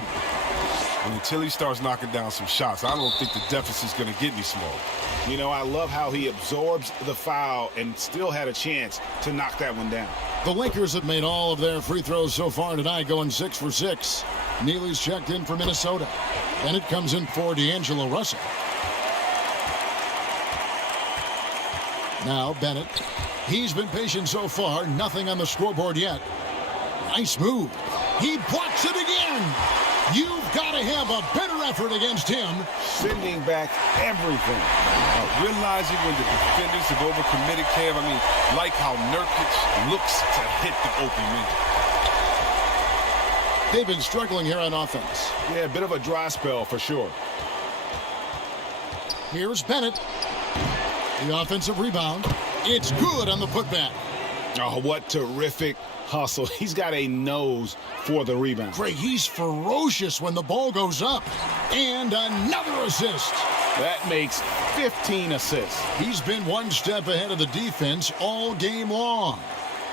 And until he starts knocking down some shots, I don't think the deficit's going to get any smaller. You know, I love how he absorbs the foul and still had a chance to knock that one down. The Lakers have made all of their free throws so far tonight, going 6 for 6. Neely's checked in for Minnesota. Bennett comes in for D'Angelo Russell. Now Bennett. He's been patient so far. Nothing on the scoreboard yet. Nice move. He blocks it again. You've got to have a better effort against him. Sending back everything. Realizing when the defenders have overcommitted, Kev, like how Nurkic looks to hit the open man. They've been struggling here on offense. Yeah, a bit of a dry spell for sure. Here's Bennett. The offensive rebound. It's good on the putback. Oh, what terrific hustle. He's got a nose for the rebound. Greg, he's ferocious when the ball goes up. And another assist. That makes 15 assists. He's been one step ahead of the defense all game long.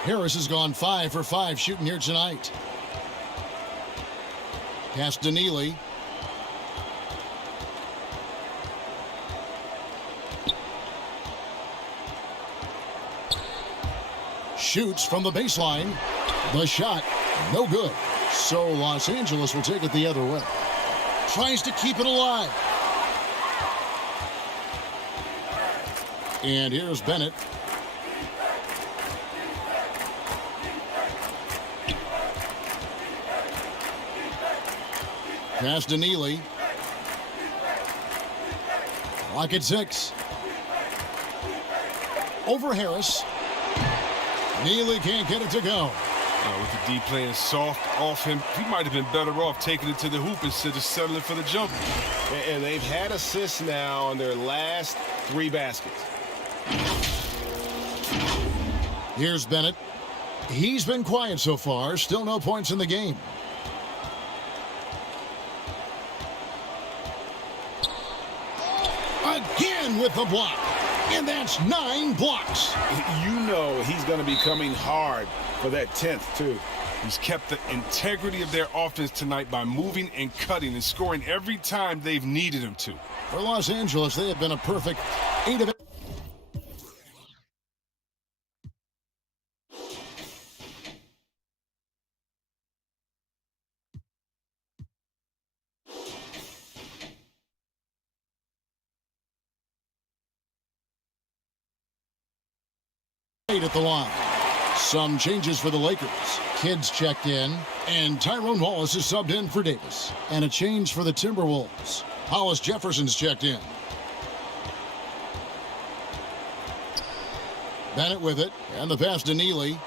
Harris has gone 5 for 5 shooting here tonight. Pass to Neely. Shoots from the baseline. The shot, no good. So Los Angeles will take it the other way. Tries to keep it alive. And here's Bennett. Pass to Neely. Lock at 6. Over Harris. Neely can't get it to go. With the D playing soft off him, he might have been better off taking it to the hoop instead of settling for the jumper. And they've had assists now on their last 3 baskets. Here's Bennett. He's been quiet so far. Still no points in the game. Again with the block. And that's 9 blocks. You know he's going to be coming hard for that 10th, too. He's kept the integrity of their offense tonight by moving and cutting and scoring every time they've needed him to. For Los Angeles, they have been a perfect 8 of 8. At the line. Some changes for the Lakers. Kids checked in, and Tyrone Wallace is subbed in for Davis. And a change for the Timberwolves. Hollis Jefferson's checked in. Bennett with it, and the pass to Neely.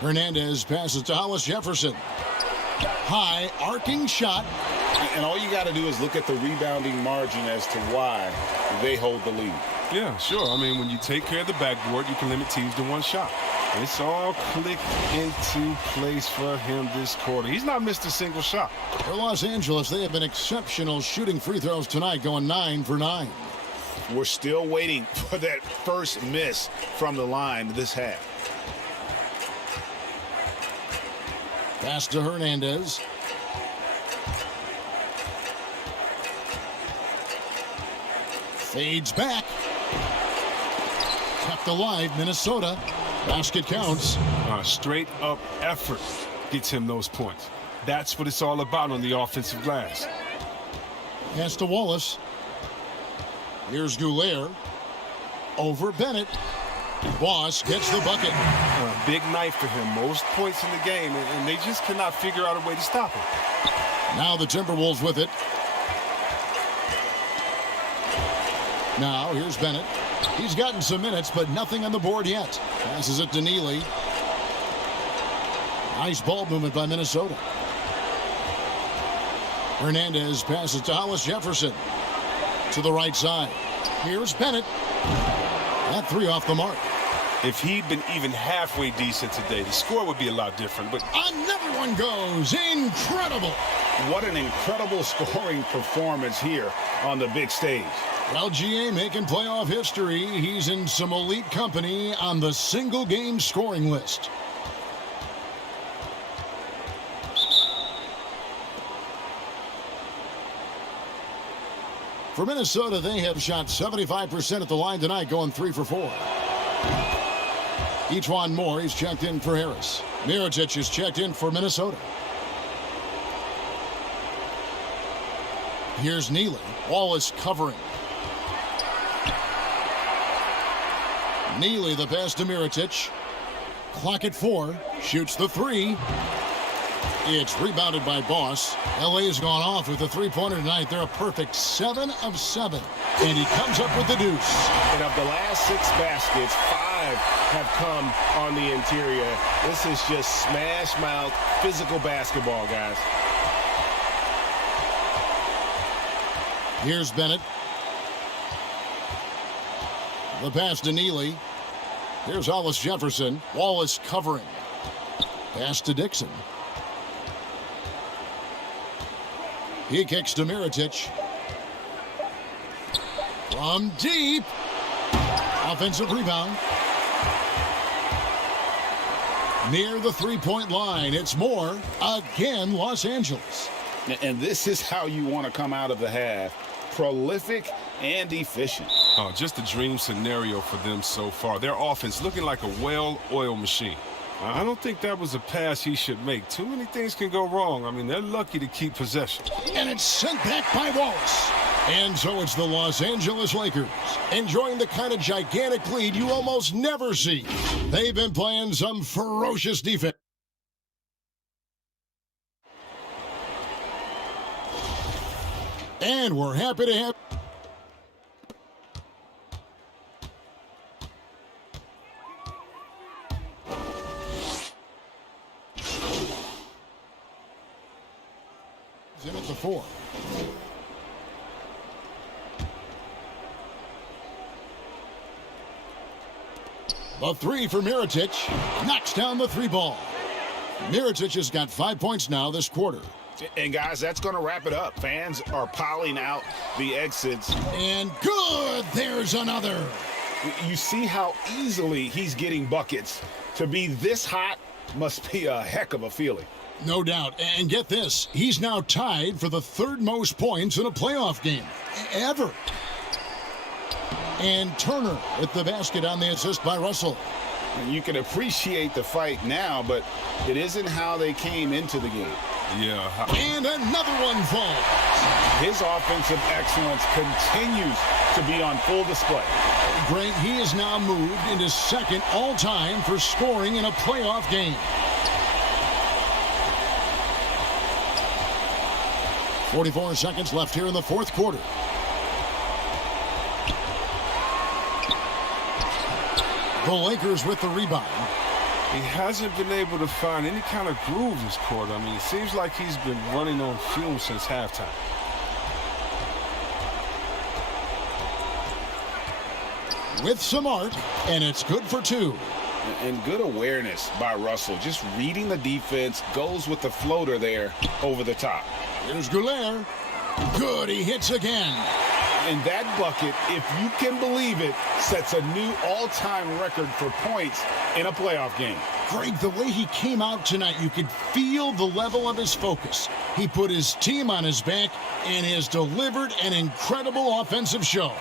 Hernandez passes to Hollis Jefferson. High arcing shot. And all you got to do is look at the rebounding margin as to why they hold the lead. Yeah, sure. When you take care of the backboard, you can limit teams to 1 shot. It's all clicked into place for him this quarter. He's not missed a single shot. For Los Angeles, they have been exceptional shooting free throws tonight, going 9 for 9. We're still waiting for that first miss from the line this half. Pass to Hernandez. Fades back. Kept alive, Minnesota. Basket counts. Straight up effort gets him those points. That's what it's all about on the offensive glass. Pass to Wallace. Here's Goulet. Over Bennett. Boss gets the bucket. Big night for him. Most points in the game, and they just cannot figure out a way to stop him. Now the Timberwolves with it. Now, here's Bennett. He's gotten some minutes, but nothing on the board yet. Passes it to Neely. Nice ball movement by Minnesota. Hernandez passes to Hollis Jefferson. To the right side. Here's Bennett. That 3 off the mark. If he'd been even halfway decent today, the score would be a lot different. But another one goes. Incredible. What an incredible scoring performance here on the big stage. Well, GA making playoff history. He's in some elite company on the single-game scoring list. For Minnesota, they have shot 75% at the line tonight, going 3 for 4. Ejuan Moore, he's checked in for Harris. Mirotic is checked in for Minnesota. Here's Neely. Wallace covering. Neely, the pass to Mirotic. Clock at 4. Shoots the 3. It's rebounded by Boss. LA has gone off with a three-pointer tonight. They're a perfect 7 of 7. And he comes up with the deuce. And of the last 6 baskets, 5 have come on the interior. This is just smash mouth physical basketball, guys. Here's Bennett. The pass to Neely. Here's Hollis Jefferson. Wallace covering. Pass to Dixon. He kicks to Mirotic. From deep. Offensive rebound. Near the three-point line. It's more. Again, Los Angeles. And this is how you want to come out of the half. Prolific and efficient. Oh, just a dream scenario for them so far. Their offense looking like a well-oiled machine. I don't think that was a pass he should make. Too many things can go wrong. I mean, they're lucky to keep possession. And it's sent back by Wallace. And so it's the Los Angeles Lakers enjoying the kind of gigantic lead you almost never see. They've been playing some ferocious defense. And we're happy to have... in at the 4. The 3 for Mirotic. Knocks down the 3 ball. Mirotic has got 5 points now this quarter. And guys, that's going to wrap it up. Fans are piling out the exits. And good, there's another. You see how easily he's getting buckets. To be this hot must be a heck of a feeling. No doubt. And get this, he's now tied for the 3rd most points in a playoff game ever. And Turner with the basket on the assist by Russell. And you can appreciate the fight now, but it isn't how they came into the game. Yeah. And another one falls. His offensive excellence continues to be on full display. Greg, he is now moved into 2nd all-time for scoring in a playoff game. 44 seconds left here in the 4th quarter. The Lakers with the rebound. He hasn't been able to find any kind of groove this quarter. I mean, it seems like he's been running on fumes since halftime. With some arc, and it's good for 2. And good awareness by Russell. Just reading the defense, goes with the floater there over the top. Here's Goulet. Good, he hits again. And that bucket, if you can believe it, sets a new all-time record for points in a playoff game. Greg, the way he came out tonight, you could feel the level of his focus. He put his team on his back and has delivered an incredible offensive show.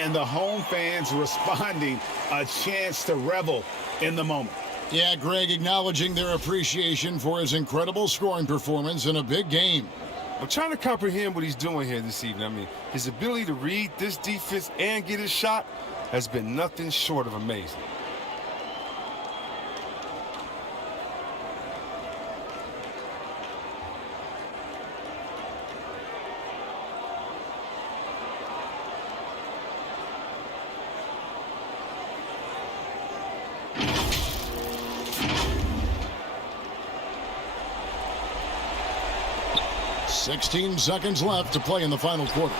And the home fans responding, a chance to revel in the moment. Yeah, Greg, acknowledging their appreciation for his incredible scoring performance in a big game. I'm trying to comprehend what he's doing here this evening. I mean, his ability to read this defense and get his shot has been nothing short of amazing. $16 seconds left to play in the final quarter.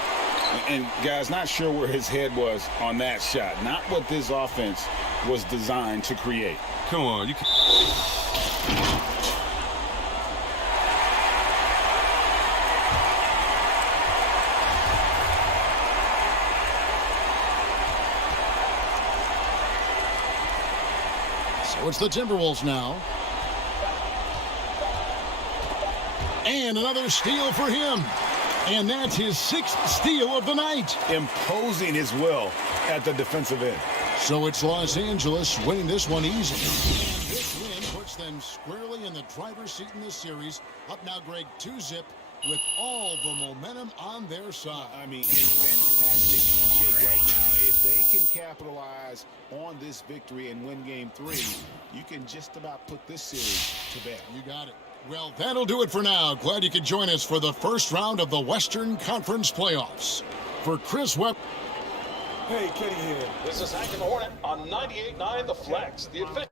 And guys, not sure where his head was on that shot. Not what this offense was designed to create. Come on, you can... So it's the Timberwolves now. And another steal for him. And that's his 6th steal of the night. Imposing his will at the defensive end. So it's Los Angeles winning this one easily. And this win puts them squarely in the driver's seat in this series. Up now, Greg, 2-zip with all the momentum on their side. I mean, in fantastic shape right now. If they can capitalize on this victory and win Game 3, you can just about put this series to bed. You got it. Well, that'll do it for now. Glad you could join us for the first round of the Western Conference Playoffs. For Chris Webb. Hey, Kenny here. This is Hank and the Hornet on 98.9 The Flex. The